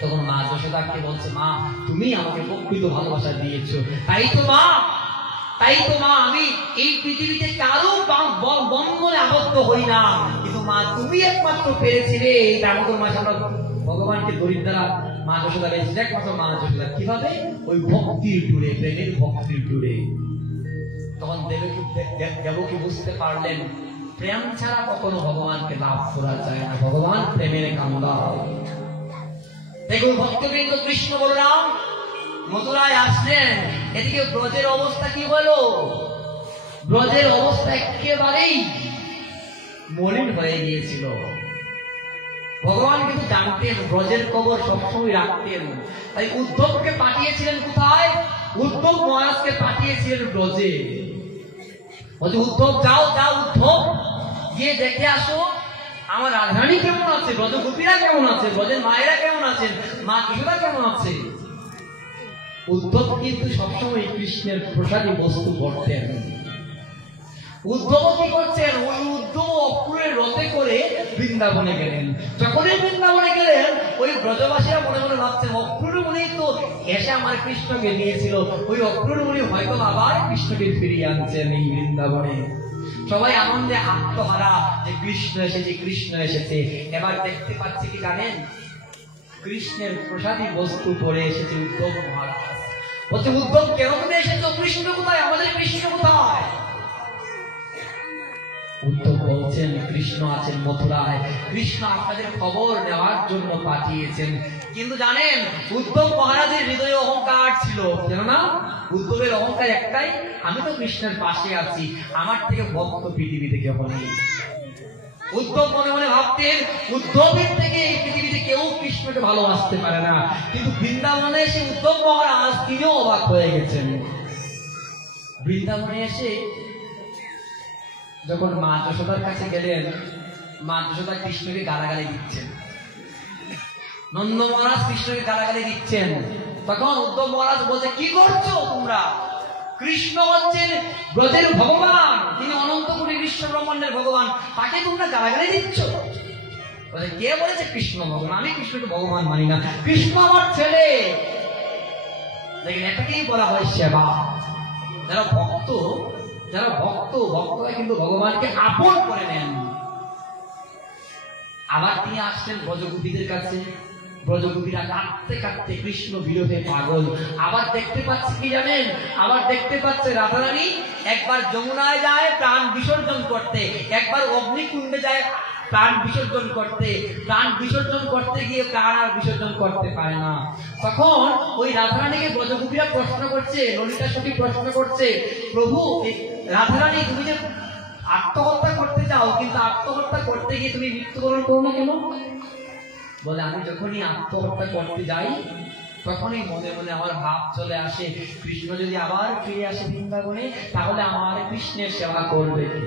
তখন মা যশোদাকে বলছে মা তুমি আমাকে প্রকৃত ভালোবাসা দিয়েছো, তাই তো মা আমি এই পৃথিবীতে কারো বন্ধনে আবদ্ধ হই না, কিন্তু মা তুমি একমাত্র পেরেছিলে এই দামোদর মাসে আমরা ভগবানকে দরিদ্রা। মা যশোদা পেয়েছিল একমাত্র মা যশোদা। কিভাবে? ওই ভক্তির টুরে, প্রেমের ভক্তির টুরে। তখন দেবকী বুঝতে পারলেন প্রেম ছাড়া কখনো ভগবানকে লাভ করা যায় না, ভগবান প্রেমের কাঙ্গাল। দেখুন ভক্তবৃন্দ কৃষ্ণ বলরাম মথুরায় আসলেন, এদিকে ব্রজের অবস্থা কি হলো? ব্রজের অবস্থা একেবারেই মলিন হয়ে গিয়েছিল। ভগবান কিন্তু জানতেন ব্রজের খবর সবসময় রাখতেন, তাই উদ্ধবকে পাঠিয়েছিলেন কোথায়? উদ্ধব মহারাজকে পাঠিয়েছিলেন ব্রজে। বলছে উদ্ধব যাও উদ্ধব গিয়ে দেখে আসো আমার রাজধানী কেমন আছে, ব্রজগোপীরা কেমন আছে, ব্রজের মায়েরা কেমন আছেন, মা যশোদা কেমন আছে। উদ্ধব কিন্তু সবসময় কৃষ্ণের প্রসাদী বস্তু করতেন। উদ্ধব কি করছেন? ওই উদ্ধব অক্রূরের রথে করে বৃন্দাবনে গেলেন। যখনই বৃন্দাবনে গেলেন ওই ব্রজবাসীরা মনে মনে ভাবছেন অক্রূর মুনি তো এসে আমার কৃষ্ণকে নিয়েছিল, ওই অক্রূর মুনি হয়তো আবার কৃষ্ণকে ফিরিয়ে আনছেন এই বৃন্দাবনে। সবাই আনন্দে আত্মহারা যে কৃষ্ণ এসেছে। এবার দেখতে পাচ্ছি কি জানেন? কৃষ্ণের প্রসাদী বস্তু পরে এসেছে উদ্ধব মহারাজ। বলছে উদ্ধব কেন তুমি এসেছো? কৃষ্ণ কোথায়? আমাদের কৃষ্ণ কোথায়? উদ্ধব বলছেন কৃষ্ণ আছেন মথুরায়, কৃষ্ণ আপনাদের খবর নেওয়ার জন্য পাঠিয়েছেন। কিন্তু জানেন উদ্ধব মহারাজের হৃদয়ে অহংকার ছিল, জানো না? উদ্ধবের অহংকার একটাই, আমি তো কৃষ্ণের পাশে আছি, আমার থেকে ভক্ত পৃথিবীতে কেউ নেই। উদ্ধব মনে মনে ভাবতেন উদ্ধবের থেকে এই পৃথিবীতে কেউ কৃষ্ণকে ভালোবাসতে পারে না। কিন্তু বৃন্দাবনে এসে উদ্ধব মহারাজ তিনিও অবাক হয়ে গেছেন। বৃন্দাবনে এসে যখন মা যশোদার কাছে গেলেন, মা যশোদা কৃষ্ণকে গালাগালি দিচ্ছেন, নন্দ মহারাজ কৃষ্ণকে গালাগালি দিচ্ছেন। তখন উদ্ধব মহারাজ বলছে কি করছো তোমরা? কৃষ্ণ হচ্ছেন ব্রজের ভগবান, তিনি অনন্ত কোটি বিশ্ব ব্রহ্মাণ্ডের ভগবান, তাকে তোমরা গালাগালি দিচ্ছ। কে বলেছে কৃষ্ণ ভগবান? আমি কৃষ্ণকে ভগবান মানি না, কৃষ্ণ আমার ছেলে। দেখেন এটাকেই বলা হয় সেবা। যারা ভক্তরা কিন্তু ভগবানকে আপন করে নেন। আবার তিনি আসলেন ব্রজগোপীদের কাছে, ব্রজগোপীরা কাঁদতে কাঁদতে কৃষ্ণ বিরহে পাগল। আবার দেখতে পাচ্ছে কি জানেন, আবার দেখতে পাচ্ছে রাধারানী একবার যমুনায় যায় প্রাণ বিসর্জন করতে, একবার অগ্নিকুণ্ডে যায় প্রাণ বিসর্জন করতে। প্রাণ বিসর্জন করতে গিয়ে প্রাণ আর বিসর্জন করতে পারে না। তখন ওই রাধারানীকে ব্রজগোপীরা প্রশ্ন করছে, ললিতা সখী প্রশ্ন করছে, প্রভু রাধারানী তুমি যে আত্মহত্যা করতে চাও, কিন্তু আত্মহত্যা করতে গিয়ে তুমি মৃত্যুবরণ করো না কেন? বলে আমি যখনই আত্মহত্যা করতে যাই তখনই মনে মনে আমার ভাব চলে আসে, কৃষ্ণ যদি আবার ফিরে আসে বৃন্দাবনে, তাহলে আমার কৃষ্ণের সেবা করবে কে?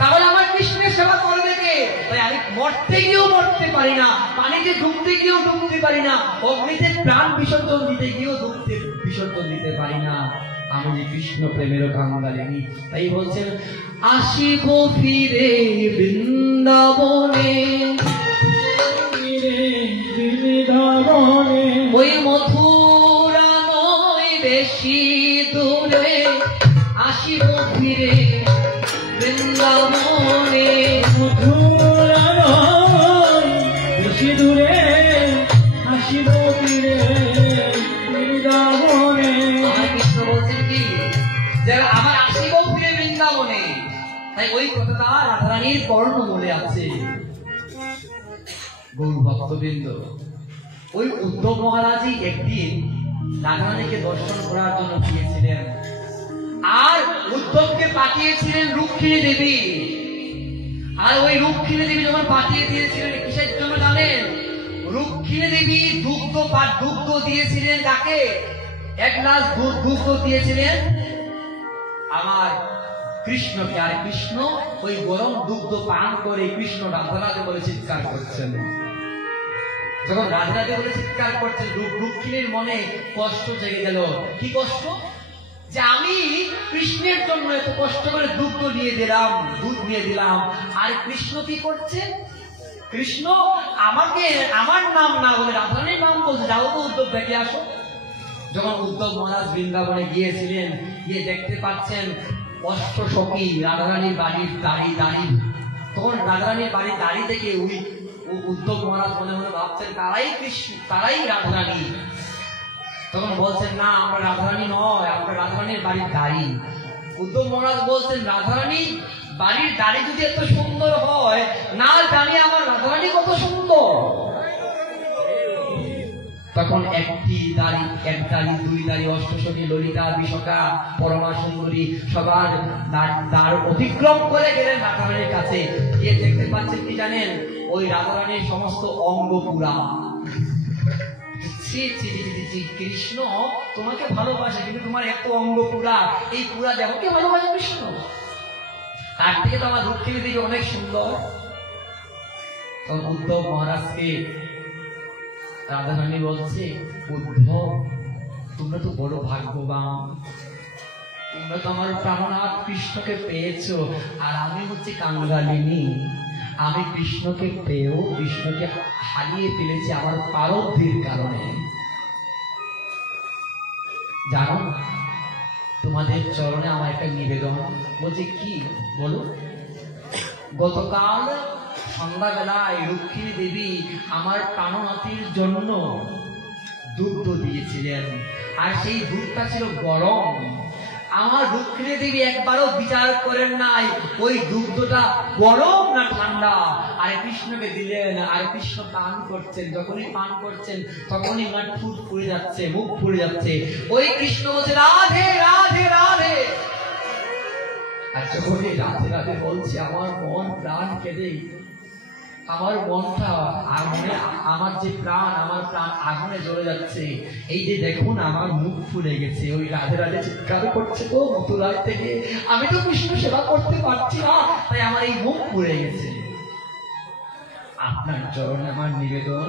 তাহলে আমার কৃষ্ণের সেবা করবে কে? তাই আমি মরতে গিয়েও মরতে পারি না, পানিতে ডুবতে গিয়েও ডুবতে পারি না, অগ্নিতে প্রাণ বিসর্জন দিতে গিয়েও বিসর্জন দিতে পারি না। আমি যে কৃষ্ণ প্রেমের কাঙ্গালিনী। তাই বলছেন আসিব ফিরে বৃন্দাবনে, ওই মথুরা নয় বেশি দূরে, আসিব ফিরে বৃন্দাবনে, মথুরা নয় বেশি দূরে, আসিব ফিরে বৃন্দাবনে। আমার কৃষ্ণ বলছেন কি যে আমার আসিব ফিরে বৃন্দাবনে। তাই ওই কথাটা রাধারানীর কর্ণমূলে আছে। গৌর ভক্তবৃন্দ, ওই উদ্ধব মহারাজই একদিন রাধারানীকে দর্শন করার জন্য গিয়েছিলেন, আর উদ্ধবকে পাঠিয়েছিলেন রুক্মিণী দেবী। আর ওই রুক্মিণী দেবী যখন পাঠিয়ে দিয়েছিলেন কিসের জন্য জানেন? রুক্মিণী দেবী দুগ্ধ দিয়েছিলেন কাকে? এক গ্লাস দুগ্ধ দিয়েছিলেন আমার কৃষ্ণকে। আর কৃষ্ণ ওই গরম দুগ্ধ পান করে কৃষ্ণ রাধা রাধে বলে চিৎকার করছেন। যখন রাধা রাধে বলে চিৎকার করছেন, রুক্মিণীর মনে কষ্ট জেগে গেল। কি কষ্ট? যে আমি কৃষ্ণের জন্য এত কষ্ট করে দুধ নিয়ে দিলাম, আর কৃষ্ণ কি করছে? কৃষ্ণ আমাকে আমার নাম না বলে রাধারানীর নাম বলছে, যাও তো উদ্ধব দেখে আসো। যখন উদ্ধব মহারাজ বৃন্দাবনে গিয়েছিলেন, গিয়ে দেখতে পাচ্ছেন অষ্টসখী রাধারানীর বাড়ির দাঁড়ি। তখন রাধারানীর বাড়ির দাঁড়ি থেকে ওই উদ্ধব মহারাজ মনে মনে ভাবছেন তারাই কৃষ্ণ, তারাই রাধারানী। তখন বলছেন না, আমরা রাধারানী নয়, আমরা রাধারানীর বাড়ির দাঁড়ি। উদ্ধব মহারাজ বলছেন রাধারানী বাড়ির দাঁড়ি যদি এত সুন্দর হয়, না জানি আমার রাধারানী কত সুন্দর। তখন এক দাড়ি দুই দাড়ি অষ্টসখী ললিতা বিশাখা পরমা সুন্দরী সবার দ্বার অতিক্রম করে গেলেন রাধারানীর কাছে। গিয়ে দেখতে পাচ্ছেন কি জানেন? ওই রাধারানীর সমস্ত অঙ্গ পুরা। কৃষ্ণ তোমাকে ভালোবাসে, কিন্তু তোমার এত অঙ্গ পুরা, এই পুরা দেহকে ভালোবাসে কৃষ্ণ। তার থেকে তো আমার রুক্মিণী দিকে অনেক সুন্দর। তখন উদ্ধব মহারাজকে রাধারানী বলছে, উদ্ধব তোমরা তো বড় ভাগ্যবান, তোমরা তো আমার প্রাণনাথ কৃষ্ণকে পেয়েছো, আর আমি হচ্ছে কাঙ্গালিনী। আমি কৃষ্ণকে পেয়েও কৃষ্ণকে হারিয়ে ফেলেছি আমার পারব্ধির কারণে। জানো, তোমাদের চরণে আমার একটা নিবেদন। বলছি কি বলো? গতকাল সন্ধ্যাবেলায় রুক্মিণী দেবী আমার প্রাণনাথীর জন্য দুগ্ধ দিয়েছিলেন, আর সেই দুধটা ছিল গরম। আমার রুক্মিণী দেবী একবারও বিচার করেন নাই ওই দুগ্ধটা গরম না ঠান্ডা, আর কৃষ্ণকে দিলেন। আর কৃষ্ণ পান করছেন, যখনই পান করছেন তখনই আমার ঠোঁট পুড়ে যাচ্ছে, মুখ পুড়ে যাচ্ছে। ওই কৃষ্ণ বলছে রাধে রাধে রাধে। আর যখনই রাধে রাধে বলছে, আমার মন প্রাণ কেঁদে, আমার মনটা আমার যে প্রাণ, আমার প্রাণ আগুনে জ্বলে যাচ্ছে। এই যে দেখুন আমার মুখ ফুলে গেছে। ওই রাধে রাধে চিৎকার করছে তো মথুরার থেকে, আমি তো কৃষ্ণ সেবা করতে পারছি না, তাই আমার এই মুখ পুড়ে গেছে। আপনার চরণে আমার নিবেদন,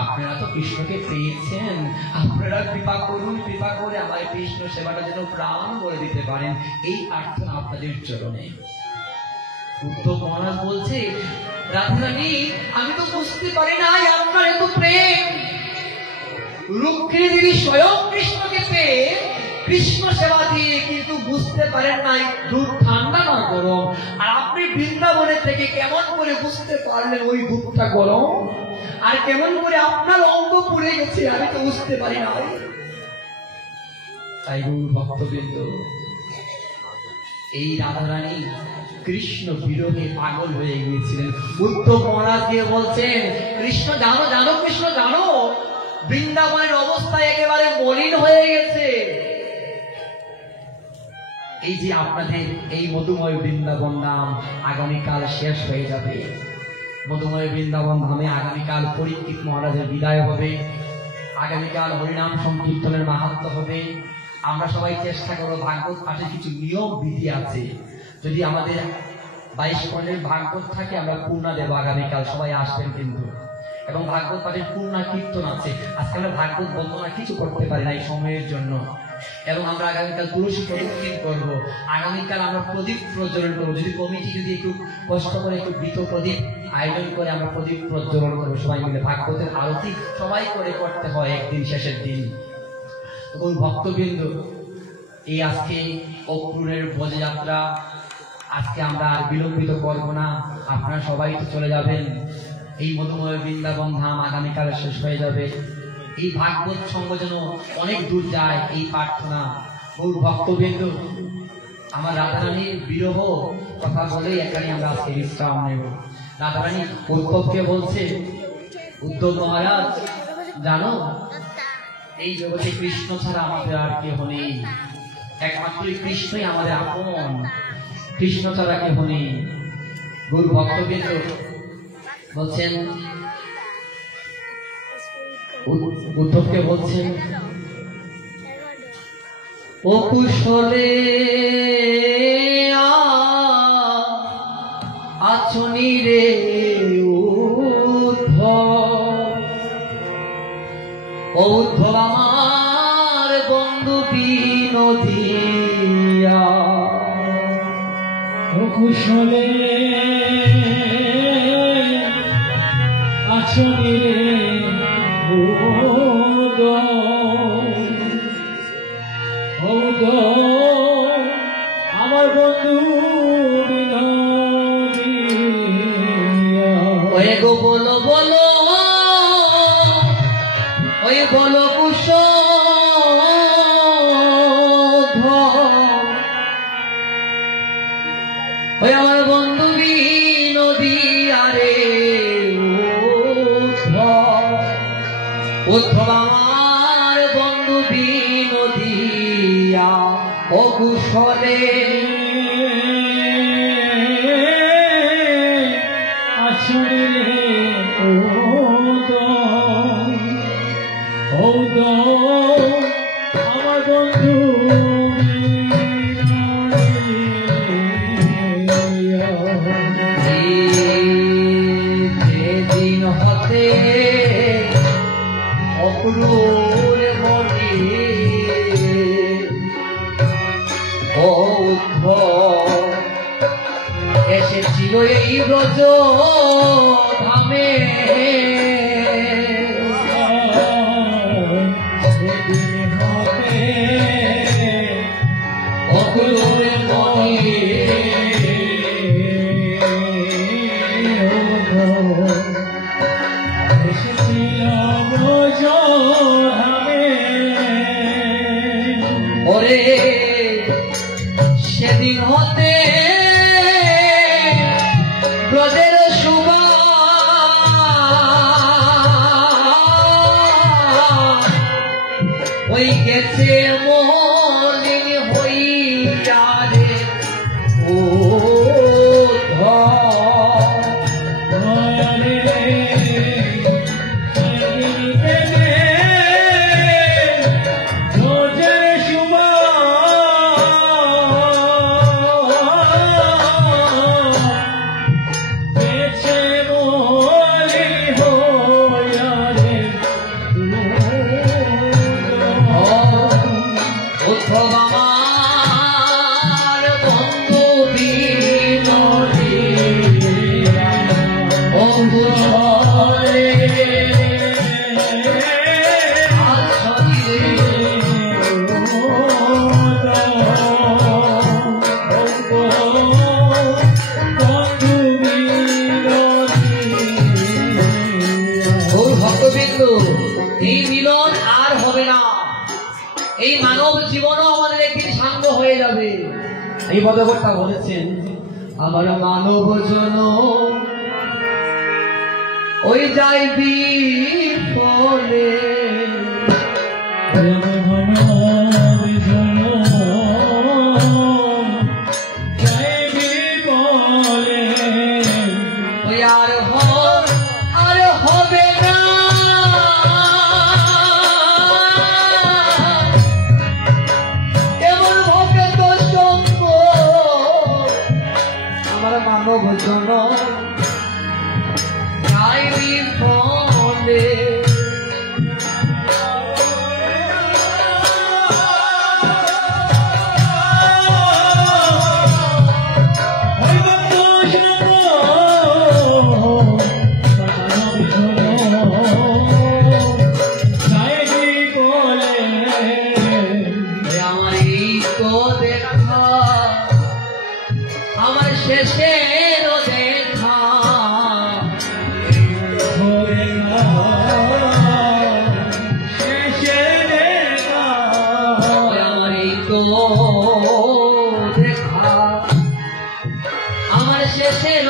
আপনারা তো কৃষ্ণকে পেয়েছেন, আপনারা কৃপা করুন, কৃপা করে আমার কৃষ্ণ সেবাটা যেন প্রাণ করে দিতে পারেন, এই প্রার্থনা আপনাদের চরণে। উদ্ধব মহারাজ বলছে, রাধারানী আমি তো বুঝতে পারি নাই আপনার এত প্রেম। রুক্মিণী দেবী স্বয়ং কৃষ্ণকে পেয়ে কৃষ্ণ সেবা দিয়ে কিন্তু বুঝতে পারেন নাই দুধ ঠান্ডা না গরম। আর আপনি বৃন্দাবনের থেকে কেমন করে বুঝতে পারলেন ওই দুধটা গরম? আর কেমন করে আপনার অঙ্গ পুড়ে গেছে আমি তো বুঝতে পারি না। তাই গৌর ভক্তবৃন্দ, এই রাধারানী কৃষ্ণ বিরহে পাগল হয়ে গিয়েছিলেন। উদ্ধব মহারাজ দিয়ে বলছেন, কৃষ্ণ জানো জানো কৃষ্ণ জানো, বৃন্দাবনের অবস্থা একেবারে মলিন হয়ে গেছে। এই যে আপনাদের এই মধুময় বৃন্দাবন নাম আগামীকাল শেষ হয়ে যাবে। মধুময় বৃন্দাবন ধামে আগামীকাল পরীক্ষিত মহারাজের বিদায় হবে, আগামীকাল হরিনাম সংকীর্তনের মাহাত্ম্য হবে। আমরা সবাই চেষ্টা করবো, ভাগবত পাঠে কিছু নিয়ম বিধি আছে, যদি আমাদের 22 পর্যের ভাগবত থাকে আমরা পূর্ণা দেব আগামীকাল, সবাই আসবেন কিন্তু। এবং ভাগবত পাঠের পূর্ণা কীর্তন আছে। আজকে আমরা ভাগবত বন্দনা কিছু করতে পারি না এই সময়ের জন্য। এবং আমরা আগামীকাল তুলসী প্রদক্ষিণ করবো। আগামীকাল আমরা প্রদীপ প্রজ্বলন করবো। যদি কমিটি যদি একটু কষ্ট করে একটু বৃত প্রদীপ আয়োজন করে আমরা প্রদীপ প্রজ্বলন করবো সবাই মিলে। ভাগবতের আরতি সবাই করে করতে হয় একদিন, শেষের দিন। তখন ভক্তবৃন্দ, এই আজকে অক্রূরের বোঝযাত্রা আজকে আমরা আর বিলম্বিত করবো না। আপনারা সবাই তো চলে যাবেন। এই মধুময় বৃন্দাবন ধাম আগামীকাল শেষ হয়ে যাবে। এই ভাগবত সঙ্গ যেন অনেক দূর যায়, এই প্রার্থনা। গৌর ভক্তবৃন্দ, আমার রাধারানীর বিরহ কথা বলেই এখানে আমরা আজকে বিশ্রাম নেব। রাধারানী উদ্ধবকে বলছে, উদ্ধব মহারাজ জানো, এই জগতে কৃষ্ণ ছাড়া আমাদের আর কেহ নেই, একমাত্র কৃষ্ণই আমাদের আপন, কৃষ্ণ ছাড়া কেহ নেই। গৌর ভক্তবৃন্দ বলছেন, উদ্ধবকে বলছেন, ও কুশলে আছনি রে উদ্ধব আমার বন্ধু বিনোদিয়া। ও কুশলে আছনি রে আমার বন্ধু ওয়ে গো বলো বলো, ওই বলো কুশোধ, ওই আমার বন্ধু বিনোদিয়া রে উদ্ধব আমার বন্ধু বিনোদিয়া। ও কুশলে আছনি রে আমার বন্ধু যেদিন হতে অক্রূর মনে উদ্ধব এসেছিল এই ব্রজ ধামে, অক্রূর মনে ওরে সেদিন হতে ব্রজের শোভা ওই গেছে মলিন হইয়া রে মিলন আর হবে না, এই মানব জীবনও আমাদের একদিন সাঙ্গ হয়ে যাবে। এই ভগবতটা বলেছেন, আমার মানব জন ওই যাই বিফলে, ওই আর হবে না এমন হবে তো সঙ্গ, আমার মানব জন যাই বিফলে। আমার শেষের দেখা আমারই তো দেখা, আমার শেষের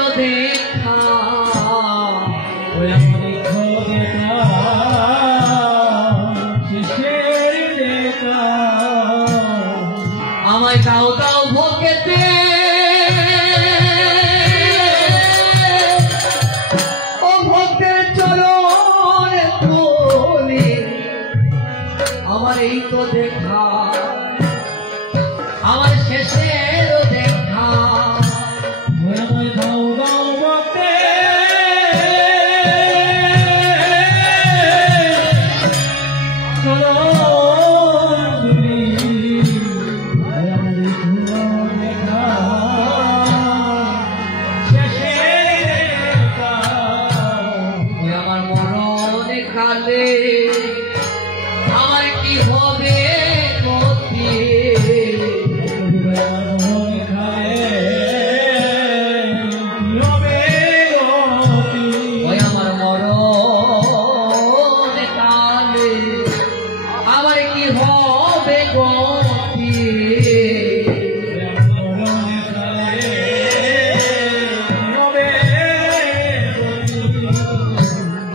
দেখা আমায় দাও দাও ভোগেতে, ও ভক্তের চরণ ধুলি, আমার এই তো দেখা, আমার শেষের দেখা। দাও দাও ভক্তে আমার কি হবে গতি, ওই আমার মরণ কালে আমার কি হবে গতি,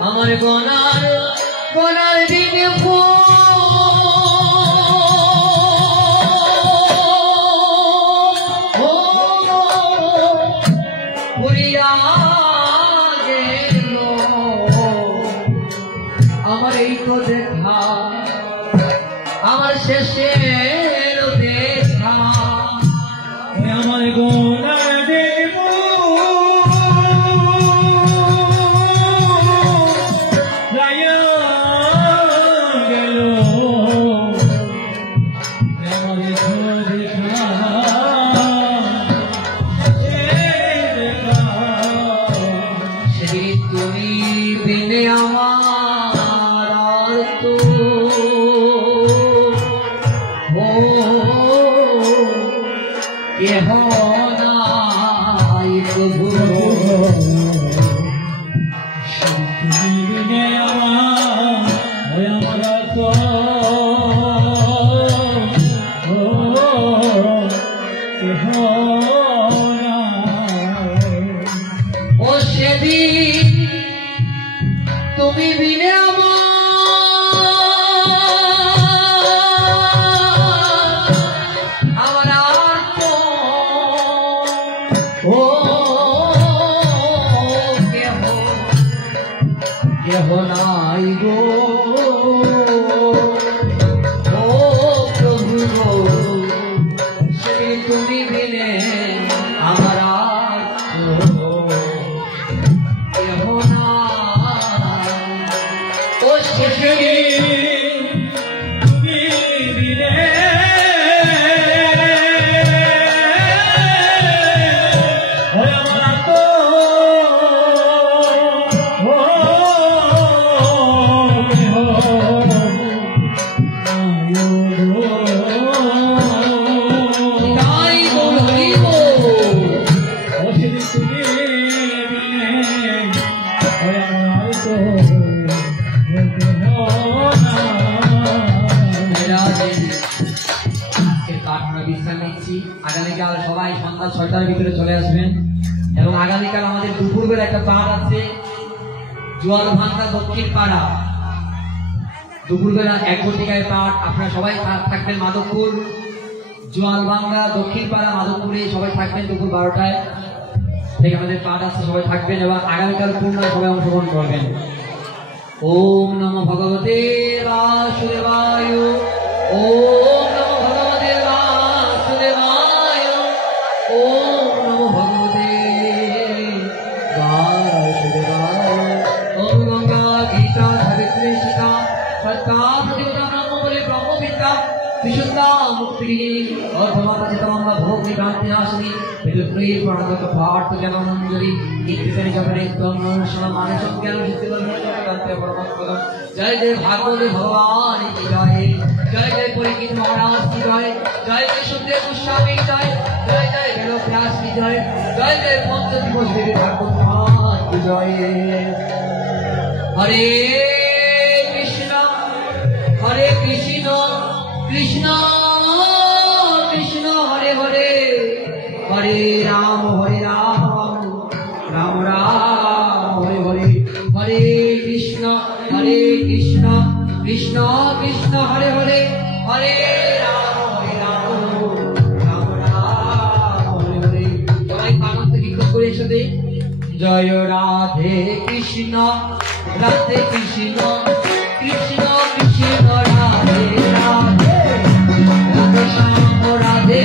আমার গনার দিনে পুরিয়া গেল, আমার এই তো দেখা, আমার শেষের দেখা, আমার গোনার দেব তুমি বিনে আমার তো কেহ নাই প্রভু, তুমি বিনে আমার তো কেহ ও সেদিন তুমি বিনে আমার আর তো ও কেহ নাই গো। আগামীকাল সবাই সন্ধ্যা 6টার ভিতরে চলে আসবেন এবং আগামীকাল আমাদের দুপুরবেলা একটা পাঠ আছে জোয়ারভাঙ্গা দক্ষিণ পাড়া দুপুরবেলা 1 ঘটিকায় পাঠ আপনারা সবাই থাকবেন মাধবপুর জোয়ারভাঙ্গা দক্ষিণ পাড়া মাধবপুরে সবাই থাকবেন দুপুর 12টায় থেকে আমাদের পাঠ আছে সবাই থাকবেন এবং আগামীকাল পূর্ণ সবাই অংশগ্রহণ করবেন ওম নমো ভগবতে বাসুদেবায় ওম নমো ভগবতে বাসুদেবায় ওম নমো ভগবতে বাসুদেবায় ওম গঙ্গা গীতা সাবিত্রী সীতা সত্তা প্রতিপদা ব্রহ্মবলে ব্রহ্মবিদ্যা বিশুদ্ধা মুক্তি অর্ধমাতা চিতমঙ্গা ভোগ নিভ্রান্তি নাশিনী বিদুপ্রী প্রণগত পার্থ জ্ঞানমঞ্জরি নিত্যকারী জগরে তন্মনসন মানসম জ্ঞান ভিত্তিবল কান্তে পরমাত্মা জয় জয় ভাগবত ভগবান কি জয় জয় জয় পরিকিত মহারাজ কি জয় জয় জয় সুখদেব গোস্বামী জয় জয় জয় বেদব্যাস কি জয় জয় জয় পঞ্চ দিবস দেবী ভাগবত মহারাজ কি জয় হরে কৃষ্ণ কৃষ্ণ কৃষ্ণ হরে হরে হরে রাম রাম রাম হরে হরে হরে কৃষ্ণ কৃষ্ণ কৃষ্ণ হরে হরে হরে রাম রাম রাম হরে হরে সবাই কানন্দ কীর্তন করে সাথে জয় রাধে কৃষ্ণ কৃষ্ণ কৃষ্ণ রাধে রাধে রাধে শ্যাম রাধে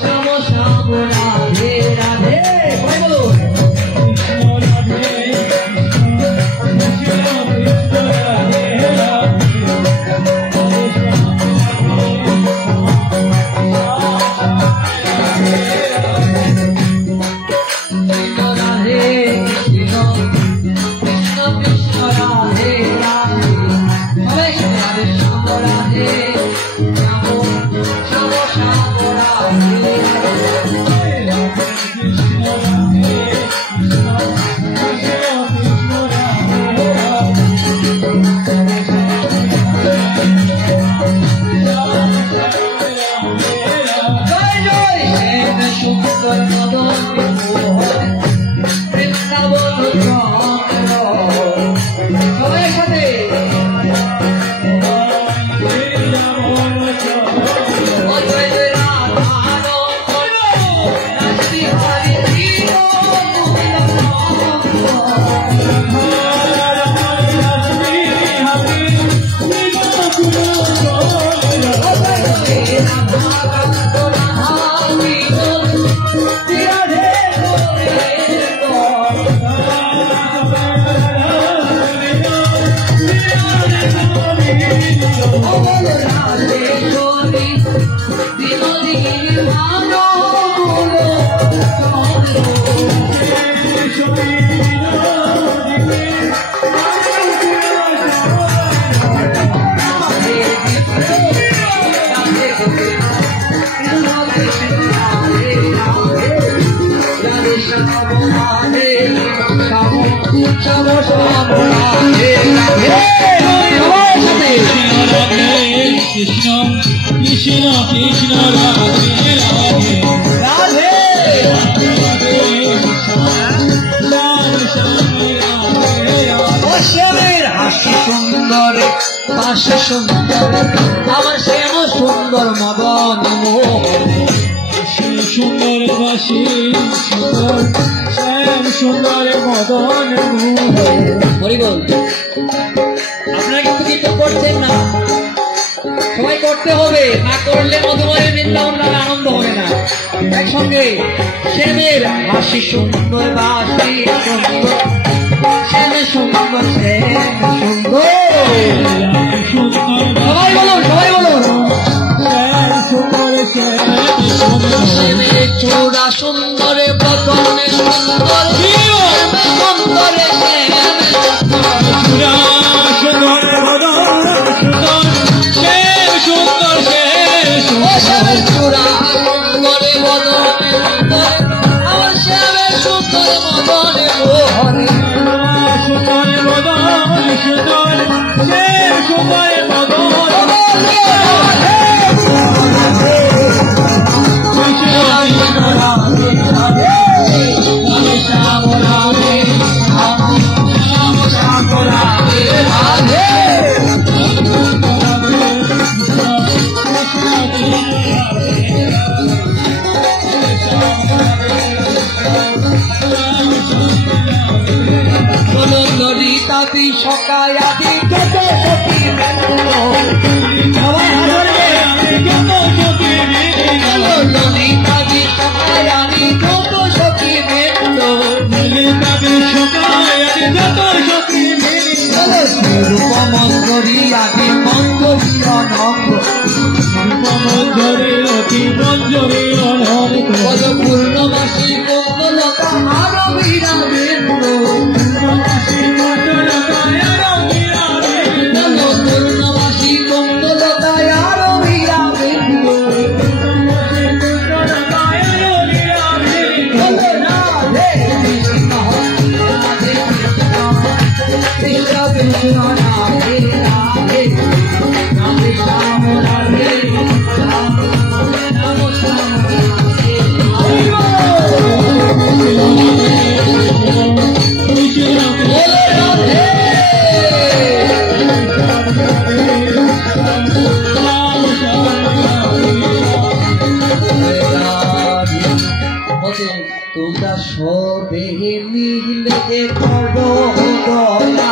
শ্যাম শ্যাম রাধে রাধে বলো আমার শ্যাম সুন্দর মদন সুন্দর বাসী শ্যাম সুন্দর মদন হরিবল আপনারা কিন্তু কীর্তন করছেন না সবাই করতে হবে না করলে মধুময়ের বৃন্দাবন আনন্দ হবে না একসঙ্গে শ্যামের হাসি সুন্দর বাসি সুন্দর শ্যাম সুন্দর সবাই বলুন চূড়া সুন্দর বদনে সুন্দর সুন্দর সুন্দর চূড়া সুন্দর বদনে আমার শ্যামের সুন্দর মদনে মোহনে সুন্দর বদনে সুন্দর সুন্দর মদনে সখী বৃন্দ সবাই হাজারে ললিতা বিশ্বকায়ানি যত সখী বৃন্দ রূপমঞ্জরি আদি মঞ্জরি অনঙ্গ পূর্ণবাসী কোমলতা আরো বীরাবেন্দ্র পূর্ণবাসী কোমলতা আরো বীরাবেন্দ্র তোমরা সবে মিলে করো দয়া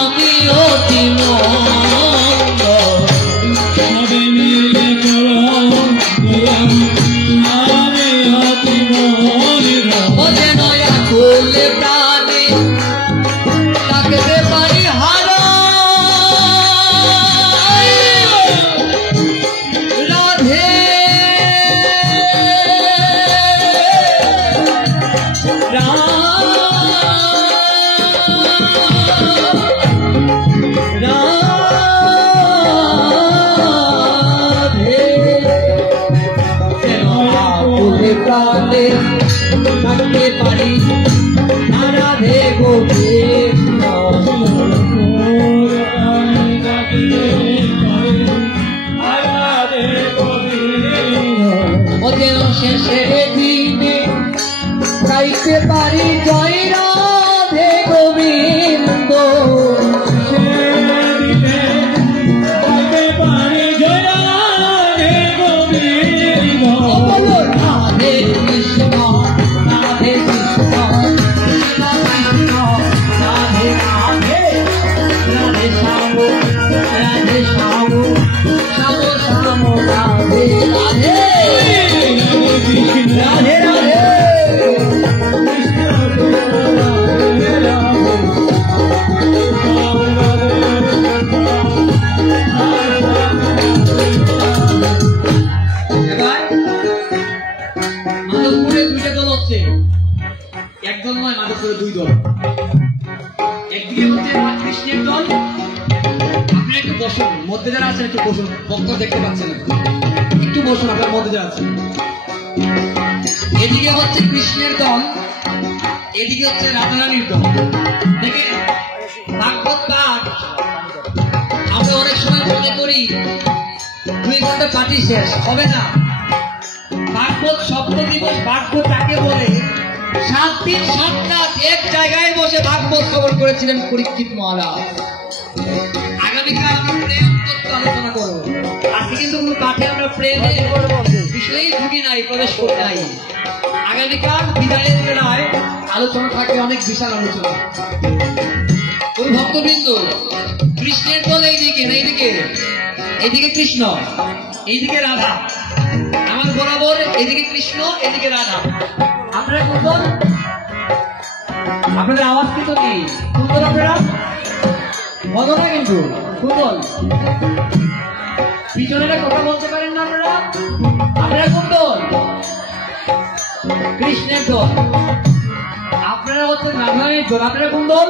আমি অতি মন্দ সবে মিলে করো আমি অতি মন্দ ওরে নয়া কোলে প্রাণে থাকতে পারি হারা রাধে প্রাণে থাকতে পারি রাধে গোবিন্দ ওদের শেষে দিনে গাইতে পারি জয় রাধে গোবিন্দ রাধে কৃষ্ণ রাধে কৃষ্ণ রাধে রাধে রাধে শ্যাম রাধে শ্যাম শ্যাম শ্যাম রাধে রাধে রাধে রাধে মাধবপুরে দুইটা দল হচ্ছে, একদল নয়, মাধবপুরে দুই দল। একদিকে হচ্ছে কৃষ্ণের দল, আপনি একটু বসুন, মধ্যে যারা আছেন একটু বসুন, বক্তা দেখতে পাচ্ছেন একটু বসুন, আপনার মধ্যে যারা আছেন। এদিকে হচ্ছে কৃষ্ণের দল, এদিকে হচ্ছে রাধারানীর দল। দেখেন ভাগবত পাঠ আমরা অনেক সময় মনে করি 2 ঘন্টা পাঠই শেষ হবে না। ভাগবত সপ্ত দিবস ভাগবত কাকে বলে? 7 দিন 7 রাত এক জায়গায় বসে ভাগবত শ্রবণ করেছিলেন পরীক্ষিত মহারাজ। আগামীকাল আমরা প্রেম তত্ত্ব আলোচনা করব। আজকে কিন্তু কোনো পাঠে আমরা প্রেমে বিষয়েই ঢুকি নাই, প্রবেশ করি নাই। আগামীকাল বিদায়ের বেলায় আলোচনা থাকবে, অনেক বিশাল আলোচনা। ওই ভক্তবৃন্দ কৃষ্ণের দল এইদিকে, এইদিকে কৃষ্ণ, এইদিকে রাধা। আমার বরাবর এদিকে কৃষ্ণ, এদিকে রাধা। আপনারা কোন দল? আপনাদের আওয়াজ কিন্তু নেই। কোন দল আপনারা? বলো না কিন্তু কোন দল? পিছনেরা কথা বলতে পারেন না আপনারা? আপনারা কোন দল? কৃষ্ণের দল। আপনারা হচ্ছে রাধারানীর দল। আপনারা কোন দল?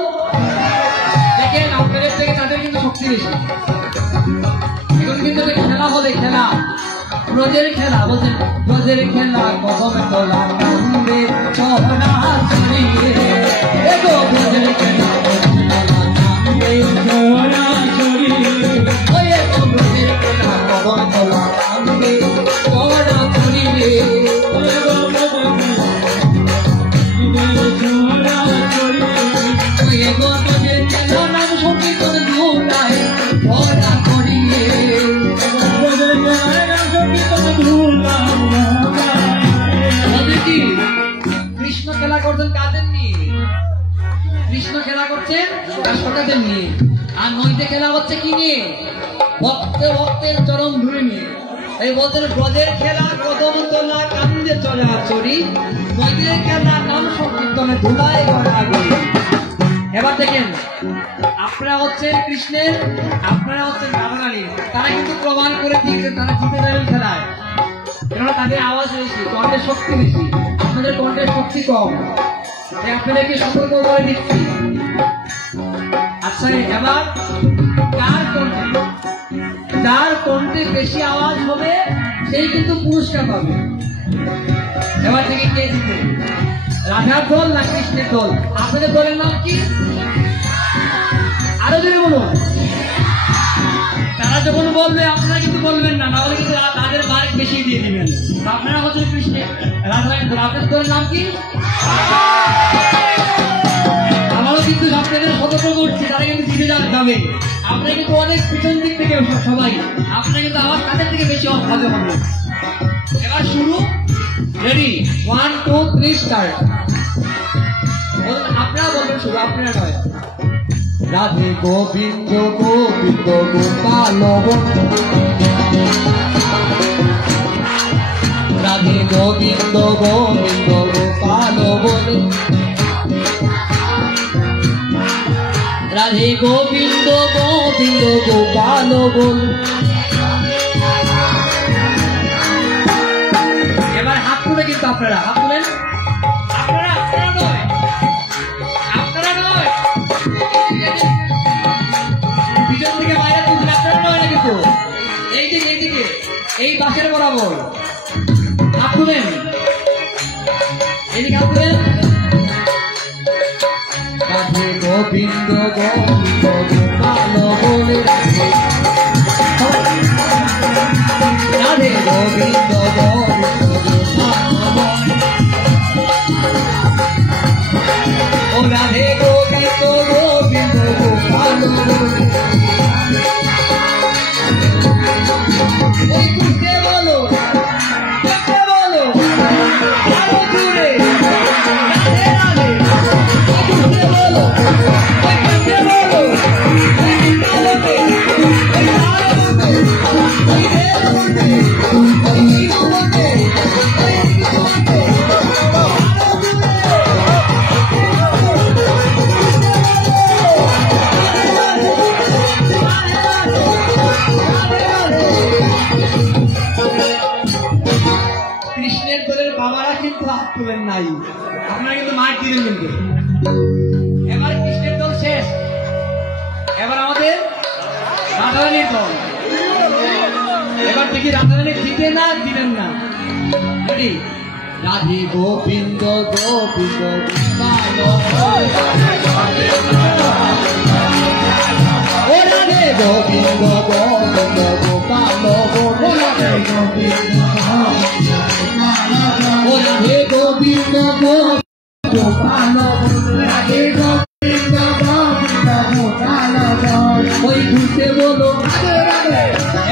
দেখেন আপনাদের থেকে তাদের কিন্তু শক্তি বেশি। এখন কিন্তু খেলা হবে, খেলা ব্রজের খেলা। বলছেন ব্রজের খেলা কদমে তোলা কান্দে চহরা চড়িয়ে, দেখো ব্রজের খেলা কান্দে চহরা চড়িয়ে, ওয়ে তো ব্রজের খেলা কদমে তোলা কান্দে চহরা চড়িয়ে, ওয়ে তো ব্রজের খেলা নাম সংকীর্তন ধুলায় ভরা করিয়ে, কৃষ্ণ খেলা করছেন কাদের নিয়ে? কৃষ্ণ খেলা করছেন কাদের নিয়ে? আর আর নদীতে খেলা হচ্ছে কি নিয়ে? ভক্তের চরম ধুলি নিয়ে। এই বলতেন ব্রজের খেলা কদম তোলা কান্দে চলে চড়ি, নদীর খেলা নাম সংকীর্তনে ধুলায় গড়াগড়ি। এবার দেখেন, আপনারা হচ্ছেন কৃষ্ণের, আপনারা হচ্ছেন রাধারানীর। তারা কিন্তু প্রমাণ করে দিয়েছেন তারা জিতে যাবেন খেলায়, কেননা তাদের আওয়াজ বেশি, কণ্ঠের শক্তি বেশি, আপনাদের কণ্ঠের শক্তি কম। আপনাদেরকে সতর্ক করে দিচ্ছি। আচ্ছা, এবার যার কণ্ঠে বেশি আওয়াজ হবে সেই কিন্তু পুরস্কার পাবে। এবার থেকে কে জিতবে, রাধার দল না কৃষ্ণের দল? আপনাদের দলের নাম কি? আরো জোরে বলুন। তারা যখন বলবে আপনারা কিন্তু বলবেন না, নাহলে কিন্তু তাদের মার্ক বেশি দিয়ে দিবেন। আপনারা হচ্ছেন কৃষ্ণের, রাধারানীর দল। আপনাদের দলের নাম কি? আমারও কিন্তু আপনাদের সতর্ক করছি, তারা কিন্তু জিতে যাবে। আপনারা কিন্তু অনেক পিছন দিক থেকে সবাই, আপনারা কিন্তু আওয়াজ তাদের থেকে বেশি হবে। এবার শুরু, রেডি, 1 2 3 স্টার্ট। আপনারা বলবেন শুধু, আপনারা নয়। রাধে গোবিন্দ গোবিন্দ গোপাল, রাধে গোবিন্দ গোবিন্দ গোপাল বলে, রাধে গোবিন্দ গোবিন্দ গোপাল বলে। এবার হাত তুলে কিন্তু আপনারা হাত তুলেন, আপনারা নয়, আপনারা নয়, পিছন থেকে বাইরে তুলছেন, আপনারা নয় না কিন্তু, এইদিকে এই বাসের বরাবর হাত তুলেন, এইদিকে হাত তুলেন। রাধে গোবিন্দ গোবিন্দ গোপাল বলে, রাধে গোবিন্দ গোবিন্দ গোপাল বলে, ও রাধে গোবিন্দ গোবিন্দ গোপাল বলে। বুঝতে বলো, বুঝতে বলো, আরো জুড়ে, রাধে রাধে, বুঝতে বলো, বুঝতে বলো, কৃষ্ণের দলের বাবারা কিন্তু হাত তুলেন নাই, আপনারা কিন্তু মার দিলেন কিন্তু। এবার কৃষ্ণের দল শেষ, এবার আমাদের রাধারানীর দল। এবার দেখি রাধারানী জিতে না দিলেন না। রেডি, রাধে গোবিন্দ গোবিন্দ গোপাল, ও রাধে গোবিন্দ গোবিন্দ গোপাল, ও রাধে গোবিন্দ গোপাল, রাধে গোবিন্দ গোবিন্দ গোপাল, ওই ঘুরতে বলো।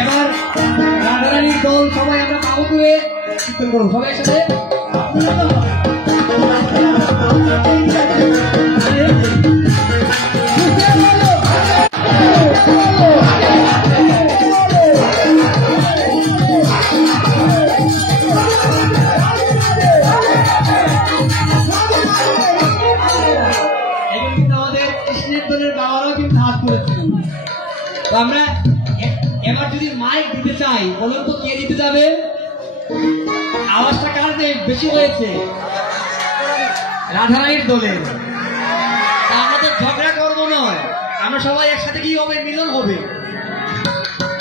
এবার রাধারানীর দল সবাই আমরা পাবো তুলে কীর্তন করবো সবাই একসাথে। আমরা এবার যদি মাইক দিতে চাই, বলুন তো কে দিতে যাবে? আওয়াজটা কার বেশি হয়েছে? রাধারানীর দলের। আমরা তো ঝগড়া করবো নয়, আমরা সবাই একসাথে কি হবে, মিলন হবে।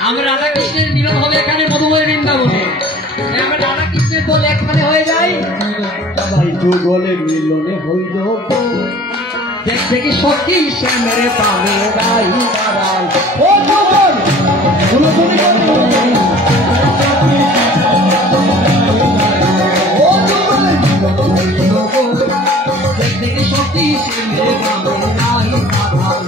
আমরা রাধা কৃষ্ণের মিলন হবে এখানে মধুময় বৃন্দাবনে। আমরা রাধা কৃষ্ণের দল একখানে হয়ে যাই, সবাই যুগলের মিলনে হইল। দেখবে কি সত্যি সে মেরে পাবে গাই দাঁড়াল, ও যুগল দেখবে কি সত্যি সে মেরে পাবে গাই দাঁড়াল।